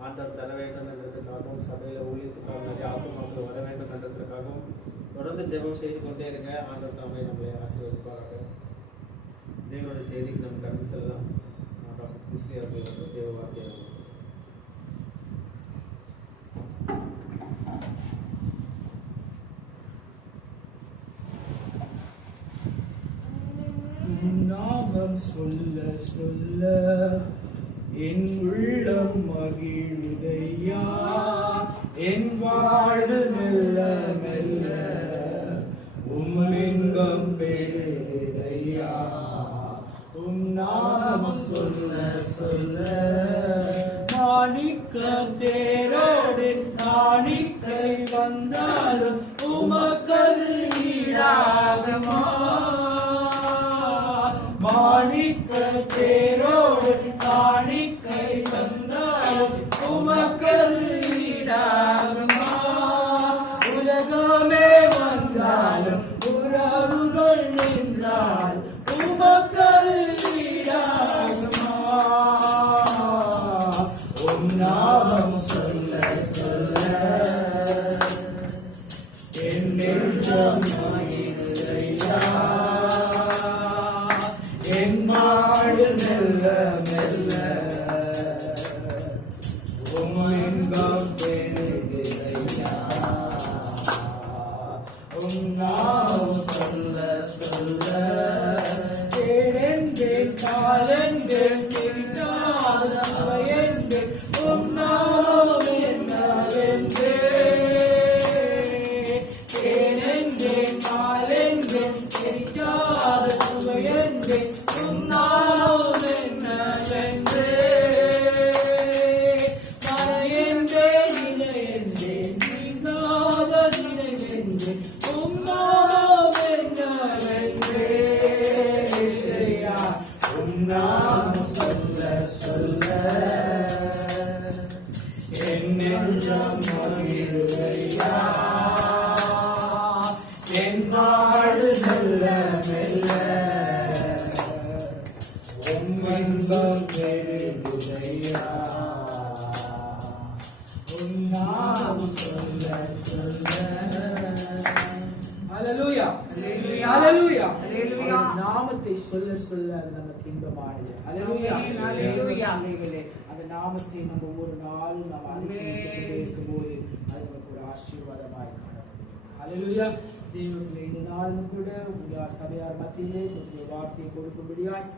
ஆண்டவர் தர வேண்டும் என்றதுக்காகவும் சபையில் ஊழியத்துக்காக நிறைய ஆத்மாக்கள் வர வேண்டும் என்றதுக்காகவும் தொடர்ந்து ஜெபம் செய்து கொண்டே இருங்க. ஆண்டவர் தாமே நம்மளை ஆசீர்வதிப்பார்கள். தேவனுடைய செய்திக்கு நம்ம கடந்து செல்லலாம். டாக்டர் கிறிஸ்டி அவர்கள் தேவ வார்த்தையாக நாமம் சொல்ல சொல்ல என் உள்ளம் மகிழுதையா, என் வாழ்வு மெல்ல மெல்ல இன்பம் பெருதையா. நாமம் சொல்ல சொல்ல மாணிக்க தேரோடு காணிக்கை வந்தாலும் உமக்கது ஈடாகுமா. மாணிக்க தேரோடு காணிக்கை வந்தாலும் உமக்கது ஈடாகுமா. உலகமே வந்தாலும் உறவுகள் நின்றால் உமக்கது ஈடாகுமா. உம் நாமம் சொல்ல சொல்ல என் நெஞ்சம் மகிழ்ந்தையா, என் வாழ்வு இன்பம் பெருகுதையா. நாமம் சொல்ல சொல்ல தேனென்றேன் காலென்றேன் தெரியாத சுவையென்றேன் நாமம் என்னவென்றே. தேனென்றேன் காலென்றேன் தெரியாத சுவையென்றேன் நாமம் என்னவென்றே. மறையென்றேன் நிலையென்றேன் நீங்காத நினைவென்றேன் நாமம் என்னவென்றே. நாமம் சொல்ல சொல்ல என் நெஞ்சம் மகிழ்வையா. என் வாழ்வு மெல்ல மெல்ல இன்பம் பெருகுதையா. நாமம் சொல்ல சொல்ல. ஹல்லேலூயா ஹல்லேலூயா ஹல்லேலூயா. நாமத்தை சொல்ல சொல்ல அது நமக்கு இன்பமானது. ஹல்லேலூயா ஹல்லேலூயா. அந்த நாமத்தை நம்ம ஒவ்வொரு நாளும் நாம் அறிக்கையிட்டுக் இருக்கும்போது அது நமக்கு ஒரு ஆசீர்வாதமாய் காணப்படுகிறது. ஹல்லேலூயா. தேவர்களே, இந்த நாளும் கூட உங்கள் சபையார் மத்தியிலே உங்களுடைய வார்த்தையை கொடுக்கும்படியாய்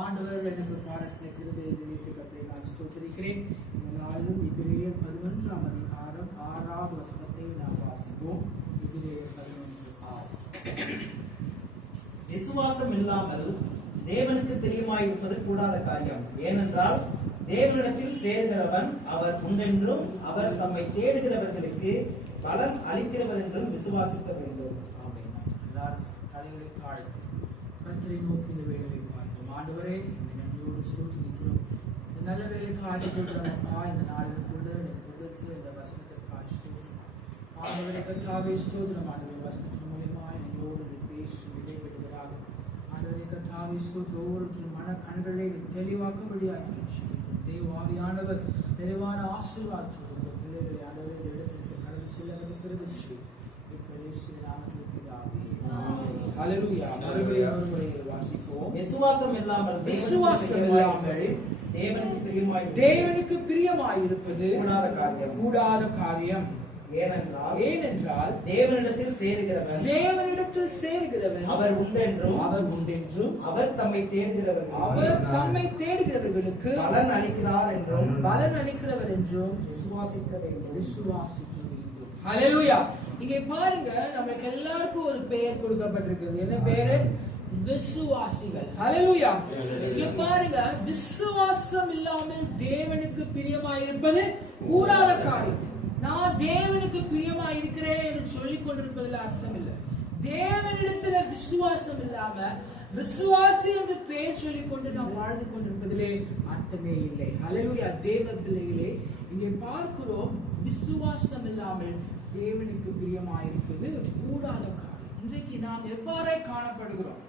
ஆண்டவர் எனக்கு பாராட்டின கிருபையை நினைத்து கர்த்தரை நான் ஸ்தோத்திரிக்கிறேன். இந்த நாளிலும் எபிரேயர் 11ஆம் அதிகாரம் 6வது வசனத்தை நாம் வாசிப்போம். எபிரேயர் 11:6. விசுவாசம் இல்லாமல் தேவனுக்கு பிரியமாயிருப்பது கூடாத காரியம். ஏனென்றால் தேவனிடத்தில் சேர்கிறவன் அவர் உண்டென்றும் அவர் தம்மை தேடுகிறவர்களுக்கு பலன் அளிக்கிறவர் என்றும் விசுவாசிக்க வேண்டும். ஆமென். எல்லாரும் தலைகளை தாழ்த்தி கர்த்தரை நோக்கி இந்த வேளையை பார்ப்போம். ஆண்டவரே, இந்த நன்றியோடு ஸ்தோத்திரிக்கிறோம். இந்த நல்ல வேலைக்கு ஆசீர்வதிக்கிறோம்ப்பா. இந்த நாளில் கூட இந்த வசனத்திற்கு ஆசீர்வதிக்கிறோம். ஆண்டவரே கர்த்தாவே ஸ்தோத்திரம். ஆண்டவரே வசனத்தின் மூலமா எங்களோடு பேசி இடைவிடுகிறாக. ஆண்டவரே கர்த்தாவே ஸ்தோத்திரம். ஒவ்வொருத்தரும் மன கண்களை தெளிவாக்கும்படியாக தேவாவியானவர் நிறைவான ஆசீர்வாதத்தோடு இந்த பிள்ளைகளை ஆண்டவரே இந்த இடத்திற்கு கடந்து செல்ல கிருபை செய்யும். ஹல்லேலூயா. மறுபடியும் ஒரு முறை வாசிப்போம். விசுவாசம் இல்லாமல் தேவனுக்கு பிரியமாயிருப்பது கூடாத காரியம். ஏனென்றால் தேவனிடத்தில் சேருகிறவன் அவர் உண்டென்றும் அவர் தம்மை தேடுகிறவர்களுக்கு பலன் அளிக்கிறவர் என்றும் விசுவாசிக்க வேண்டும். ஹல்லேலூயா. இங்கே பாருங்க, நமக்கு எல்லாருக்கும் ஒரு பெயர் கொடுக்கப்பட்டிருக்கிறது. என்ன பேரு? விசுவாசிகள். ஹல்லேலூயா. இங்கே பாருங்க, விசுவாசம் இல்லாமல் தேவனுக்கு பிரியமாயிருப்பது கூடாத காரியம். நான் தேவனுக்கு பிரியமாயிருக்கிறேன் என்று சொல்லிக் கொண்டிருப்பதில் அர்த்தம் இல்லை. தேவனிடத்துல விசுவாசம் இல்லாம விசுவாசி என்று பெயர் சொல்லிக் கொண்டு நாம் வாழ்ந்து கொண்டிருப்பதிலே அர்த்தமே இல்லை. ஹல்லேலூயா. தேவ பிள்ளைகளே, இங்கே பார்க்கிறோம், விசுவாசம் இல்லாமல் தேவனுக்கு பிரியமாயிருப்பது கூடாத காரியம். இன்றைக்கு நாம் எவ்வாறு காணப்படுகிறோம்?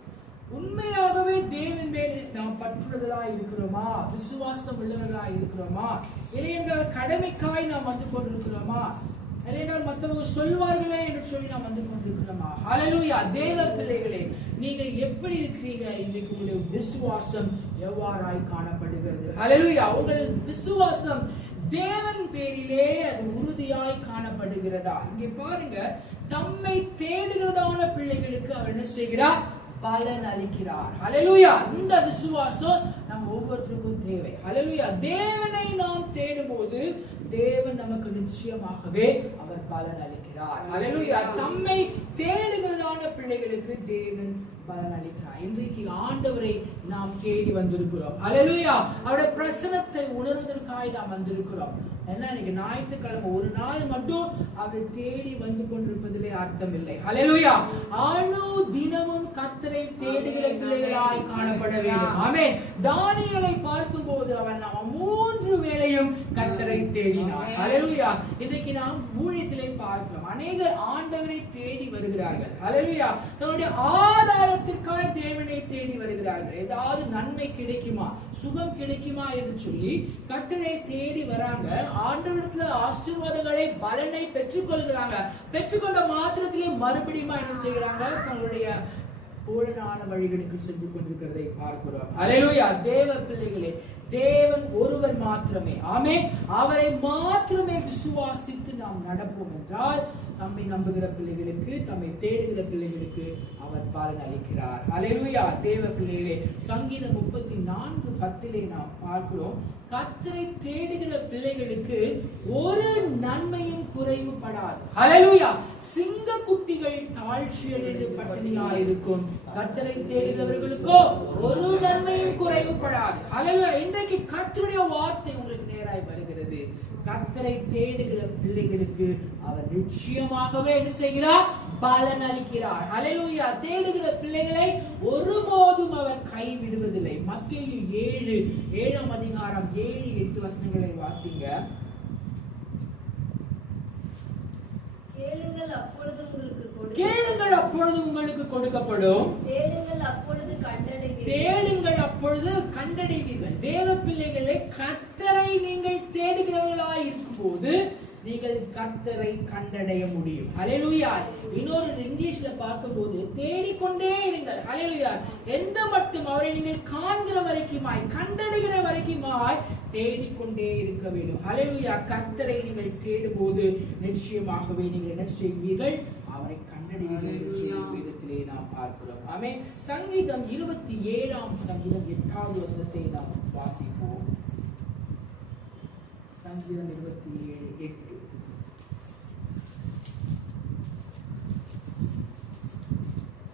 உண்மையாகவே தேவன் மேல் நாம் பற்றுள்ளவர்களாய் இருக்கிறோமா? விசுவாசம் உள்ளவர்களாய் இருக்கிறோமா? இல்லையென்றால் கடமைக்காய் நாம் வந்து கொண்டிருக்கிறோமா? இல்லையென்றால் மற்றவங்க சொல்வார்களே என்று சொல்லி நாம் வந்து கொண்டிருக்கிறோமா? ஹல்லேலூயா. தேவ பிள்ளைகளே, நீங்கள் எப்படி இருக்கிறீங்க? இன்றைக்கு உங்களுடைய விசுவாசம் எவ்வாறாய் காணப்படுகிறது? ஹல்லேலூயா. உங்கள் விசுவாசம் தேவன் பேரிலே அது உறுதியாய் காணப்படுகிறதா? இங்கே பாருங்க, தம்மை தேடுகிறதான பிள்ளைகளுக்கு அவர் என்ன செய்கிறார்? பலன் அளிக்கிறார். ஹல்லேலூயா. இந்த விசுவாசம் நம்ம ஒவ்வொருத்தருக்கும் தேவை. ஹல்லேலூயா. தேவனை நாம் தேடும்போது தேவன் நமக்கு நிச்சயமாகவே அவர் பலன் அளிக்கிறார். ஹல்லேலூயா. தம்மை தேடுகிறதான பிள்ளைகளுக்கு தேவன் பலன் அளிக்கிறார். இன்றைக்கு ஆண்டவரை நாம் தேடி வந்திருக்கிறோம். ஹல்லேலூயா. அவருடைய பிரசன்னத்தை உணர்வதற்காக நாம் வந்திருக்கிறோம். என்ன, இன்னைக்கு ஞாயிற்றுக்கிழமை ஒரு நாள் மட்டும் அவரை தேடி வந்து கொண்டிருப்பதிலே அர்த்தம் இல்லை. ஹல்லேலூயா. அணு தினமும் கர்த்தரை தேடுகிற பிள்ளைகளாய் காணப்பட வேண்டும். ஆமென். தானியேலை பார்க்கும்போது அவன் 3 வேளையும் கர்த்தரை தேடினான். ஹல்லேலூயா. இன்றைக்கு நாம் ஊழியத்திலே பார்க்கிறோம், அநேகர் ஆண்டவரை தேடி வருகிறார்கள். ஹல்லேலூயா. தன்னுடைய ஆதாரத்திற்காக தேவனை தேடி வருகிறார்கள். ஏதாவது நன்மை கிடைக்குமா, சுகம் கிடைக்குமா என்று சொல்லி கர்த்தரை தேடி வராங்க. ஆண்டவரிடத்துல ஆசீர்வாதங்களை பலனை பெற்றுக்கொள்கிறாங்க. பெற்றுக்கொண்ட மாத்திரத்திலே மறுபடியும் என்ன செய்கிறாங்க? தங்களுடைய கோலனான வழிகளுக்கு சென்று கொண்டிருக்கிறதை பார்க்கிறோம். அல்லேலூயா. தேவ பிள்ளைகளே, தேவன் ஒருவர் மாத்திரமே, ஆமென், அவரை மாத்திரமே விசுவாசித்து நாம் நடப்போம் என்றால் தம்மை நம்புகிற பிள்ளைகளுக்கு, தம்மை தேடுகிற பிள்ளைகளுக்கு அவர் பலன் அளிக்கிறார். அல்லேலூயா. தேவ பிள்ளைகளே, சங்கீதம் 34:10 நாம் பார்க்கிறோம், கர்த்தரை தேடுகிற பிள்ளைகளுக்கு ஒரு நன்மையும் குறைவுபடாது. அல்லேலூயா. சிங்க குட்டிகள் தாழ்ச்சியடைந்து பட்டினியாயிருக்கும், கர்த்தரை தேடுகிறவர்களுக்கோ ஒரு நன்மையும் குறைவுபடாது. அல்லேலூயா. இன்றைக்கு கர்த்தருடைய வார்த்தை உங்களுக்கு நேராய் வருகிறது. கர்த்தரை தேடுகிற பிள்ளைகளுக்கு அவர் நிச்சயமாகவே என்ன செய்கிறார்? பலன் அளிக்கிறார். அல்லேலூயா. தேடுகிற பிள்ளைகளை ஒருபோதும் அவர் கைவிடுவதில்லை. மத்தேயு 7:7 7-8 வசனங்களை வாசிங்க. கேளுங்கள் அப்பொழுது உங்களுக்கு கொடுக்கப்படும். கேளுங்கள் அப்பொழுது உங்களுக்கு கொடுக்கப்படும். தேடுங்கள் அப்பொழுது கண்டடைவீர்கள். தேடுங்கள் அப்பொழுது கண்டடைவீர்கள். தேவ பிள்ளைகளை, கர்த்தரை நீங்கள் தேடுகிறவர்களாய் இருக்கும்போது நீங்கள் கர்த்தரை கண்டடைய முடியும். அல்லேலூயா. இன்னொரு இங்கிலீஷ்ல பார்க்கும்போது தேடிக்கொண்டே இருங்கள். அல்லேலூயா. எந்த மட்டும் அவரை நீங்கள் காண்கிற வரைக்குமாய், கண்டடைகிற வரைக்குமாய் தேடிக்கொண்டே இருக்க வேண்டும். அல்லேலூயா. கர்த்தரை நீங்கள் தேடும்போது நிச்சயமாகவே நீங்கள் என்ன செய்வீர்கள்? அவரை கண்டடைவீர்கள் என்று வேதத்திலே நாம் பார்க்கிறோம். ஆமென். சங்கீதம் 27 சங்கீதம் 8வது வசனத்தை நாம் வாசிப்போம். சங்கீதம் 27:8.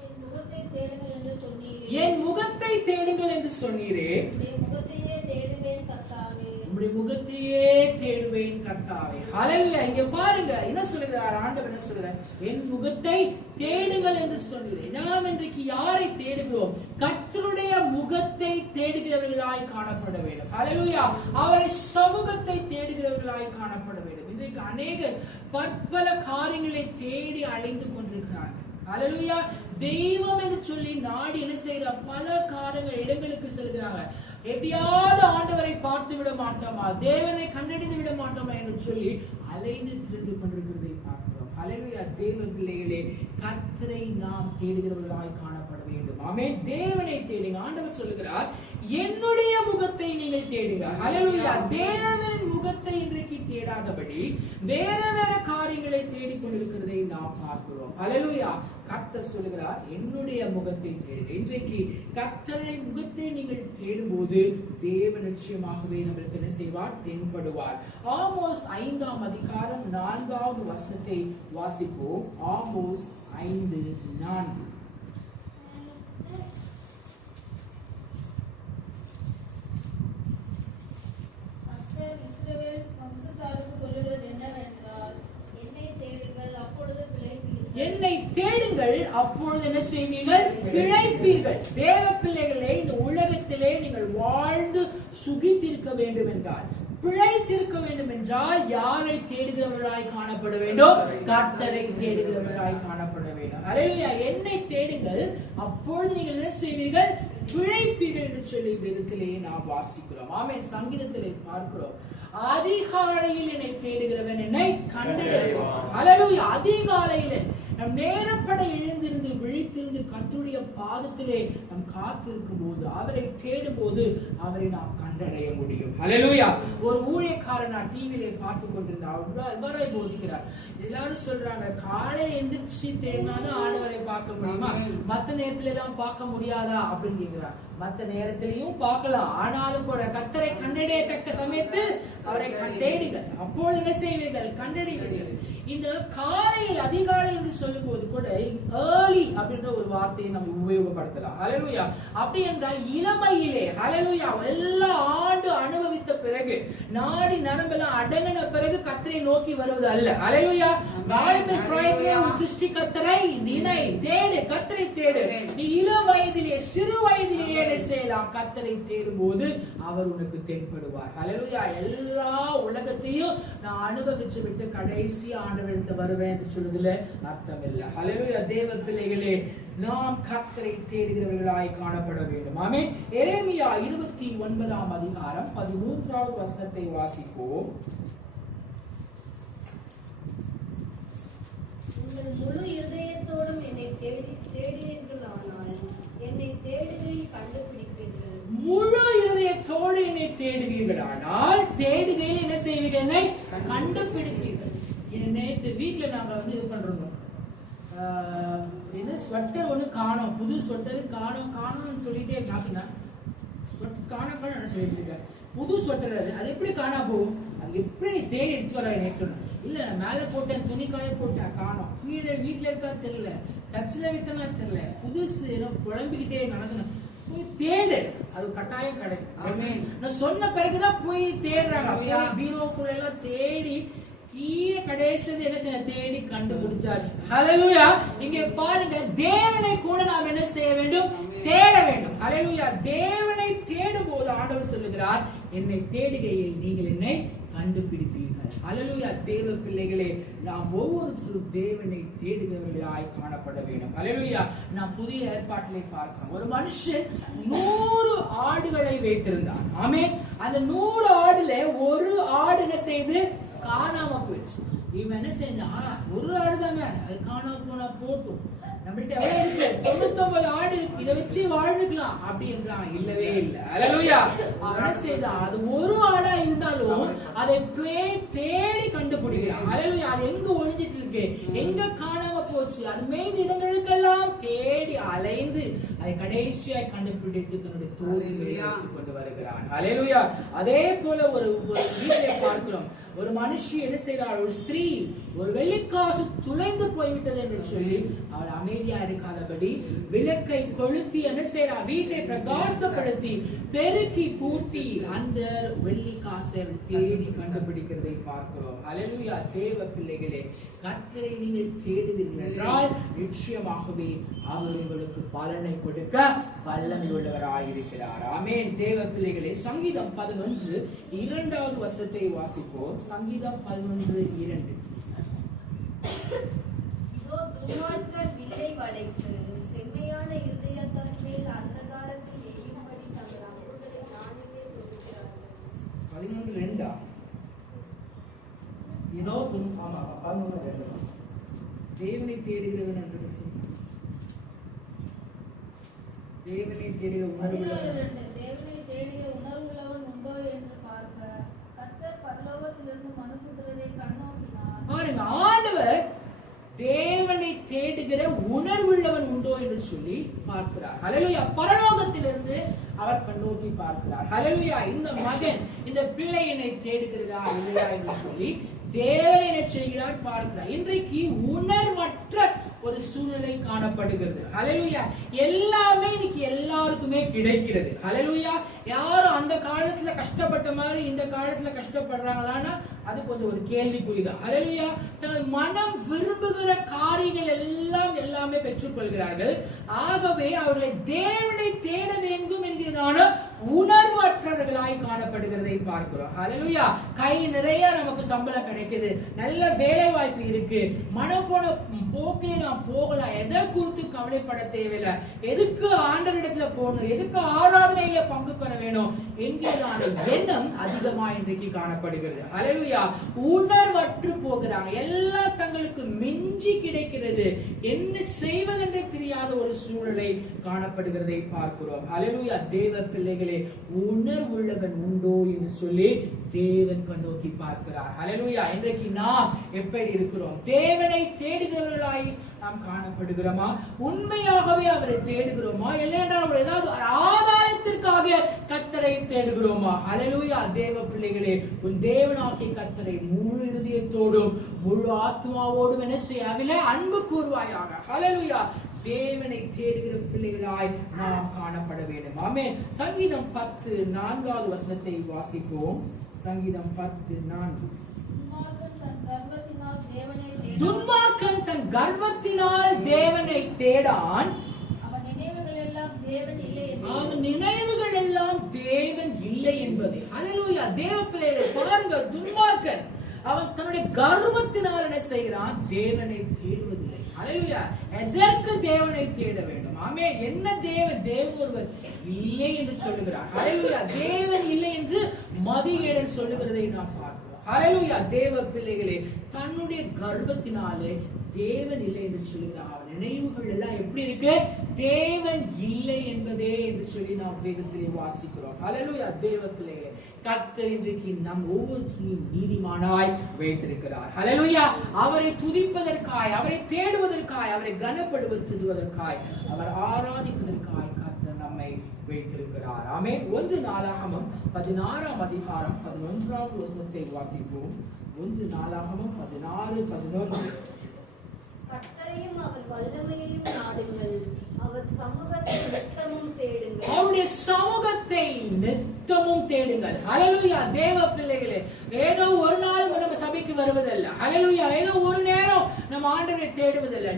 என் முகத்தை தேடுங்கள் என்று சொன்னீரே. என் முகத்தை தேடுங்கள் என்று சொன்னீரே. என் முகத்தையே தேடுவேன் கர்த்தாவே. உம்முடைய முகத்தையே தேடுவேன் கர்த்தாவே. ஹல்லேலூயா. இங்க பாருங்க என்ன சொல்றார் ஆண்டவர், என்ன சொல்றார்? என் முகத்தை தேடுங்கள் என்று சொன்னீரே. நாம் இன்றைக்கு யாரை தேடுகிறோம்? கர்த்தருடைய முகத்தை தேடுகிறவர்களாய் காணப்பட வேண்டும். ஹல்லேலூயா. அவரை சமூகத்தை தேடுகிறவர்களாய் காணப்பட வேண்டும். இன்றைக்கு அநேகர் பற்பல காரியங்களை தேடி அலைந்து கொண்டிருக்கிறார்கள். அல்லேலூயா. தெய்வம் என்று சொல்லி நாடி என்ன செய்யற பல காரியங்கள் இடங்களுக்கு செல்கிறாங்க. எப்படியாவது ஆண்டவரை பார்த்து விட மாட்டோமா, தேவனை கண்டறிந்து விட மாட்டோமா என்று சொல்லி அலைந்து திரிந்து கொண்டிருக்கிறதை பார்க்கிறோம். அல்லேலூயா. தேவ பிள்ளைகளே, கர்த்தரை நாம் தேடுகிறவர்களாய் காணப்பட வேண்டும். ஆமென். தேவனை தேடுங்க. ஆண்டவர் சொல்லுகிறார், என்னுடைய முகத்தை நீங்கள் தேடுங்க. அல்லேலூயா. தேவனின் முகத்தை இன்றைக்கு தேடாதபடி வேற வேற காரியங்களை தேடிக்கொண்டிருக்கிறதை நாம் பார்க்கிறோம். அல்லேலூயா. கர்த்தர் சொல்லுகிறார், என்னுடைய முகத்தை தேடுங்க. இன்றைக்கு கர்த்தரை முகத்தை நீங்கள் தேடும்போது தேவன் நிச்சயமாகவே நம்மளுக்கு என்ன செய்வார்? தென்படுவார். ஆமோஸ் 5:4 வசனத்தை வாசிப்போம். ஆமோஸ் 5:4. கர்த்தர் இஸ்ரவேல் வம்சத்தாருக்கு சொல்லுகிறது என்னவென்றால், என்னை தேடுங்கள் அப்பொழுது பிழைப்பீர்கள். என்னை தேடுங்கள் அப்பொழுது என்ன செய்வீர்கள்? பிழைப்பீர்கள். தேவ பிள்ளைகளே, இந்த உலகத்திலே நீங்கள் வாழ்ந்து சுகித்திருக்க வேண்டும் என்றால், பிழைத்திருக்க வேண்டும் என்றால் யாரை தேடுகிறவர்களாய் காணப்பட வேண்டும்? கர்த்தரை தேடுகிறவர்களாய் காணப்பட வேண்டும். அல்லேலூயா. என்னை தேடுங்கள் அப்பொழுது நீங்கள் என்ன செய்வீர்கள்? பிழைப்பீர்கள் என்று சொல்லி வேதத்திலே நாம் வாசிக்கிறோம். ஆமென். சங்கீதத்திலே பார்க்கிறோம், அதிகாலையில் என்னை தேடுகிறவன் என்னை கண்டடைவான். அல்லேலூயா. அதிகாலையிலே நம் நேரப்பட எழுந்திருந்து விழித்திருந்து கர்த்தருடைய பாதத்திலே நாம் காத்திருக்கும் போது, அவரை தேடும் போது அவரை நாம் கண்டடைய முடியும். அல்லேலூயா. ஒரு ஊழியக்காரன் நான் டிவியிலே பார்த்து கொண்டிருந்தார். இவரை போதிக்கிறார். எல்லாரும் சொல்றாங்க, காலையில எந்திரிச்சு தேடினாதான் ஆண்டவரை பார்க்க முடியுமா, மத்த நேரத்துல எல்லாம் பார்க்க முடியாதா அப்படின்னு கேட்கிறார். மத்த நேரத்திலையும் பார்க்கலாம், ஆனாலும் கூட கர்த்தரை கண்டடையத்தக்க சமயத்தில் அவரை தேடுங்கள், அப்பொழுது என்ன செய்வீர்கள்? கண்டடைவீர்கள். இந்த காலையில் அதிகாலை என்று சொல்லும் போது கூட ஏர்லி அப்படின்ற ஒரு வார்த்தையை நம்ம உபயோகப்படுத்தலாம். ஹல்லேலூயா. அப்படி என்றால் இளமையிலே, ஹல்லேலூயா, எல்லா ஆண்டு அனுபவித்த பிறகு, நாடி நரம்பெல்லாம் அடங்கின பிறகு கர்த்தரை நோக்கி வருவது அல்ல. ஹல்லேலூயா. வாலிப பிராயத்திலே சிருஷ்டிகர்த்தரை நினை, தேடு, கர்த்தரை தேடு. நீ இளம் வயதிலே, சிறு வயதிலேயே செய்யலாம். கர்த்தரை தேடும் போது அவர் உனக்கு தென்படுவார். ஹல்லேலூயா. எல்லா உலகத்தையும் நான் அனுபவிச்சு விட்டு கடைசி ஆண்டவரிடத்துல வருவேன் என்று சொல்றதுல அர்த்தம் இல்லை. ஹல்லேலூயா. தேவ பிள்ளைகளே, நாம் கர்த்தரை தேடுகிறவர்களாய் காணப்பட வேண்டும். ஆமென். எரேமியா 29:13 வசனத்தை வாசிப்போம். நீங்கள் முழு இருதயத்தோடும் என்னை தேடினீர்களானால் என்னை தேடுகையில் கண்டுபிடிப்பீர்கள். முழு இருதயத்தோடு என்னை தேடுவீர்களானால் தேடுகையில் என்ன செய்வீர்கள்? என்னை கண்டுபிடிப்பீர்கள். நேற்று வீட்டுல நாங்க இது பண்றோம், என்ன ஸ்வெட்டர் ஒண்ணு காணோம், புது ஸ்வெட்டர் காணோம்னு சொல்லிட்டே நான் சொன்னேன். காண சொல்லிட்டு இருக்கேன், புது ஸ்வெட்டர் அது எப்படி காணா போகும்? அது எப்படி நீ தேடி எடுத்து வர? நெக்ஸ்ட் சொன்னேன், இல்ல நான் மேல போட்டேன், துணி காய போட்டேன், காணோம். கீழே வீட்டுல இருக்கா தெரியல, சர்ச்சில் வித்தனா தெரியல, புதுசு புலம்பிக்கிட்டே நான் சொன்னேன், போய் தேடு, அது கட்டாயம் கிடைக்கும். நான் சொன்ன பிறகுதான் போய் தேடுறாங்க. பீரோக்குள்ள எல்லாம் தேடி கீழே கடைசியில என்ன செய்ய தேடி கண்டுபிடிச்சாச்சு. ஹல்லேலூயா. இங்க பாருங்க, தேவனை கூட நாம் என்ன செய்ய வேண்டும்? தேட வேண்டும். ஹல்லேலூயா. தேவனை தேடும் போது ஆண்டவர் சொல்லுகிறார், என்னை தேடுகையில் நீங்கள் என்னை கண்டுபிடிப்பீர்கள். ஹல்லேலூயா. தேவ பிள்ளைகளே, நாம் ஒவ்வொருத்தரும் தேவனை தேடுகிறவர்களாய் காணப்பட வேண்டும். ஹல்லேலூயா. நாம் புதிய ஏற்பாட்டிலே பார்க்கிறோம், ஒரு மனுஷன் 100 ஆடுகளை வைத்திருந்தான். ஆமென். அந்த 100 ஆடுல ஒரு ஆடு என்ன செய்து காணாம போயிடுச்சு. இவன் என்ன செஞ்சான், ஒரு ஆடு தாங்க, அது காணாம போனா போட்டும், நம்மகிட்ட எவ்வளவு இருக்கு, 99 ஆடு இருக்கு, இதை வச்சு வாழ்ந்துக்கலாம் அப்படி என்றான். இல்லவே இல்லை. ஹல்லேலூயா. அவன் செய்தான், அது ஒரு ஆடா இருந்தாலும் அதை தேடி கண்டுபிடிக்கிறான். ஹல்லேலூயா. அது எங்க ஒளிஞ்சிட்டு இருக்கு, எங்க காணாம போச்சு, அது மேய்ந்த இடங்களுக்கெல்லாம் தேடி அலைந்து அதை கடைசியாய் கண்டுபிடித்து தன்னுடைய தோளில் கொண்டு வருகிறான். ஹல்லேலூயா. அதே போல ஒரு வீட்டை பார்க்கிறோம், ஒரு மனுஷி என்ன செய்கிறாள், ஒரு ஸ்திரீ ஒரு வெள்ளிக்காசு துளைந்து போய்விட்டது என்று சொல்லி அவள் அமைதியா இருக்காதபடி விளக்கை கொளுத்தி என்ன செய்கிறாள், வீட்டை பிரகாசப்படுத்தி பெருக்கி கூட்டி அந்த வெள்ளிக்காசை தேடி கண்டுபிடிக்கிறதை பார்க்கிறோம். ஹல்லேலூயா. தேவ பிள்ளைகளே, கர்த்தரை நீங்கள் தேடுவீர்கள் என்றால் நிச்சயமாகவே அவர் உங்களுக்கு பலனை கொடுக்க வல்லமை உள்ளவராயிருக்கிறார். ஆமென். தேவ பிள்ளைகளே, சங்கீதம் 11 2வது வசனத்தை வாசிப்போம். சங்கீதம் 11:2. இதோ துன்மார்க்கர் வில்லை வளைத்து செம்மையான இருதயத்தார் மேல் அந்தகாரத்தில் எரியும்படி தங்கள் அம்புகளை நானிலே தொடுக்கிறார்கள். 11:2. இதோ 11:2. தேவனை தேடுகிறவன் என்று தேவனை தேடுகிற உணர்வுள்ளவன். தேவனை தேடுகிற உணர்வுள்ளவன் உண்டோ என்று பார்க்க கர்த்தர் பரலோகத்திலிருந்து மனுபுத்திரரை கண்ணோக்கினார். பாருங்க, ஆண்டவர் தேவனை தேடுகிற உணர்வுள்ளவன் உண்டோ என்று சொல்லி பார்க்கிறார். ஹல்லேலூயா. பரலோகத்திலிருந்து அவர் கண்ணோக்கி பார்க்கிறார். ஹல்லேலூயா. இந்த மகன், இந்த பிள்ளை என்னை தேடுகிறதா இல்லையா என்று சொல்லி தேவனை என்ன செய்கிறார் பார்க்கிறார். இன்றைக்கு உணர்வற்ற ஒரு சூழ்நிலை காணப்படுகிறது. ஹல்லேலூயா. எல்லாமே இன்னைக்கு எல்லாருக்குமே கிடைக்கிறது. ஹல்லேலூயா. யாரும் அந்த காலத்துல கஷ்டப்பட்ட மாதிரி இந்த காலத்துல கஷ்டப்படுறாங்களான்னா அது கொஞ்சம் ஒரு கேள்விக்குறிதான். ஹல்லேலூயா. தங்கள் மனம் விரும்புகிற காரியங்கள் எல்லாமே பெற்றுக்கொள்கிறார்கள். ஆகவே அவர்களை தேவனை தேட வேண்டும் என்கிறதான உணர்வற்றவர்களாய் காணப்படுகிறதை பார்க்கிறோம். ஹல்லேலூயா. கை நிறைய நமக்கு சம்பளம் கிடைக்குது, நல்ல வேலை வாய்ப்பு இருக்கு, மனம் போன போக்கே நாம் போகலாம், எதை குறித்து கவலைப்பட தேவையில்லை, எதுக்கு ஆண்டவரிடத்துல போகணும், எதுக்கு ஆராதனையில பங்கு பெற வேணும் என்கிறதான எண்ணம் அதிகமா இன்றைக்கு காணப்படுகிறது. ஹல்லேலூயா. உணர்வற்று போகிறாங்க. எல்லாம் தங்களுக்கு மிஞ்சி கிடைக்கிறது, என்ன செய்வதென்று தெரியாத ஒரு சூழ்நிலை காணப்படுகிறதை பார்க்கிறோம். ஹல்லேலூயா. தேவ பிள்ளைகளே, உணர்வுள்ளவன் உண்டோ என்று சொல்லி தேவன் கண்ணோக்கி பார்க்கிறார். ஹல்லேலூயா. இன்றைக்கு நாம் எப்படி இருக்கிறோம்? தேவனை தேடுகிறவர்களாய் நாம் காணப்படுகிறோமா? உண்மையாகவே அவரை தேடுகிறோமா? இல்லையென்றால் அவர் ஏதாவது ஆதாயத்திற்காக கர்த்தரை தேடுகிறோமா? ஹல்லேலூயா. தேவ பிள்ளைகளே, உன் தேவனாகிய கர்த்தரை முழு இருதயத்தோடும் முழு ஆத்மாவோடும் என்ன செய்ய அன்பு கூறுவாயாக. ஹல்லேலூயா. தேவனை தேடுகிற பிள்ளைகளாய் நாம் காணப்பட வேண்டும். ஆமென். சங்கீதம் 10:4வது வசனத்தை வாசிப்போம். சங்கீதம் 10:4. துன்மார்க்கன் தன் கர்வத்தினால் தேவனை தேடான், அவன் நினைவுகள் எல்லாம் தேவன் இல்லை என்பது. அவன் நினைவுகள் எல்லாம் தேவன் இல்லை என்பது. ஹல்லேலூயா. தேவ பிள்ளைகளை பாருங்க, துன்மார்க்கன் அவன் தன்னுடைய கர்வத்தினால் என்ன செய்கிறான்? தேவனை தேடுவதில்லை. ஹல்லேலூயா. எதற்கு தேவனை தேட வேண்டும்? ஆமென். என்ன தேவன் ஒருவர் இல்லை என்று சொல்லுகிறார். ஹல்லேலூயா. தேவன் இல்லை என்று மதிகேடன் சொல்லுகிறதை நாம் பார்க்கிறோம். ஹல்லேலூயா. தேவ பிள்ளைகளே, தன்னுடைய கர்வத்தினாலே தேவன் இல்லை என்று சொல்லுகிறார். அவன் நினைவுகள் எல்லாம் எப்படி இருக்கு? தேவன் இல்லை என்பதே என்று சொல்லி நாம் வேதத்திலே வாசிக்கிறோம். ஹல்லேலூயா. தேவ பிள்ளைகளே, கர்த்தர் இன்றைக்கு நம் ஒவ்வொருவரையும் நீதிமானாய் வைத்திருக்கிறார். ஹல்லேலூயா. அவரை துதிப்பதற்காய், அவரை தேடுவதற்காய், அவரை கனப்படுத்துவதற்காய், அவர் ஆராதிப்பதற்காய் கர்த்தர் நம்மை வைத்திருக்கிறார். ஆமென். 1 நாளாகமம் 16ஆம் அதிகாரம் 11ஆவது வசனத்தை வாசிப்போம். 1 நாளாகமம் 16:11. கர்த்தரையும் அவர் வல்லமையையும் நாடுங்கள், அவர் சமூகத்தை நித்தமும் தேடுங்கள். அவருடைய சமூகத்தை நித்தமும் தேடுங்கள். ஹல்லேலூயா. தேவ பிள்ளைகளே, ஏதோ ஒரு நாள் நம்ம சபைக்கு வருவதல்ல. ஹல்லேலூயா. ஏதோ ஒரு நேரம் நம்ம ஆண்டவரை தேடுவதல்ல.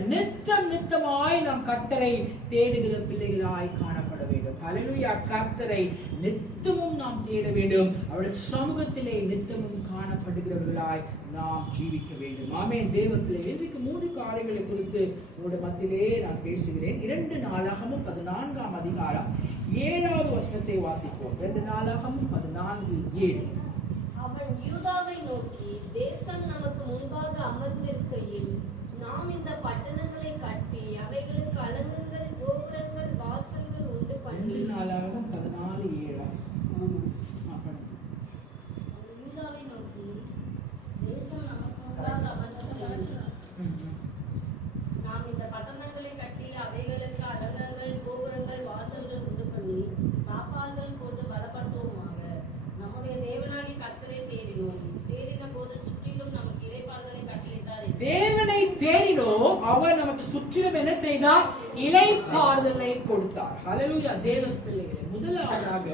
நித்தமாய் நாம் கர்த்தரை தேடுகிற பிள்ளைகளாய் காணப்பட வேண்டும். ஹல்லேலூயா. கர்த்தரை நித்தமும் நாம் தேட வேண்டும். அவருடைய சமூகத்திலே நித்தமும் காணப்படுகிறவர்களாய் நாம் ஜீவிக்க வேண்டும். ஆமென். தேவ பிள்ளைகளே, இன்றைக்கு 3 காரியங்களை குறித்து உங்களுடைய மத்தியிலே நான் பேசுகிறேன். 2 நாளாகமம் 14ஆம் அதிகாரம் 7வது வசனத்தை வாசிப்போம். 2 நாளாகமம் 14:7. அவன் யூதாவை நோக்கி, தேசம் நமக்கு முன்பாக அமர்ந்திருக்கையில் நாம் இந்த பட்டணங்களை கட்டி அவைகளுக்கு அலங்கங்கள், கோபுரங்கள், வாசல்கள் உண்டு பண்ணி. 2 நாளாகமம் 14:7. யூதாவை நோக்கி, தேசம் நமக்கு முன்பாக அமர்ந்திருக்கையில் நாம் இந்த பட்டணங்களை கட்டி அவைகளுக்கு அலங்கங்கள், கோபுரங்கள், வாசல்கள் உண்டு பண்ணி காப்பாள்கள் போட்டு பலப்படுத்துவோமாக. நம்முடைய தேவனாகிய கர்த்தரை தேடினோம், தேடின போது சுற்றிலும் நமக்கு இளைப்பாறுதலை கட்டளையிட்டார். தேவனை தேடினோம், அவர் நமக்கு சுற்றிலும் என்ன செய்தார்? இளைப்பாறுதலை கொடுத்தார். ஹல்லேலூயா. தேவ பிள்ளைகளே, முதலாவதாக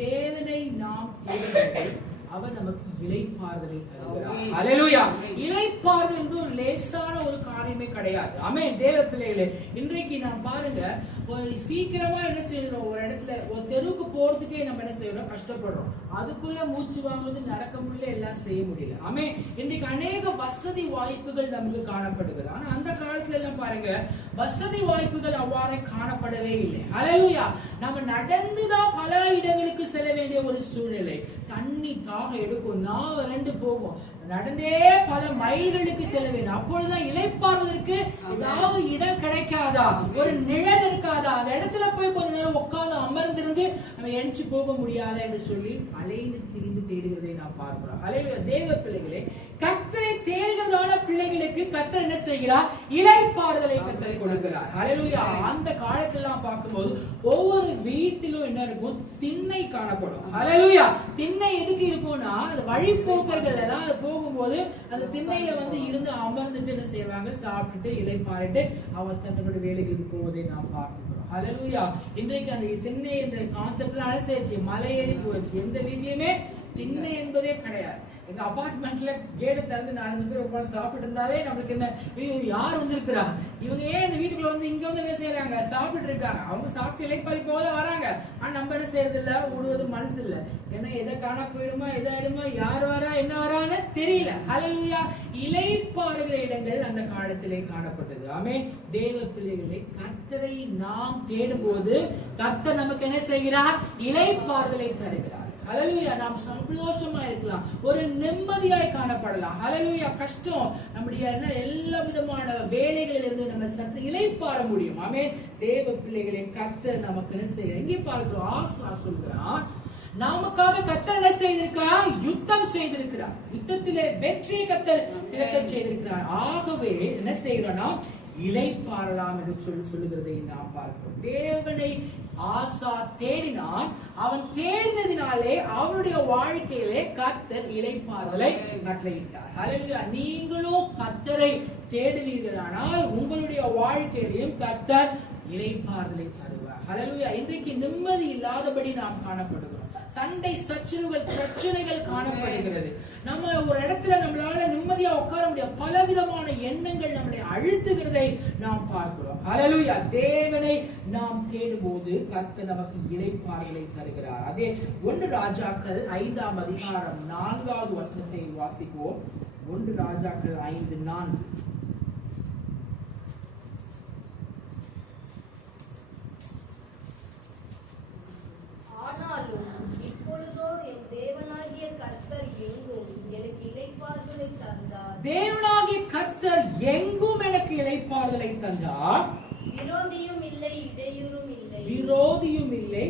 தேவனை நாம் தேடுகிறோம், அவர் நமக்கு இளைப்பாறுதலை தருகிறார். ஹல்லேலூயா. இளைப்பாறுதல் என்பது ஒரு லேசான ஒரு காரியமே கிடையாது. ஆமென். தேவ பிள்ளைகளே, இன்றைக்கு நாம் பாருங்க, சீக்கிரமா என்ன செய்யறோம், ஒரு இடத்துல ஒரு தெருவுக்கு போறதுக்கே நம்ம என்ன செய்யறோம், கஷ்டப்படுறோம். அதுக்குள்ள மூச்சு வாங்குவது, நடக்க முடியல, எல்லாம் செய்ய முடியல. ஆமென். இன்றைக்கு அநேக வசதி வாய்ப்புகள் நமக்கு காணப்படுகிறது. ஆனா அந்த காலத்துல எல்லாம் பாருங்க, வசதி வாய்ப்புகள் அவ்வாறே காணப்படவே இல்லை. ஹல்லேலூயா. நம்ம நடந்துதான் பல இடங்களுக்கு செல்ல வேண்டிய ஒரு சூழ்நிலை. தண்ணி தாக எடுக்கும், நான் வறண்டு போகும், நடந்தே பல மைல்களுக்கு செல்ல வேண்டும். அப்பொழுதுதான் இளைப்பாறுவதற்கு ஏதாவது இடம் கிடைக்காதா, ஒரு நிழல் இருக்காதா, அந்த இடத்துல போய் கொஞ்ச நேரம் உட்கார்ந்து அமர்ந்திருந்து நம்ம எணிச்சு போக முடியாதா என்று சொல்லி அலைந்து திரிந்து தேடுகிறதை நாம் பார்க்கிறோம். ஹல்லேலூயா. தேவ பிள்ளைகளே, கர்த்தரை தேடுகிறதான பிள்ளைகளுக்கு கர்த்தர் என்ன செய்கிறார்? இளைப்பாறுதலை கர்த்தர் கொடுக்கிறார். ஹல்லேலூயா. அந்த காலத்துல எல்லாம் பார்க்கும்போது ஒவ்வொரு வீட்டிலும் என்ன இருக்கும்? திண்ணை காணப்படும். ஹல்லேலூயா. திண்ணை எதுக்கு இருக்கும்னா, அந்த வழிபோக்கர்கள் எல்லாம் அது போகும்போது அந்த திண்ணையில வந்து இருந்து அமர்ந்துட்டு என்ன செய்வாங்க? சாப்பிட்டுட்டு இளைப்பாறிட்டு அவர் தன்னுடைய வேலைகளுக்கு போவதை நாம் பார்க்கிறோம். ஹல்லேலூயா. இன்றைக்கு அந்த திண்ணை என்ற கான்செப்ட்ல அனுசரிச்சு மலை ஏறி போச்சு. எந்த வீட்லயுமே திண்ணை என்பதே கிடையாது. எங்க அபார்ட்மெண்ட்ல கேட திறந்து 4-5 பேர் உட்கார்ந்து சாப்பிட்டு இருந்தாலே நம்மளுக்கு என்ன, ஐயோ யார் வந்திருக்கிறா, இவங்க ஏன் இந்த வீட்டுக்குள்ள வந்து இங்க வந்து என்ன செய்யறாங்க, சாப்பிட்டு இருக்காங்க. அவங்க சாப்பிட்டு இலைப்பாரி போல வராங்க. ஆனா நம்ம என்ன செய்யறது இல்ல, விடுவது மனசு இல்ல. ஏன்னா எதை காண போயிடுமா, எதாயிடுமா, யார் வரா என்ன வரான்னு தெரியல. ஹல்லேலூயா. இலைப்பாறுகிற இடங்கள் அந்த காலத்திலே காணப்பட்டது. ஆமென். தேவ பிள்ளைகளை, கர்த்தரை நாம் தேடும் போது கர்த்தர் நமக்கு என்ன செய்கிறார்? இலைப்பாறுதலை தருகிறார். ஹல்லேலூயா. நாம் சந்தோஷமா இருக்கலாம், ஒரு நிம்மதியாய் காணப்படலாம். ஹல்லேலூயா. கஷ்டம் நம்முடைய எல்லா விதமான வேலைகளில் இருந்து நம்ம சற்று இளைப்பாற முடியும். ஆமென். தேவ பிள்ளைகளை, கர்த்தர் நமக்கு என்ன செய்ய, எங்கே பார்க்கிறோம்? ஆசா சொல்கிறான், நமக்காக கர்த்தர் என்ன செய்திருக்கிறார்? யுத்தம் செய்திருக்கிறார். யுத்தத்திலே வெற்றியை கர்த்தர் சிறக்க செய்திருக்கிறார். ஆகவே என்ன செய்கிறோம்னா, இளைப்பாறலாம் என்று சொல்லுகிறதை நாம் பார்க்கிறோம். தேவனை ஆசா தேடினான், அவன் தேடினதினாலே அவனுடைய வாழ்க்கையிலே கர்த்தர் இளைப்பாறுதலை கட்டளையிட்டார். ஹல்லேலூயா. நீங்களும் கர்த்தரை தேடுவீர்களானால் உங்களுடைய வாழ்க்கையிலும் கர்த்தர் இளைப்பாறுதலை தருவார். ஹல்லேலூயா. இன்றைக்கு நிம்மதி இல்லாதபடி நாம் காணப்படுகிறோம். சண்டை சச்சரவுகள், பிரச்சனைகள் காணப்படுகிறது. நம்ம ஒரு இடத்துல நம்மளால நிம்மதியா உட்கார முடியாது. பலவிதமான எண்ணங்கள் நம்மளை அழுத்துகிறதை நாம் பார்க்கிறோம். ஹல்லேலூயா. தேவனை நாம் தேடும்போது கர்த்தர் நமக்கு இளைப்பாறுதலை தருகிறார். அதே 1 ராஜாக்கள் 5ஆம் அதிகாரம் 4வது வசனத்தை வாசிப்போம். 1 ராஜாக்கள் 5:4. ஆனாலும் இப்பொழுதோ என் தேவனாகிய கர்த்தர் எங்கும் எனக்கு இளைப்பாறுதலை தந்தார். தேவனாகிய கர்த்தர் எங்கும் எனக்கு இளைப்பாறுதலை தந்தார். விரோதியும் இல்லை, இடையூறும் இல்லை. விரோதியும் இல்லை,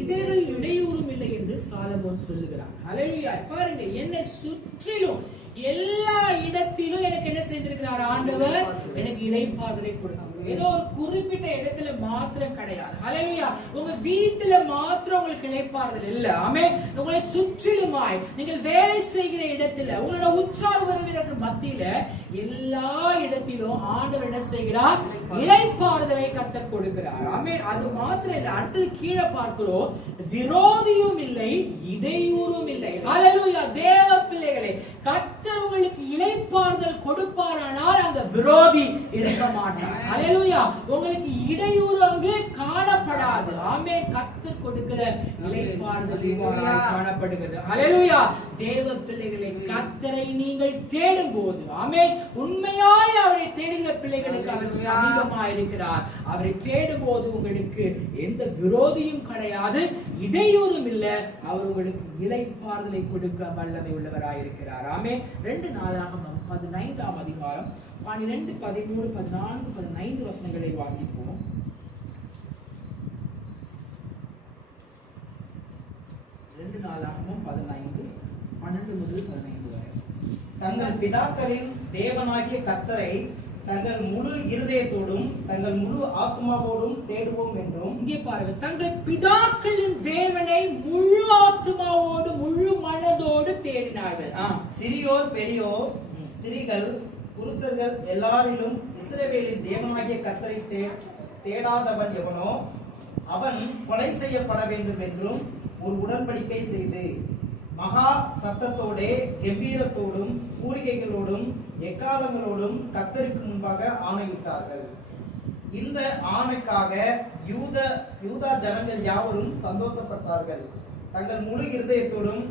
இடையூறும் இல்லை என்று சாலமோன் சொல்லுகிறார். ஹல்லேலூயா. பாருங்க, என்னை சுற்றிலும் எல்லா இடத்திலும் எனக்கு என்ன செய்திருக்கிறார் ஆண்டவர்? எனக்கு இளைப்பாறுதலை கொடுக்கிறார். ஏதோ ஒரு குறிப்பிட்ட இடத்துல மாத்திரம் கிடையாது. ஹல்லேலூயா. உங்க வீட்டுல மாத்திரம் உங்களுக்கு இளைப்பாறுதல் இல்ல. ஆமென். உங்களை சுற்றிலுமாய் நீங்கள் வேலை செய்கிற இடத்துல, உங்களோட உற்றார் உறவினர்கள் மத்தியில, எல்லா இடத்திலும் ஆண்டவர் என்ன செய்கிறார்? இளைப்பாறுதலை கர்த்தர் கொடுக்கிறார். ஆமென். அது மாத்திரம் இல்ல, அடுத்தது கீழே பார்க்கிறோம், விரோதியும் இல்லை, இடையூறும் இல்லை. ஹல்லேலூயா. தேவ பிள்ளைகளே, கர்த்தர் உங்களுக்கு இளைப்பாறுதல் கொடுப்பாரானால் அங்க விரோதி இருக்க மாட்டார். ஹல்லேலூயா. உங்களுக்கு இடையூறு அங்கு காணப்படாது. ஆமென். கர்த்தர் கொடுக்கிற இளைப்பாறுதல் காணப்படுகிறது. ஹல்லேலூயா. தேவ பிள்ளைகளை, கர்த்தரை நீங்கள் தேடும் போது, ஆமென், உண்மையாய் அவரை தேடுகிற பிள்ளைகளுக்கு அவர் சமீபமாய் இருக்கிறார். அவரை தேடும் போது உங்களுக்கு எந்த விரோதியும் கிடையாது, இடையூறும் இல்லை. அவர் உங்களுக்கு இளைப்பாறுதலை கொடுக்க வல்லமை உள்ளவராயிருக்கிறார். ஆமென். 2 நாளாகமம் 15ஆம் அதிகாரம் 12, 13, 14, 15 வசனங்களை வாசிப்போம். 2 நாளாகமம் 15, 12 முதல் 15 வரை. தங்கள் பிதாக்களின் தேவனாகிய கர்த்தரை தங்கள் முழு இருதயத்தோடும் தங்கள் முழு ஆத்மாவோடும் தேடுவோம் என்றும். இங்கே பாருங்க, தங்கள் பிதாக்களின் தேவனை முழு ஆத்மாவோடு முழு மனதோடு தேடினார்கள். சிறியோர் பெரியோர், ஸ்திரீகள் புருஷர்கள் எல்லாரிலும் இஸ்ரவேலின் தேவனாகிய கர்த்தரை தேடாதவன் எவனோ அவன் கொலை செய்யப்பட வேண்டும் என்றும் ஒரு உடன்படிக்கை செய்து மகா சத்தத்தோடே கம்பீரத்தோடும் பூரிகைகளோடும் எக்காலங்களோடும் கர்த்தருக்கு முன்பாக ஆணையிட்டார்கள். இந்த ஆணைக்காக யூதா ஜனங்கள் யாவரும் சந்தோஷப்பட்டார்கள். தங்கள் முழு இருதயத்தோடும்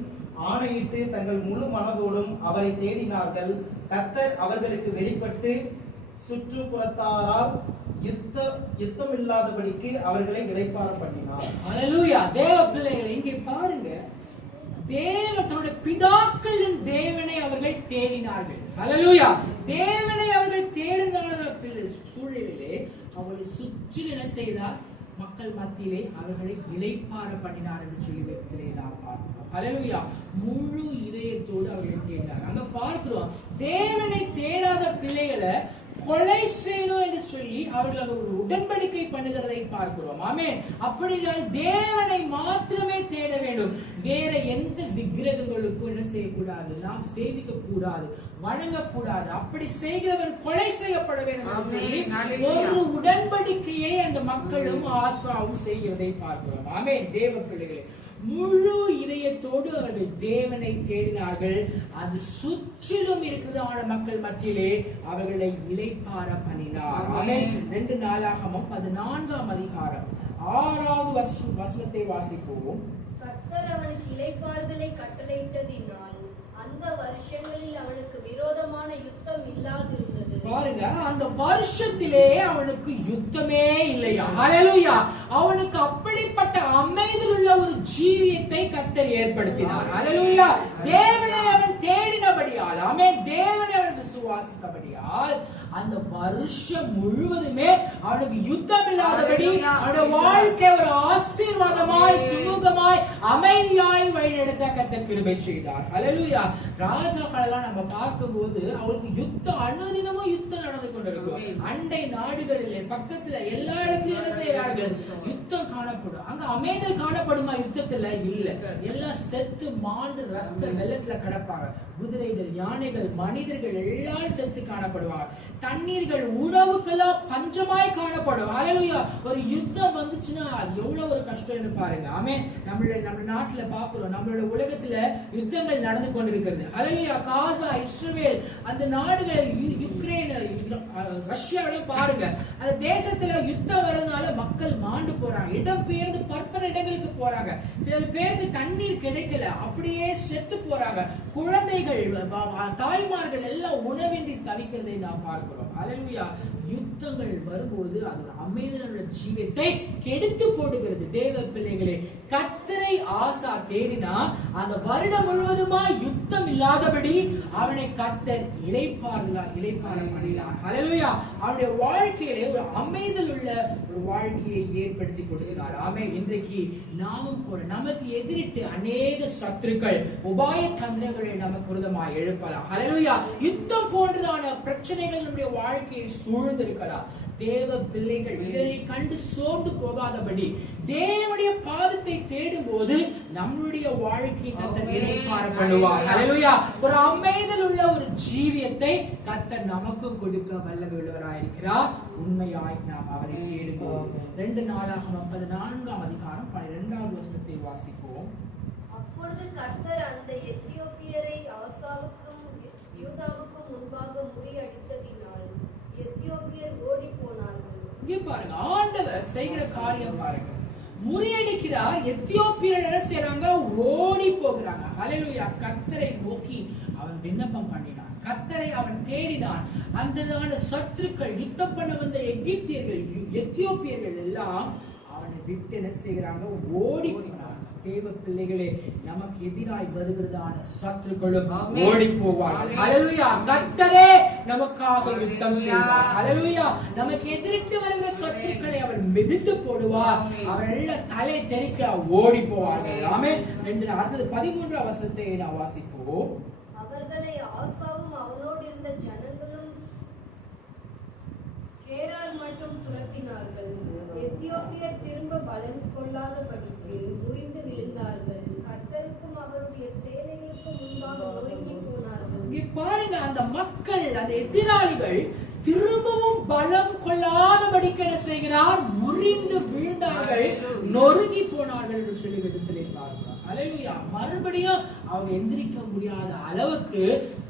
ஆணையிட்டு தங்கள் முழு மனதோடும் அவரை தேடினார்கள். கர்த்தர் அவர்களுக்கு வெளிப்பட்டு சுற்றுப்புறத்தாரால் யுத்தமில்லாதபடிக்கு அவர்களை இளைப்பாற பண்ணினார். ஹல்லேலூயா. தேவ பிள்ளைகளை, இங்கே பாருங்க, தன்னுடைய பிதாக்களின் தேவனை அவர்கள் தேடினார்கள். ஹல்லேலூயா. தேவனை அவர்கள் தேடின சூழலிலே அவர்களை சுற்றி என்ன செய்தார்? மக்கள் மத்தியிலே அவர்களை இளைப்பாற பண்ணினார் என்று சொல்லி வேதத்திலே நாம் பார்க்கிறோம். ஹல்லேலூயா. முழு இதயத்தோடு அவர்களை தேடினார். அங்க பார்க்கிறோம், தேவனை தேடாத பிள்ளைகளை கொலை செய்யணும் என்று சொல்லி அவர்கள் ஒரு உடன்படிக்கை பண்ணுகிறதை பார்க்கிறோம். ஆமென். அப்படினால் தேவனை மாத்திரமே தேட வேண்டும். வேற எந்த விக்கிரகங்களுக்கும் என்ன செய்யக்கூடாது? நாம் சேவிக்க கூடாது, வணங்கக்கூடாது. அப்படி செய்கிறவன் கொலை செய்யப்பட வேண்டும் என்று சொல்லி ஒரு உடன்படிக்கையை அந்த மக்களும் ஆசாவும் செய்கிறதை பார்க்கிறோம். ஆமென். தேவ பிள்ளைகளே, முழு இதயத்தோடு அவர்கள் தேவனை தேடினார்கள். அது சுற்றிலும் இருக்கிறதான மக்கள் மத்தியிலே அவர்களை இளைப்பாற பண்ணினார். 2 நாளாகமம் 14ஆம் அதிகாரம் 6வது வசனத்தை வாசிப்போம். கர்த்தர் அவனுக்கு இளைப்பாறுதலை கட்டளையிட்டதினால் அந்த வருஷங்களில் அவனுக்கு விரோதமான யுத்தம் இல்லாதிருந்தது. பாருங்க, அந்த வருஷத்திலே அவனுக்கு யுத்தமே இல்லையா? ஹல்லேலூயா. அவனுக்கு அப்படிப்பட்ட அமைதியில் உள்ள ஒரு ஜீவியத்தை கர்த்தர் ஏற்படுத்தினார். ஹல்லேலூயா. தேவனை அவன் தேடினபடியால், ஆமென், தேவனை அவன் விசுவாசித்தபடியால் அந்த வருஷம் முழுவதுமே அவனுக்கு யுத்தம் இல்லாதபடி அவனுடைய வாழ்க்கை ஒரு ஆசீர்வாதமாய், சுமூகமாய், அமைதியாய் வழிநடத்த கர்த்தர் கிருபை செய்தார். ஹல்லேலூயா. ராஜாக்களெல்லாம் நம்ம பார்க்கும்போது அவளுக்கு யுத்தம், அனுதினமும் யுத்தம் நடந்து கொண்டிருக்கும். அண்டை நாடுகளிலே பக்கத்துல எல்லா இடத்துலயும் என்ன செய்யறார்கள்? யுத்தம் காணப்படும். அங்க அமைதல் காணப்படுமா? யுத்தத்துல இல்ல. எல்லாம் செத்து மாண்டு ரத்த வெள்ளத்துல கிடப்பாங்க. குதிரைகள், யானைகள், மனிதர்கள் எல்லாரும் செத்து காணப்படுவாங்க. தண்ணீர்கள், உணவுக்கெல்லாம் பஞ்சமாய் காணப்படும். ஹல்லேலூயா. ஒரு யுத்தம் வந்துச்சுன்னா அது எவ்வளவு ஒரு கஷ்டம்னு பாருங்க. ஆமென். நம்ம நாட்டுல பாக்குறோம், நம்மளோட உலகத்துல யுத்தங்கள் நடந்து கொண்டிருக்கிறது. ஹல்லேலூயா. காசா, இஸ்ரேல், அந்த நாடுகள், யுக்ரைன், ரஷ்யாவிலும் பாருங்க, அந்த தேசத்துல யுத்தம் வரதுனால மக்கள் மாண்டு போறாங்க. இடம் பெயர்ந்து பற்பல இடங்களுக்கு போறாங்க. சில பேருக்கு தண்ணீர் கிடைக்கல, அப்படியே செத்து போறாங்க. குழந்தைகள், தாய்மார்கள் எல்லாம் உணவின்றி தவிக்கிறதை நாம் பார்க்கிறோம். ஹல்லேலூயா. யுத்தங்கள் வரும்போது அது அமைதியான ஜீவியத்தை கெடுத்து போடுகிறது. தேவ பிள்ளைகளே, கர்த்தரை ஆசா தேடினா அந்த வருடம் முழுவதுமா யுத்தம் இல்லாதபடி அவனை கர்த்தர் இளைப்பாற பண்ணினார். ஹல்லேலூயா. அவனுடைய வாழ்க்கையிலே ஒரு அமைதல் உள்ள ஒரு வாழ்க்கையை ஏற்படுத்தி கொடுக்கிறார். ஆமென். இன்றைக்கு நாமும் கூட நமக்கு எதிரிட்டு அநேக சத்துருக்கள் உபாய தந்திரங்களை நமக்கு விரோதமாய் எழுப்பலாம். ஹல்லேலூயா. யுத்தம் போன்றதான பிரச்சனைகள் நம்முடைய வாழ்க்கையை சூழ்ந்திருக்கலாம். தேவ பிள்ளைகள் இதனை கண்டு சோர்ந்து போகாதபடி தேவனுடைய பாதத்தை தேடும் போது நம்முடைய வாழ்க்கை கர்த்தர் இளைப்பாற பண்ணுவார். ஹல்லேலூயா. ஒரு அமைதல் உள்ள ஒரு ஜீவியத்தை கர்த்தர் நமக்கு கொடுக்க வல்லவராயிருக்கிறார். உண்மையாய் நாம் அவரை தேடுவோம். 2 நாளாகமம் 14ஆம் அதிகாரம் 12வது வசனத்தை வாசிப்போம். அப்பொழுது கர்த்தர் அந்த எத்தியோப்பியரை ஆசாவுக்கும் யூதாவுக்கும் முன்பாக முறியடித்ததினால் எத்தியோப்பியர் ஓடி போனார்கள். இங்கே பாருங்க, ஆண்டவர் செய்கிற காரியம் பாருங்க. முறியடிக்கிறார். எத்தியோப்பியர்கள் என்ன செய்யறாங்க? ஓடி போகிறாங்க. ஹல்லேலூயா. கர்த்தரை நோக்கி அவன் விண்ணப்பம் பண்ணினான். கர்த்தரை அவன் தேடினான். அந்த சத்துருக்கள் யுத்தம் பண்ண வந்த எகிப்தியர்கள் எத்தியோப்பியர்கள் எல்லாம் அவனை விட்டு என்ன செய்கிறாங்க? ஓடி போனாங்க. தேவ பிள்ளைகளே, நமக்கு எதிராய் வருகிறதான சத்துருக்களும் ஓடி போவார்கள். ஹல்லேலூயா. கர்த்தரே நமக்காக யுத்தம் செய்வார். ஹல்லேலூயா. நமக்கு எதிரிட்டு வருகிற சத்துருக்களை அவர் மிதித்து போடுவார். அவரெல்லாம் தலை தெறிக்க ஓடி போவார்கள். ஆமென். அடுத்தது 13ஆம் வசனத்தை நாம் வாசிப்போம். அவர்களை ஆசாவும் அவனோடு இருந்த ஜனங்களும் கேரால் மட்டும் துரத்தினார்கள். எத்தியோப்பியர் திரும்ப பலன் கொள்ளாதபடிக்கு முறிந்து விழுந்தார்கள். கர்த்தருக்கும் அவருடைய சேனைகளுக்கும் முன்பாக நொறுங்கி போனார்கள். இங்கே பாருங்க, அந்த மக்கள், அந்த எதிராளிகள் திரும்பவும் பலம் கொள்ளாதபடிக்கு என்ன செய்கிறார்? முறிந்து விழுந்தார்கள், நொறுங்கி போனார்கள் என்று சொல்லி விதத்திலே பார்க்கிறோம். ஹல்லேலூயா. மறுபடியும் அவங்க எந்திரிக்க முடியாத அளவுக்கு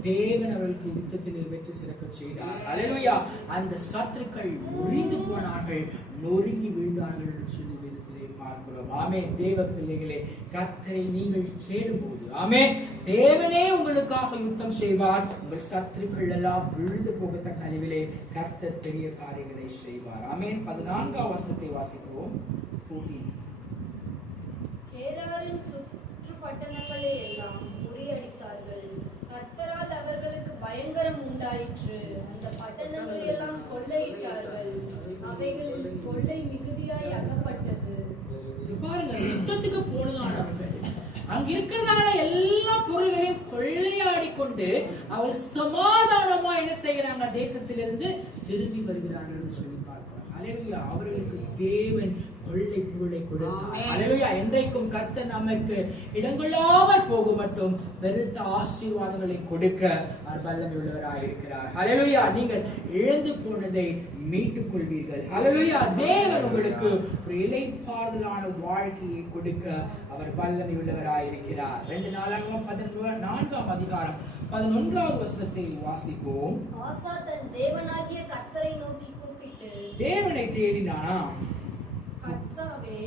தேவன் அவர்களுக்கு யுத்தத்தில் வெற்றி சிறக்க செய்தார். ஹல்லேலூயா. அந்த சத்துருக்கள் முறிந்து போனார்கள், நொறுங்கி விழுந்தார்கள் என்று சொல்லி வேதத்திலே பார்க்கிறோம். ஆமென். தேவ பிள்ளைகளே, கர்த்தரை நீங்கள் தேடும்போது, ஆமென், தேவனே உங்களுக்காக யுத்தம் செய்வார். உங்கள் சத்துருக்கள் எல்லாம் விழுந்து போகத்தக்க அளவிலே கர்த்தர் பெரிய காரியங்களை செய்வார். ஆமென். 14ஆம் வசனத்தை வாசிக்கிறோம். கேராரின் சுற்று பட்டணங்களை எல்லாம் முறியடித்தார்கள். கர்த்தரால் அவர்களுக்கு பயங்கரம் உண்டாயிற்று. அந்த பட்டணங்களை எல்லாம் கொள்ளையிட்டார்கள். அவைகளில் கொள்ளை மிகுதியாய் அகப்பட்டது. பாருங்க, யுத்தத்துக்கு போனதானவர்கள் அங்க இருக்கிறதான எல்லா பொருள்களையும் கொள்ளையாடி கொண்டு அவள் சமாதானமா என்ன செய்கிறாங்க? தேசத்திலிருந்து திரும்பி வருகிறார்கள் என்று சொல்லி பார்க்கிறோம். ஹல்லேலூயா. அவர்களுக்கு தேவன் கொள்ளை பொருளை கொடுத்தார். ஹல்லேலூயா. என்றைக்கும் கர்த்தர் நமக்கு இடங்கொள்ளாமல் போக மட்டும் பெருத்த ஆசீர்வாதங்களை கொடுக்க அவர் வல்லமை உள்ளவராய் இருக்கிறார். ஹல்லேலூயா. நீங்கள் இழந்து போனதை மீட்டுக் கொள்வீர்கள். ஹல்லேலூயா. தேவன் உங்களுக்கு ஒரு இளைப்பாறுதலான வாழ்க்கையை கொடுக்க அவர் வல்லமை உள்ளவராய் இருக்கிறார். 2 நாளாகமம் 14ஆம் அதிகாரம் 11வது வசனத்தை வாசிப்போம். ஆசா தன் தேவனாகிய கர்த்தரை நோக்கி கூப்பிட்டு தேவனை தேடினானா? கர்த்தாவே,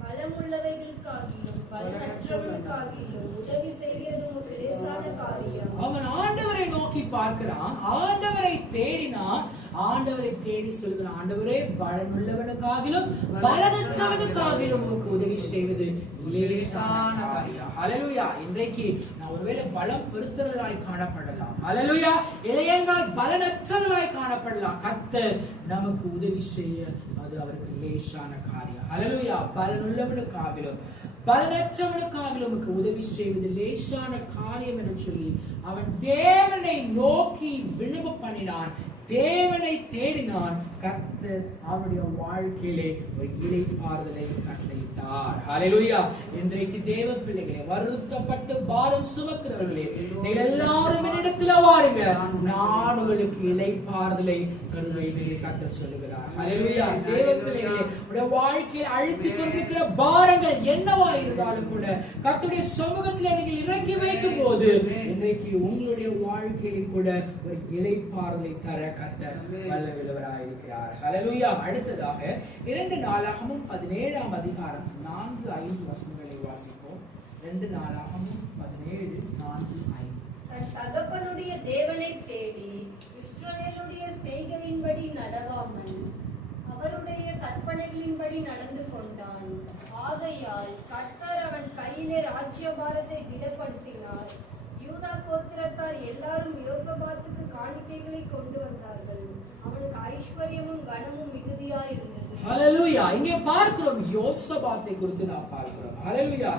பலமுள்ளவைகளுக்காகிலும் பலனற்றவர்களுக்காகிலும் உதவி செய்வது உமக்கு லேசான காரியம். அவன் ஆண்டவரை நோக்கி பார்க்கிறான். ஆண்டவரை தேடினான். ஆண்டவரை தேடி சொல்கிறான், ஆண்டவரே, பலனுள்ளவனுக்காகிலும் பலனற்றவனுக்காகிலும் உமக்கு உதவி செய்வது லேசான காரியம். ஹல்லேலூயா. இன்றைக்கு நான் ஒருவேளை பலம் பெருத்தவர்களாய் காணப்படலாம். ஹல்லேலூயா. இல்லையென்றால் பலனற்றவர்களாய் காணப்படலாம். கர்த்தர் நமக்கு உதவி செய்ய அது அவருக்கு லேசான காரியம். ஹல்லேலூயா. பலனுள்ளவனுக்காகிலும் பலனற்றவனுக்காகிலும் உதவி செய்வது லேசான காரியம் என்று சொல்லி அவன் தேவனை நோக்கி விண்ணப்பம் பண்ணினான். தேவனை தேடினான். கர்த்தர் அவனுடைய வாழ்க்கையிலே ஒரு இளைப்பாறுதலை கட்டளையிட்டார். ஹல்லேலூயா. இன்றைக்கு தேவ பிள்ளைகளே, வருத்தப்பட்டு பாரம் சுமக்கிறவர்களே, நீங்கள் எல்லாரும் என்னிடத்தில் வாருங்க, நான் உங்களுக்கு இளைப்பாறுதலை தருவேன் என்று கர்த்தர் சொல்லுகிறார். ஹல்லேலூயா. தேவ பிள்ளைகளே, உங்களுடைய வாழ்க்கையில் அழுத்திக் கொண்டிருக்கிற பாரங்கள் என்னவா இருந்தாலும் கூட கர்த்தருடைய சமூகத்தில் நீங்கள் இறக்கி வைக்கும் போது இன்றைக்கு உங்களுடைய வாழ்க்கையில் கூட ஒரு இளைப்பாறுதலை தர கர்த்தர் வல்லமையுள்ளவராயிருக்கிறார். ஹல்லேலூயா. அடுத்ததாக 2 நாளாகமம் 17ஆம் அதிகாரம் 4-5 வசனங்களை வாசிப்போம். 2 நாளாகமம் 17:4-5. தன் தகப்பனுடைய தேவனை தேடி இஸ்ரவேலுடைய செய்கையின்படி நடவாமல் அவருடைய கற்பனைகளின்படி நடந்து கொண்டான். ஆகையால் கர்த்தர் ராஜ்யபாரத்தை திடப்படுத்தினார். யூதா கோத்திரத்தார் எல்லாரும் யோசபாத்துக்கு காணிக்கைகளை கொண்டு வந்தார்கள். அவனுக்கு ஐஸ்வர்யமும் கனமும் மிகுதியாயிருந்தது. ஹல்லேலூயா. இங்கே பார்க்கிறோம் யோசபாத்தை குறித்து நாம் பார்க்கிறோம். ஹல்லேலூயா.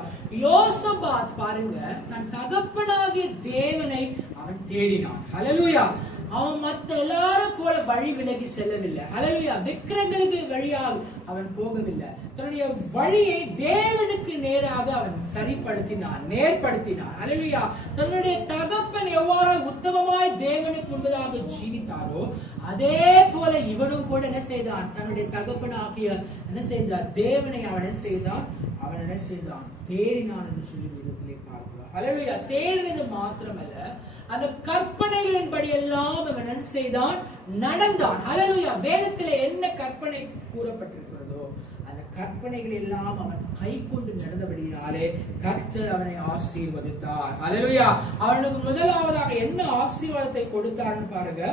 யோசபாத் பாருங்க, தன் தகப்பனாகிய தேவனை அவன் தேடினான். ஹல்லேலூயா. அவன் மத்த எல்லாரும் போல வழி விலகி செல்லவில்லை. ஹல்லேலூயா. விக்கிரங்களுக்கு வழியாக அவன் போகவில்லை. தன்னுடைய வழியை தேவனுக்கு நேராக அவன் சரிப்படுத்தினான், நேர்படுத்தினான். ஹல்லேலூயா. தன்னுடைய தகப்பன் எவ்வாறு உத்தமமாய் தேவனுக்கு முன்பதாக ஜீவித்தாரோ அதே போல இவனும் கூட என்ன செய்தான், தன்னுடைய தகப்பனாகிய என்ன செய்தான், தேவனை அவன் என்ன செய்தான், தேடினான் என்று சொல்லி வேதத்திலே பார்க்கிறோம். ஹல்லேலூயா. தேடினது மாத்திரமல்ல, அந்த கற்பனைகளின்படி எல்லாம் அவன் என்ன செய்தான், நடந்தான். ஹல்லேலூயா. வேதத்திலே என்ன கற்பனை கூறப்பட்டிருக்கிறதோ அந்த கற்பனைகள் எல்லாம் அவன் கை கொண்டு நடந்தபடியாலே கர்த்தர் அவனை ஆசீர்வதித்தார். ஹல்லேலூயா. அவனுக்கு முதலாவதாக என்ன ஆசீர்வாதத்தை கொடுத்தார்னு பாருங்க,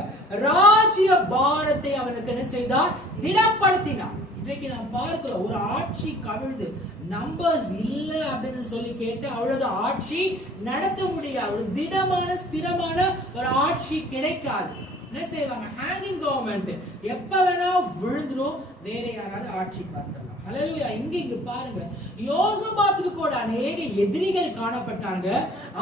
ராஜ்ய பாரத்தை அவனுக்கு என்ன செய்தார், திடப்படுத்தினார். இன்றைக்கு நாம் பார்க்கிறோம், ஒரு ஆட்சி கவிழ்ந்து நம்பர்ஸ் இல்ல அப்படின்னு சொல்லி கேட்டு அவ்வளவு ஆட்சி நடத்த முடியாது. ஒரு திடமான ஸ்திரமான ஒரு ஆட்சி கிடைக்காது. என்ன செய்வாங்க, ஹேங்கிங் கவர்மெண்ட், எப்ப வேணா விழுந்துரும், வேற யாராவது ஆட்சிக்கு வந்துடலாம். ஹல்லேலூயா. இங்க பாருங்க, யோசபாத்துக்கு கூட அநேக எதிரிகள் காணப்பட்டாங்க.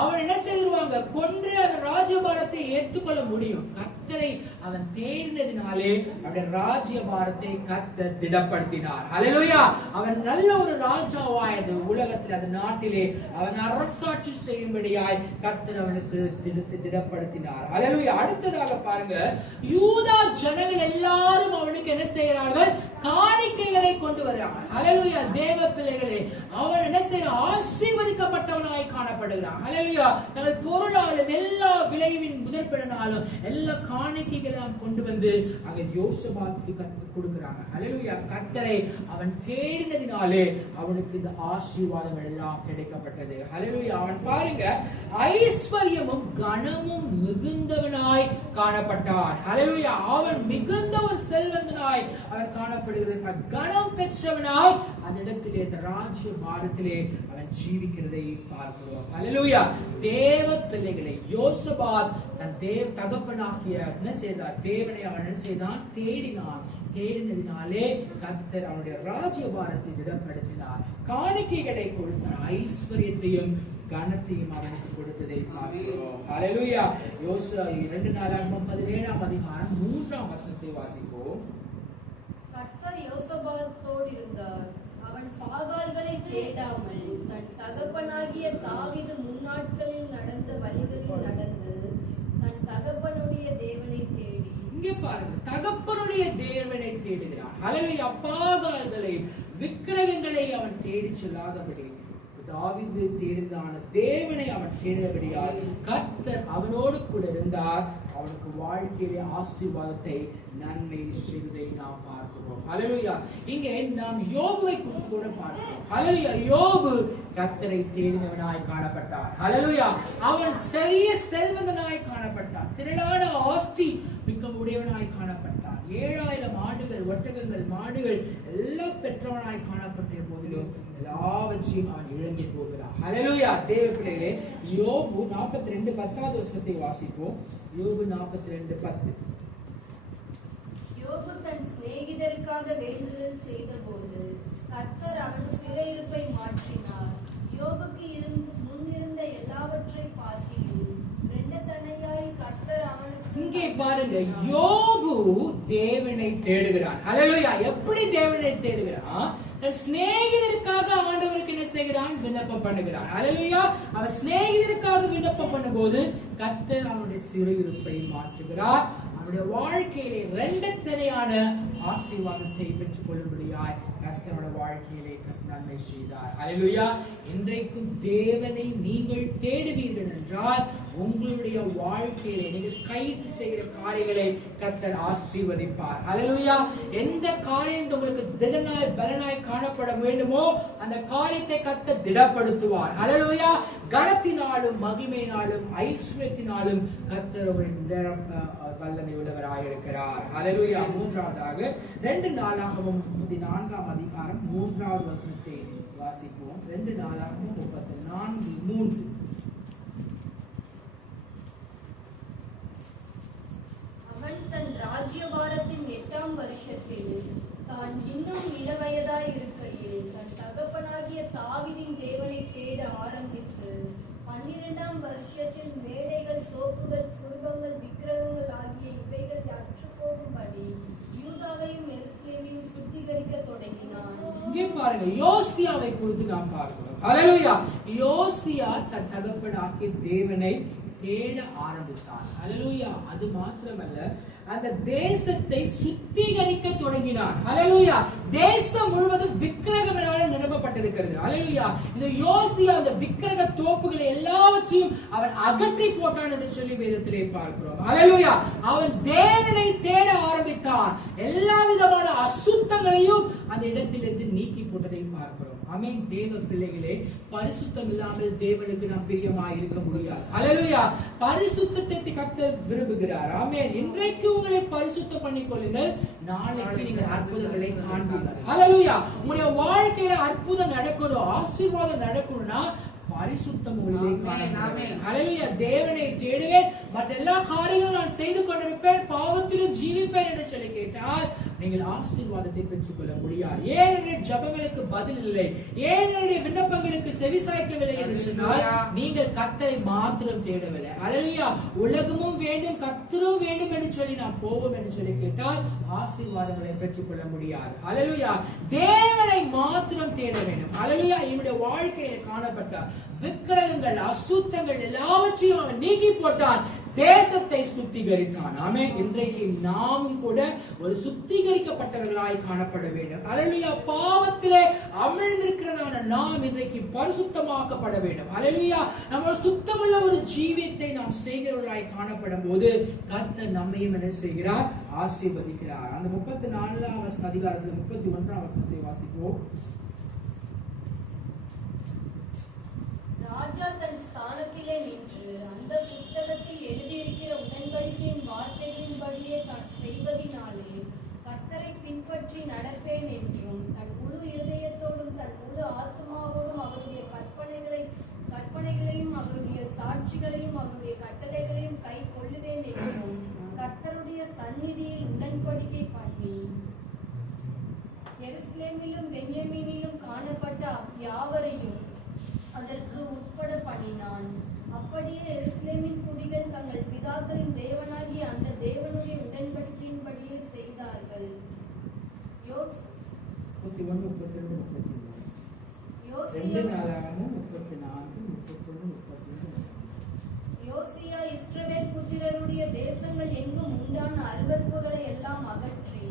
அவன் என்ன செய்வாங்க, கொன்று அவன் ராஜ்யபாரத்தை ஏற்றுக்கொள்ள முடியும். கர்த்தரை அவன் தேடினதினாலே அவனுடைய ராஜ்யபாரத்தை கர்த்தர் திடப்படுத்தினார். ஹல்லேலூயா. அவன் நல்ல ஒரு ராஜாவாய் உலகத்தில் அந்த நாட்டிலே அவன் அரசாட்சி செய்யும்படியாய் கர்த்தர் அவனுக்கு திடப்படுத்தினார். ஹல்லேலூயா. அடுத்ததாக பாருங்க, யூதா ஜனங்கள் எல்லாரும் அவனுக்கு என்ன செய்கிறார்கள், காணிக்கைகளை கொண்டு வருகிறார்கள். ஹல்லேலூயா. தேவ பிள்ளைகளே, அவன் என்ன செய்ய, ஆசீர்வதிக்கப்பட்டவனாய் காணப்படுகிறான். ஹல்லேலூயா. தங்கள் பொருளாலும் எல்லா விளைவின் முதற்பலனாலும் எல்லா காணிக்கைகளையும் கொண்டு வந்து அங்க யோசபாத்துக்கு கொடுக்கிறாங்க. ஹல்லேலூயா. கர்த்தரை அவன் தேடினதினாலே அவனுக்கு இந்த ஆசீர்வாதங்கள் எல்லாம் கிடைக்கப்பட்டது. ஹல்லேலூயா. அவன் பாருங்க, ஐஸ்வர்யமும் கனமும் மிகுந்தவனாய் காணப்பட்டான். ஹல்லேலூயா. அவன் மிகுந்த ஒரு செல்வந்தனாய் அவன் காணப்படுகிறது. கனம் பெற்றவனாய் அந்த இடத்திலே, இந்த ராஜ்ய பாரத்திலே அவன் ஜீவிக்கிறதை பார்க்கிறோம். ஹல்லேலூயா. தேவ பிள்ளைகளை, யோசபாத் தன் தகப்பனாகிய என்ன செய்தார், தேவனை அவன் என்ன செய்தான், தேடினான். தேடினதினாலே கர்த்தர் அவனுடைய ராஜ்யபாரத்தை திடப்படுத்தினார். காணிக்கைகளை கொடுத்தார். ஐஸ்வர்யத்தையும் கனத்தையும் அவனுக்கு கொடுத்ததை பார்க்கிறோம். ஹல்லேலூயா. 2 நாளாகமம் 17ஆம் அதிகாரம் 3ஆம் வசனத்தை வாசிப்போம். கர்த்தர் யோசபாத்தோடு இருந்தார். அவன் பாகால்களை தேடாமல் தன் தகப்பனாகிய தாவீது முன்னாட்களில் நடந்த வழிகளில் நடந்து தன் தகப்பனுடைய தேவனை தேடி. இங்கே பாருங்க, தகப்பனுடைய தேவனை தேடுகிறான். ஹல்லேலூயா. பாகால்களை, விக்கிரகங்களை அவன் தேடி செல்லாதபடி தாவீது தேர்ந்தான தேவனை அவன் தேடினபடியால் கர்த்தர் அவனோடு கூட இருந்தார். அவனுக்கு வாழ்க்கையிலே ஆசீர்வாதத்தை, நன்மை செய்வதை நாம் பார்க்கிறோம். ஹல்லேலூயா. இங்கே நாம் யோபுவை கூட பார்க்கிறோம். ஹல்லேலூயா. யோபு கர்த்தரை தேடினவனாய் காணப்பட்டார். ஹல்லேலூயா. அவன் பெரிய செல்வந்தனாய் காணப்பட்டான். திரளான ஆஸ்தி மிக்க உடையவனாய் காணப்பட்டான். 7000 ஆடுகள், ஒட்டகங்கள், மாடுகள் எல்லாம் பெற்றவனாய் காணப்பட்ட போதிலும் எல்லாவற்றையும் அவன் இழந்து போகிறான். ஹல்லேலூயா. தேவ பிள்ளைகளே, யோபு 42 10ஆவது வசனத்தை வாசிப்போம். யோபு 42:10. யோபு தன் சிநேகிதருக்காக வேண்டுதல் செய்த போது கர்த்தர் அவன் சிறையிருப்பை மாற்றினார். யோபுக்கு முன்னிருந்த எல்லாவற்றை பார்க்கிலும் இரண்டத்தனையாய் கர்த்தர் அவனுக்கு. இங்கே பாருங்க, யோபு தேவனை தேடுகிறான். ஹல்லேலூயா. எப்படி தேவனை தேடுகிறான்? தன் சிநேகிதருக்காக ஆண்டவருக்கு என்ன செய்கிறான், விண்ணப்பம் பண்ணுகிறான். ஹல்லேலூயா. அவன் சிநேகிதருக்காக விண்ணப்பம் பண்ணும்போது கர்த்தர் அவனுடைய சிறையிருப்பை மாற்றுகிறார். அவனுடைய வாழ்க்கையிலே இரண்டத்தனையான ஆசீர்வாதத்தை பெற்றுக் கொள்ளும்படியாய் கர்த்தரோட வாழ்க்கையிலே நன்மை செய்தார். ஹல்லேலூயா. இன்றைக்கும் தேவனை நீங்கள் தேடுவீர்கள் என்றால் உங்களுடைய வாழ்க்கையிலே நீங்கள் கைது செய்கிற காரியங்களை கர்த்தர் ஆசீர்வதிப்பார். ஹல்லேலூயா. எந்த காரியம் உங்களுக்கு திடனாய் பலனாய் காணப்பட வேண்டுமோ அந்த காரியத்தை கர்த்தர் திடப்படுத்துவார். ஹல்லேலூயா. கனத்தினாலும் மகிமையினாலும் ஐஸ்வர்யத்தினாலும் கர்த்தர் வல்லமை உள்ளவராய் இருக்கிறார். ஹல்லேலூயா. மூன்றாவதாக 2 நாளாகமம் 14ஆம் அதிகாரம் 3ஆவது வசனத்தை வாசிப்போம். 2 நாளாகமம் 34:3. அவன் தன் ராஜ்யபாரத்தின் 8ஆம் வருஷத்தில் தான் இன்னும் இளவயதாய் இருக்கையில் தன் தகப்பனாகிய தாவீதின் தேவனை தேட ஆரம்பித்து 12ஆம் வருஷத்தில் மேடைகள், தோப்புகள், சுரூபங்கள், விக்கிரகங்கள் ஆகிய இவைகள் அற்றுப்போகும்படி யூதாவையும் எருசலேமையும் சுத்திகரிக்க தொடங்கினான். இங்கே பாருங்க, யோசியாவை குறித்து நாம் பார்க்கிறோம். ஹல்லேலூயா. யோசியா தன் தகப்பனாகிய தேவனை தேட ஆரம்பித்தான். ஹல்லேலூயா. அது மாத்திரமல்ல, அந்த தேசத்தை சுத்திகரிக்க தொடங்கினான். ஹல்லேலூயா. தேசம் முழுவதும் விக்கிரகங்களால் நிரப்பப்பட்டிருக்கிறது. ஹல்லேலூயா. இந்த யோசியா அந்த விக்கிரக தோப்புகளை எல்லாவற்றையும் அவன் அகற்றி போட்டான் என்று சொல்லி வேதத்திலே பார்க்கிறோம். ஹல்லேலூயா. அவன் தேவனை தேட ஆரம்பித்தான். எல்லா விதமான அசுத்தங்களையும் அந்த இடத்திலிருந்து நீக்கி போட்டதை பார்க்கிறோம். ஆமென். தேவ பிள்ளைகளே, பரிசுத்தம் இல்லாமல் தேவனுக்கு நாம் பிரியமாய் இருக்க முடியாது. ஹல்லேலூயா. பரிசுத்தத்தை கர்த்தர் விரும்புகிறார். ஆமென். இன்றைக்கு உங்களை பரிசுத்தம் பண்ணிக் கொள்ளுங்கள், நாளைக்கு நீங்கள் அற்புதங்களை காண்பீர்கள். ஹல்லேலூயா. உங்களுடைய வாழ்க்கையில அற்புதம் நடக்கணும், ஆசீர்வாதம் நடக்கணும்னா பரிசுத்தம் உங்களிலே காணப்படும். ஹல்லேலூயா. தேவனை தேடுவேன், மற்ற எல்லா காரியங்களும் நான் செய்து கொண்டிருப்பேன், பாவத்திலும் ஜீவிப்பேன் என்று சொல்லி கேட்டால் நீங்கள் ஆசீர்வாதத்தை பெற்றுக் கொள்ள முடியாது. ஏன் என்னுடைய ஜபங்களுக்கு பதில் இல்லை, ஏன் என்னுடைய விண்ணப்பங்களுக்கு செவிசாய்க்கவில்லை என்று சொன்னால் நீங்கள் கர்த்தரை மாத்திரம் தேடவில்லை. ஹல்லேலூயா. உலகமும் வேண்டும், கர்த்தரும் வேண்டும் என்று சொல்லி நான் போவோம் என்று சொல்லி கேட்டால் ஆசீர்வாதங்களை பெற்றுக் கொள்ள முடியாது. ஹல்லேலூயா. தேவனை மாத்திரம் தேட வேண்டும். ஹல்லேலூயா. என்னுடைய வாழ்க்கையில காணப்பட்ட விக்கிரகங்கள், அசுத்தங்கள் எல்லாவற்றையும் அவன் நீக்கி போட்டான், தேசத்தை சுத்திகரித்தான். ஆமென். இன்றைக்கு நாமும் கூட ஒரு சுத்திகரிக்கப்பட்டவர்களாய் காணப்பட வேண்டும். ஹல்லேலூயா. பாவத்திலே அமிழ்ந்திருக்கிறதான நாம் இன்றைக்கு பரிசுத்தமாக்கப்பட வேண்டும். ஹல்லேலூயா. நம்ம சுத்தமுள்ள ஒரு ஜீவியத்தை நாம் செய்கிறவர்களாய் காணப்படும் போது கர்த்தர் நம்மையும் என்ன செய்கிறார்? ஆசீர்வதிக்கிறார். அந்த 34ஆம் அதிகாரத்தில் 31ஆம் வசனத்தை வாசிப்போம். ராஜா தன் ஸ்தானத்திலே நின்று அந்த புத்தகத்தில் எழுதியிருக்கிற உடன்படிக்கையின் வார்த்தைகளின்படியே தான் செய்வதினாலே கர்த்தரை பின்பற்றி நடப்பேன் என்றும் தன் முழு இருதயத்தோடும் தன் முழு ஆத்மாவோடும் அவருடைய கற்பனைகளையும் அவருடைய சாட்சிகளையும் அவருடைய கட்டளைகளையும் கை கொள்ளுவேன் என்றும் கர்த்தருடைய சந்நிதியில் உடன்படிக்கை பண்ணி எருசலேமிலும் பென்யமீனிலும் காணப்பட்ட யாவரையும் அதற்கு உட்பட பண்ணினான். அப்படியே எருசலேமின் குடிகள் தங்கள் பிதாக்களின் தேவனாகிய அந்த தேவனுடைய உடன்படிக்கையின்படியே செய்தார்கள். யோசியா இஸ்ரவேல் புத்திரருடைய தேசங்கள் எங்கும் உண்டான அருவருப்புகளை எல்லாம் அகற்றி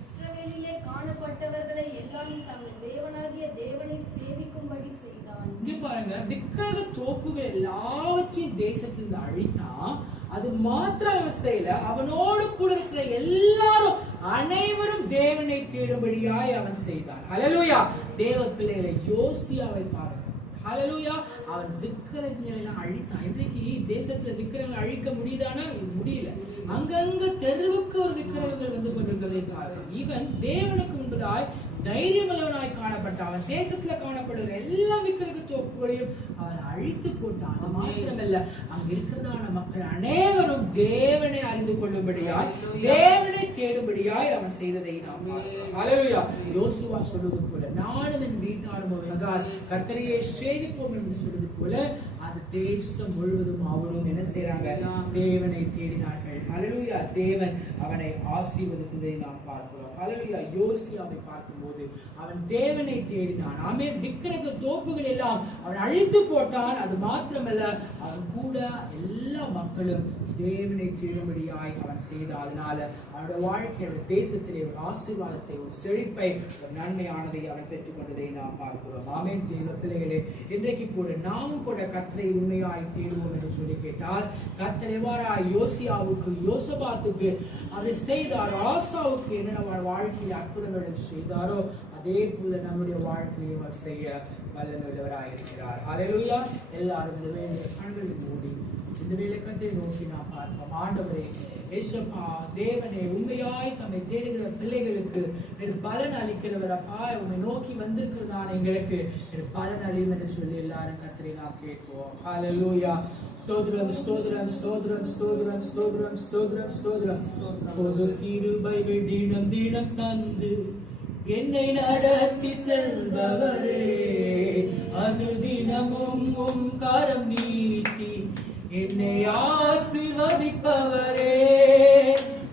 இஸ்ரவேலிலே காணப்பட்டவர்களை எல்லாம் தங்கள் தேவனாகிய தேவனை சேவிக்கும்படி செய்தான். இங்க பாருங்க, விக்கிரக தோப்புகள் எல்லாவற்றையும் தேசத்திலிருந்து அழித்தான். அது மாத்திர அவஸ்தையில அவனோடு கூட இருக்கிற எல்லாரும் அனைவரும் தேவனை தேடும்படியாய் அவன் செய்தான். ஹல்லேலூயா. தேவ பிள்ளைகளை யோசியாவை பாருங்க. ஹல்லேலூயா. அவன் விக்கிரகங்களை எல்லாம் அழித்தான். இன்றைக்கு தேசத்துல விக்கிரகங்களை அழிக்க முடியுதானா? முடியல. அங்கங்க தெருவுக்கு ஒரு விக்கிரகங்கள் வந்து கொண்டிருக்கிறதை இவன் தேவனுக்கு முன்பதாய் தைரியமுள்ளவனாய் காணப்பட்டான். அவன் தேசத்துல காணப்படுகிற எல்லா விக்கிரக தோப்புகளையும் அவன் அழித்து போட்டான். அது மாத்திரமல்ல, அங்க இருக்கிறதான மக்கள் அனைவரும் தேவனை அறிந்து கொள்ளும்படியாய், தேவனை தேடும்படியாய் அவன் செய்ததை நாம் பார்க்கிறோம். ஹல்லேலூயா. யோசுவா சொல்வது போல நானும் என் வீட்டாரும் என்றால் கர்த்தரையே சேவிப்போம் என்று சொல்வது போல அந்த தேசம் முழுவதும் அவரும் என்ன செய்யறாங்க? தேவனை தேடினார்கள். ஹல்லேலூயா. தேவன் அவனை ஆசீர்வதித்ததை நாம் பார்க்கிறோம். ஹல்லேலூயா. யோசியாவை பார்க்கும்போது அவன் தேவனை தேடினான். ஆமென். விக்கிரக தோப்புகள் எல்லாம் அவன் அழித்து போட்டான். அது மாத்திரமல்ல, அவன் கூட எல்லா மக்களும் தேவனை தேடும்படியாய் அவன் செய்தான். அதனால அவனுடைய வாழ்க்கையோட தேசத்திலே ஒரு ஆசீர்வாதத்தை, ஒரு செழிப்பை, ஒரு நன்மையானதை அவன் பெற்றுக் கொண்டதை நாம் பார்க்கிறோம். ஆமென். தேவ பிள்ளைகளே, இன்றைக்கு கூட நாமும் கூட கர்த்தரை உண்மையாய் தேடுவோம் என்று சொல்லி கேட்டால், கர்த்தர் எவ்வாறாய் யோசியாவுக்கு, யோசபாத்துக்கு அதை செய்தாரோ, ஆசாவுக்கு என்ன வாழ்க்கையில் அற்புதங்களை செய்தாரோ, அதே போல நம்முடைய வாழ்க்கையை அவர் செய்ய வல்லமையுள்ளவராய் இருக்கிறார். ஹல்லேலூயா. எல்லாரும் இந்த வேலையை கண்களை மூடி இந்த வேலை கத்தை நோக்கி நாம் பார்ப்போம். ஆண்டவரே, ஏசப்பா தேவனே உண்மையாய் தம்மை தேடுகிற பிள்ளைகளுக்கு பலன் அளிக்கிறவர் அப்பா உண்மை நோக்கி வந்திருக்கிறதான எங்களுக்கு பலன் அளியும் என்று சொல்லி எல்லாரும் கர்த்தரை நாம் கேட்போம். ஹல்லேலூயா. ஸ்தோத்திரம் ஸ்தோத்திரம் ஸ்தோத்திரம் ஸ்தோத்திரம் ஸ்தோத்திரம் ஸ்தோத்திரம் ஸ்தோத்திரம். பொது கிருபைகள் தினம் தினம் தந்து என்னை நடத்தி செல்பவரே, அனுதினமும் உம் கரம் நீட்டி என்னை ஆசீர்வதிப்பவரே,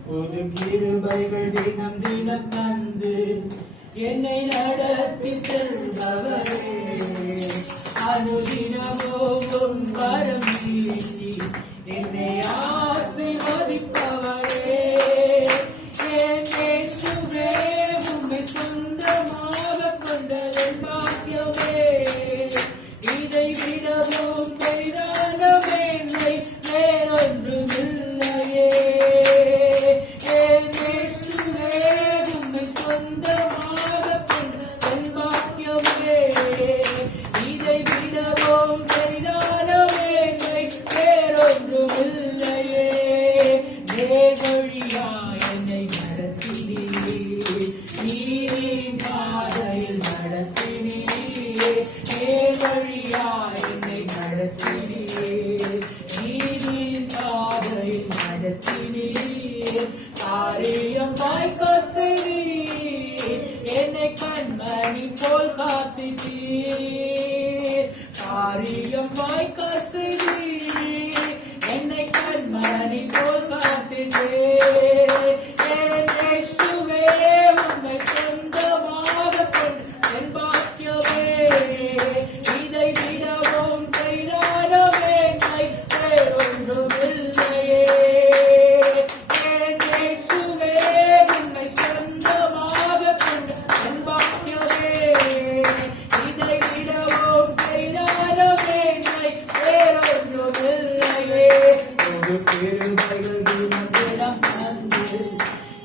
பொது கிருபைகள் தினம் தினம் தந்து என்னை நடத்தி செல்பவரே, அனுதினமும் உம் கரம் நீட்டி என்னை ஆசீர்வதிப்பவரே, என் இயேசுவே உம்மை சொந்தமாக கொண்டதன் பாக்கியமே, இதை விடவும் பெரிதான மேன்மை வேறொன்றுமில்லையே. என் இயேசுவே உம்மை சொந்தமாக கொண்டதன் பாக்கியமே, இதை விடவும் பெரிதான மேன்மை வேறொன்றுமில்லையே. நேர்வழியாய் என்னை நடத்தினீர், நீரின் பாதையில் நடத்தினீர், நேர்வழியாய் என்னை நடத்தினீர், நீரின் பாதையில் நடத்தினீர், காரியம் வாய்க்க செய்தீர், என்னை கண்மணி போல் காத்தினீர், காரியம் வாய்க்க செய்தீர், என்னை கண்மணி போல் காத்தினீர், என் இயேசுவே உம்மை சொந்தமாக கொண்ட என் பாக்கியமே, இதை விடவும் பெரிதான மேன்மை வேறொன்றுமில்லையே. என் இயேசுவே உம்மை சொந்தமாக கொண்ட என் பாக்கியமே, இதை விடவும் பெரிதான மேன்மை வேறொன்றுமில்லையே. ஒரு கிருபைகள் தினம் தினம் தந்து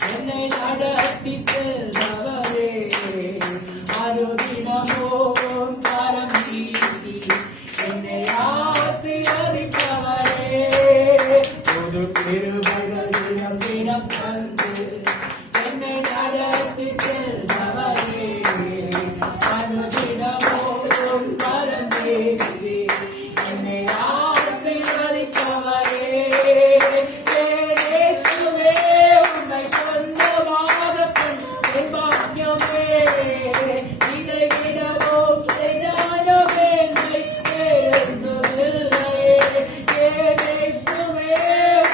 என்னை நடத்தி செல்பவரே, அனுதினமும் கரம் நீட்டி என்னை ஆசீர்வதிப்பவரே, ஒரு கிருபைகள் தினம் தினம் தந்து என்னை நடத்தி செல்பவரே, அனுதினமும் கரம் நீட்டி என்னை ஆசீர்வதிப்பவரே, என் இயேசுவே உம்மை சொந்தமாக கொண்ட என் பாக்கியமே, இதை விடவும் பெரிதான மேன்மை வேறொன்றுமில்லையே. என் இயேசுவே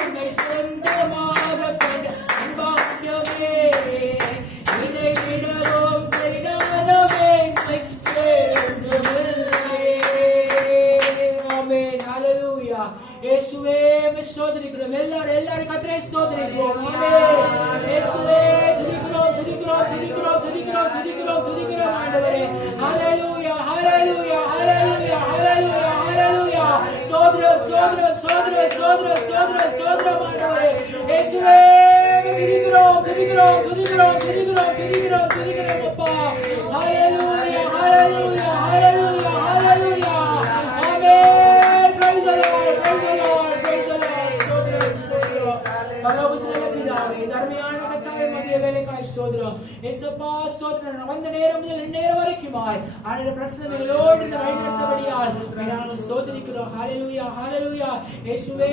உம்மை சொந்தமாக கொண்ட என் பாக்கியமே, இதை விடவும் பெரிதான மேன்மை வேறொன்றுமில்லையே. ஆமென். ஹல்லேலூயா. இயேசுவே உம்மை ஸ்தோத்திரிக்கிறோம். எல்லாரும் கர்த்தரை ஸ்தோத்திரிக்கிறோம். ஆமென். இயேசுவே துதிக்கிறோம் துதிக்கிறோம் துதிக்கிறோம் துதிக்கிறோம் துதிக்கிறோம் துதிக்கிறோம் ஆண்டவரே. ஹல்லேலூயா ஹல்லேலூயா ஹல்லேலூயா ஹல்லேலூயா ஹல்லேலூயா. ஸ்தோத்திரம் ஸ்தோத்திரம் ஸ்தோத்திரம் ஸ்தோத்திரம் ஸ்தோத்திரம் ஸ்தோத்திரம் ஆண்டவரே. இயேசுவே துதிக்கிறோம் துதிக்கிறோம் துதிக்கிறோம் துதிக்கிறோம் துதிக்கிறோம் துதிக்கிறோம் அப்பா. ஹல்லேலூயா ஹல்லேலூயா ஹல்லேலூயா ஹல்லேலூயா. ஆமென். praise the Lord praise the Lord praise the Lord. ஸ்தோத்திரம் ஸ்தோத்திரம். பரலோகத்திலே பிதாவே, தர்மியான கர்த்தாவே மதிய வேளைக்காய் ஸ்தோத்திரம். இயேசுப்பா ஸ்தோத்திரம். வந்த நேரம் முதல் இந்நேரம் வரைக்குமாய் ஆண்டவரே பிரசன்னங்களோடு இந்த வழிநடத்தபடியால் நாங்கள் ஸ்தோத்திரிக்கிறோம். ஹல்லேலூயா ஹல்லேலூயா. இயேசுவே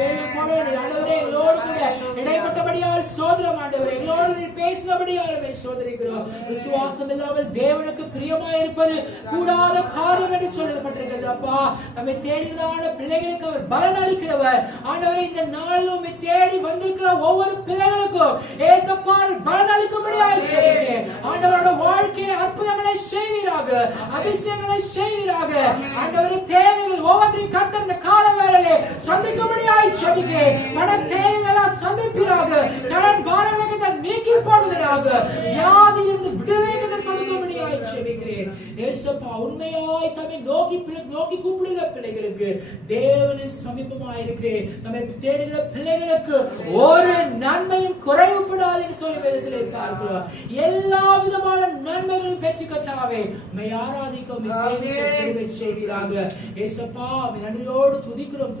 வேலைக்கோடு ஆண்டவரே எங்களோடு கூட இடைப்பட்டபடியால் ஸ்தோத்திரம் ஆண்டவரே. எங்களோடு நீர் பேசினபடியால் ஸ்தோத்திரிக்கிறோம். விசுவாசம் இல்லாமல் தேவனுக்கு பிரியமாய் இருப்பது கூடாத காரியம் என்று சொல்லப்பட்டிருக்கிறது அப்பா. நம்மை தேடுகிறதான பிள்ளைகளுக்கு அவர் பலன் அளிக்கிறவர் ஆண்டவரே. இந்த நாளில் உம்மை தேடி வந்திருக்கிற ஒவ்வொரு பிள்ளைகளுக்கும் ஏசப்பா பலன் அளிக்கும்படியாய் ஜெபிக்கிறேன். ஆண்டவரோட வாழ்க்கையை அற்புதங்களை செய்வீராக, அதிசயங்களை செய்வீராக. ஆண்டவரே தேவைகள் ஒவ்வொன்றையும் கர்த்தர் இந்த கால வேளையிலே சந்திக்கும்படியாய் ஜெபிக்கிறேன். பண தேவைகளை சந்திப்பீராக, கடன் பாரங்களை கர்த்தர் நீக்கி போடுவீராக, வியாதியிலிருந்து விடுதலை கர்த்தர் கொடுக்கும்படியாய் ஜெபிக்கிறேன். ஏசப்பா உண்மையாய் தம்மை நோக்கி கூப்பிடுகிற பிள்ளைகளுக்கு தேவனின் சமீபமாய் இருக்கிறேன். நம்மை தேடுகிற பிள்ளைகளுக்கு ஒரு நன்மையும் குறைவுபடாது சொல்லி வேதத்திலே பார்க்கிறோம். எல்லா விதமான நன்மைகளும் பெற்று கர்த்தாவே உம்மை ஆராதிக்க உம்மை சேவிக்க கிருபை செய்வீராக. இயேசுப்பா உம்மை நன்றியோடு துதிக்கிறோம்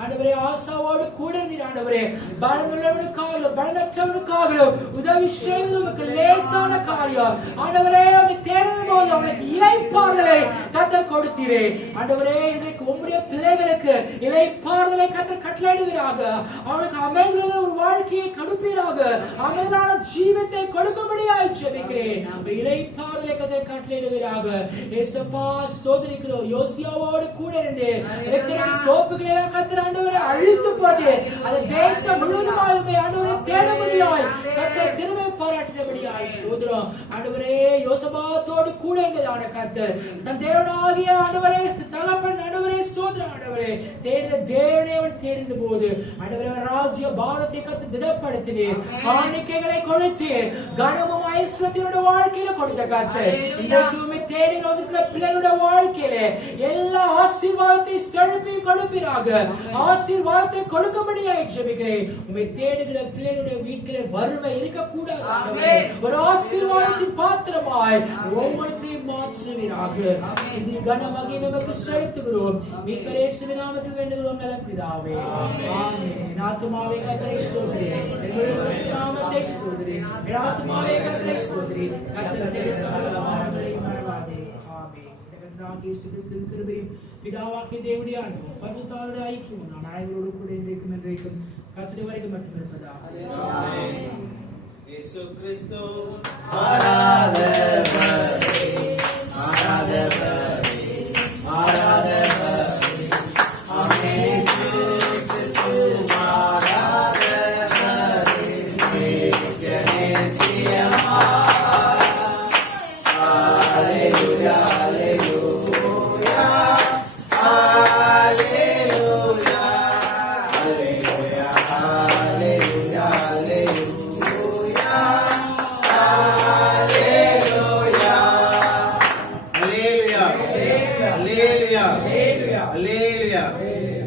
ஆண்டவரே. ஆசாவோடு கூட இருந்தீர் ஆண்டவரே. பலனுள்ளவனுக்காக பலனற்றவனுக்காக உதவி செய்வது உமக்கு லேசான காரியம் ஆண்டவரே. உம்மை தேடும் போது அவனுக்கு இளைப்பாறுதலை கர்த்தர் கொடுத்தீரே ஆண்டவரே. இன்றைக்கு உம்முடைய பிள்ளைகளுக்கு இளைப்பாறுதலை கர்த்தர் கட்டளையிடுவீராக. அவனுக்கு அமைதியான ஒரு வாழ்க்கையை கொடுப்பீராக. அமைதியான ஜீவத்தை கொடுக்கும்படியாய் ஜெபிக்கிறேன். இளைப்பாறுதலை கர்த்தர் கட்டளையிடுவீராக. இயேசுப்பா ஸ்தோத்திரிக்கிறோம். யோசியாவோடு கூட இருந்து தோப்புகளை எல்லாம் கர்த்தர் ஆண்டவரை அழித்து போட்டு அந்த தேசம் முழுவதுமாயுமே ஆண்டவரை தேடும்படியாய் கர்த்தர் கிருபை பாராட்டினபடியாய் ஸ்தோத்திரம் ஆண்டவரே. யோசபாத்தோடு கூட இருந்ததான கர்த்தர் தன் தேவனாகிய ஆண்டவரே தகப்பன் ஆண்டவரே ஸ்தோத்திரம் ஆண்டவரே. தேடின தேவனே அவன் தேடின போது ஆண்டவரே ராஜ்ய பாரத்தை கர்த்தர் திடப்படுத்தினீர். காணிக்கைகளை கொடுத்து கனமும் ஐஸ்வர்யத்தோட வாழ்க்கையில கொடுத்த கர்த்தர் இன்றைக்குமே தேடி வந்திருக்கிற பிள்ளைகளுடைய வாழ்க்கையில எல்லா ஆசீர்வாதத்தை செலுத்தி கொடுப்பீராக. ஆசீர்வாதத்தை கொடுக்கும்படியாய் ஜெபிக்கிறேன். உம்மை தேடுகிற பிள்ளைகளுடைய வீட்டிலே வறுமை இருக்கக்கூடாது. ஒரு ஆசீர்வாதத்தின் பாத்திரமாய் ஒவ்வொருத்தையும் மாற்றுவீராக. இந்த கன மகிமைக்கு செலுத்துகிறோம். மீட்பர் இயேசுவின் நாமத்தில் வேண்டுகிறோம் நல்ல பிதாவே. ஆமென். ஆத்துமாவே கர்த்தரை ஸ்தோத்திரி. என்னுடைய நாமத்தை ஸ்தோத்திரி. ஆத்துமாவே கர்த்தரை ஸ்தோத்திரி. கர்த்தர் செய்த சகல உபகாரங்களையும் மறவாதே. ஆமென். இயேசு கிறிஸ்துவின் கிருபையும் பிதாவாகிய தேவனுடைய அன்பும் பரிசுத்தாவின் ஐக்கியமும் நாம் அனைவரோடு கூட இன்றைக்கும் என்றைக்கும் கர்த்தருடைய வரைக்கும் மட்டும் இருப்பதாக. ஆமென். இயேசு கிறிஸ்து ஆராதவர் ஆராதவர் ஆராதவர். ஆமென். இயேசு கிறிஸ்து ஆராதவர். நித்தியமா ஹalleluya ஹalleluya ஹalleluya ஹalleluya ஹalleluya ஹalleluya ஹalleluya ஹalleluya.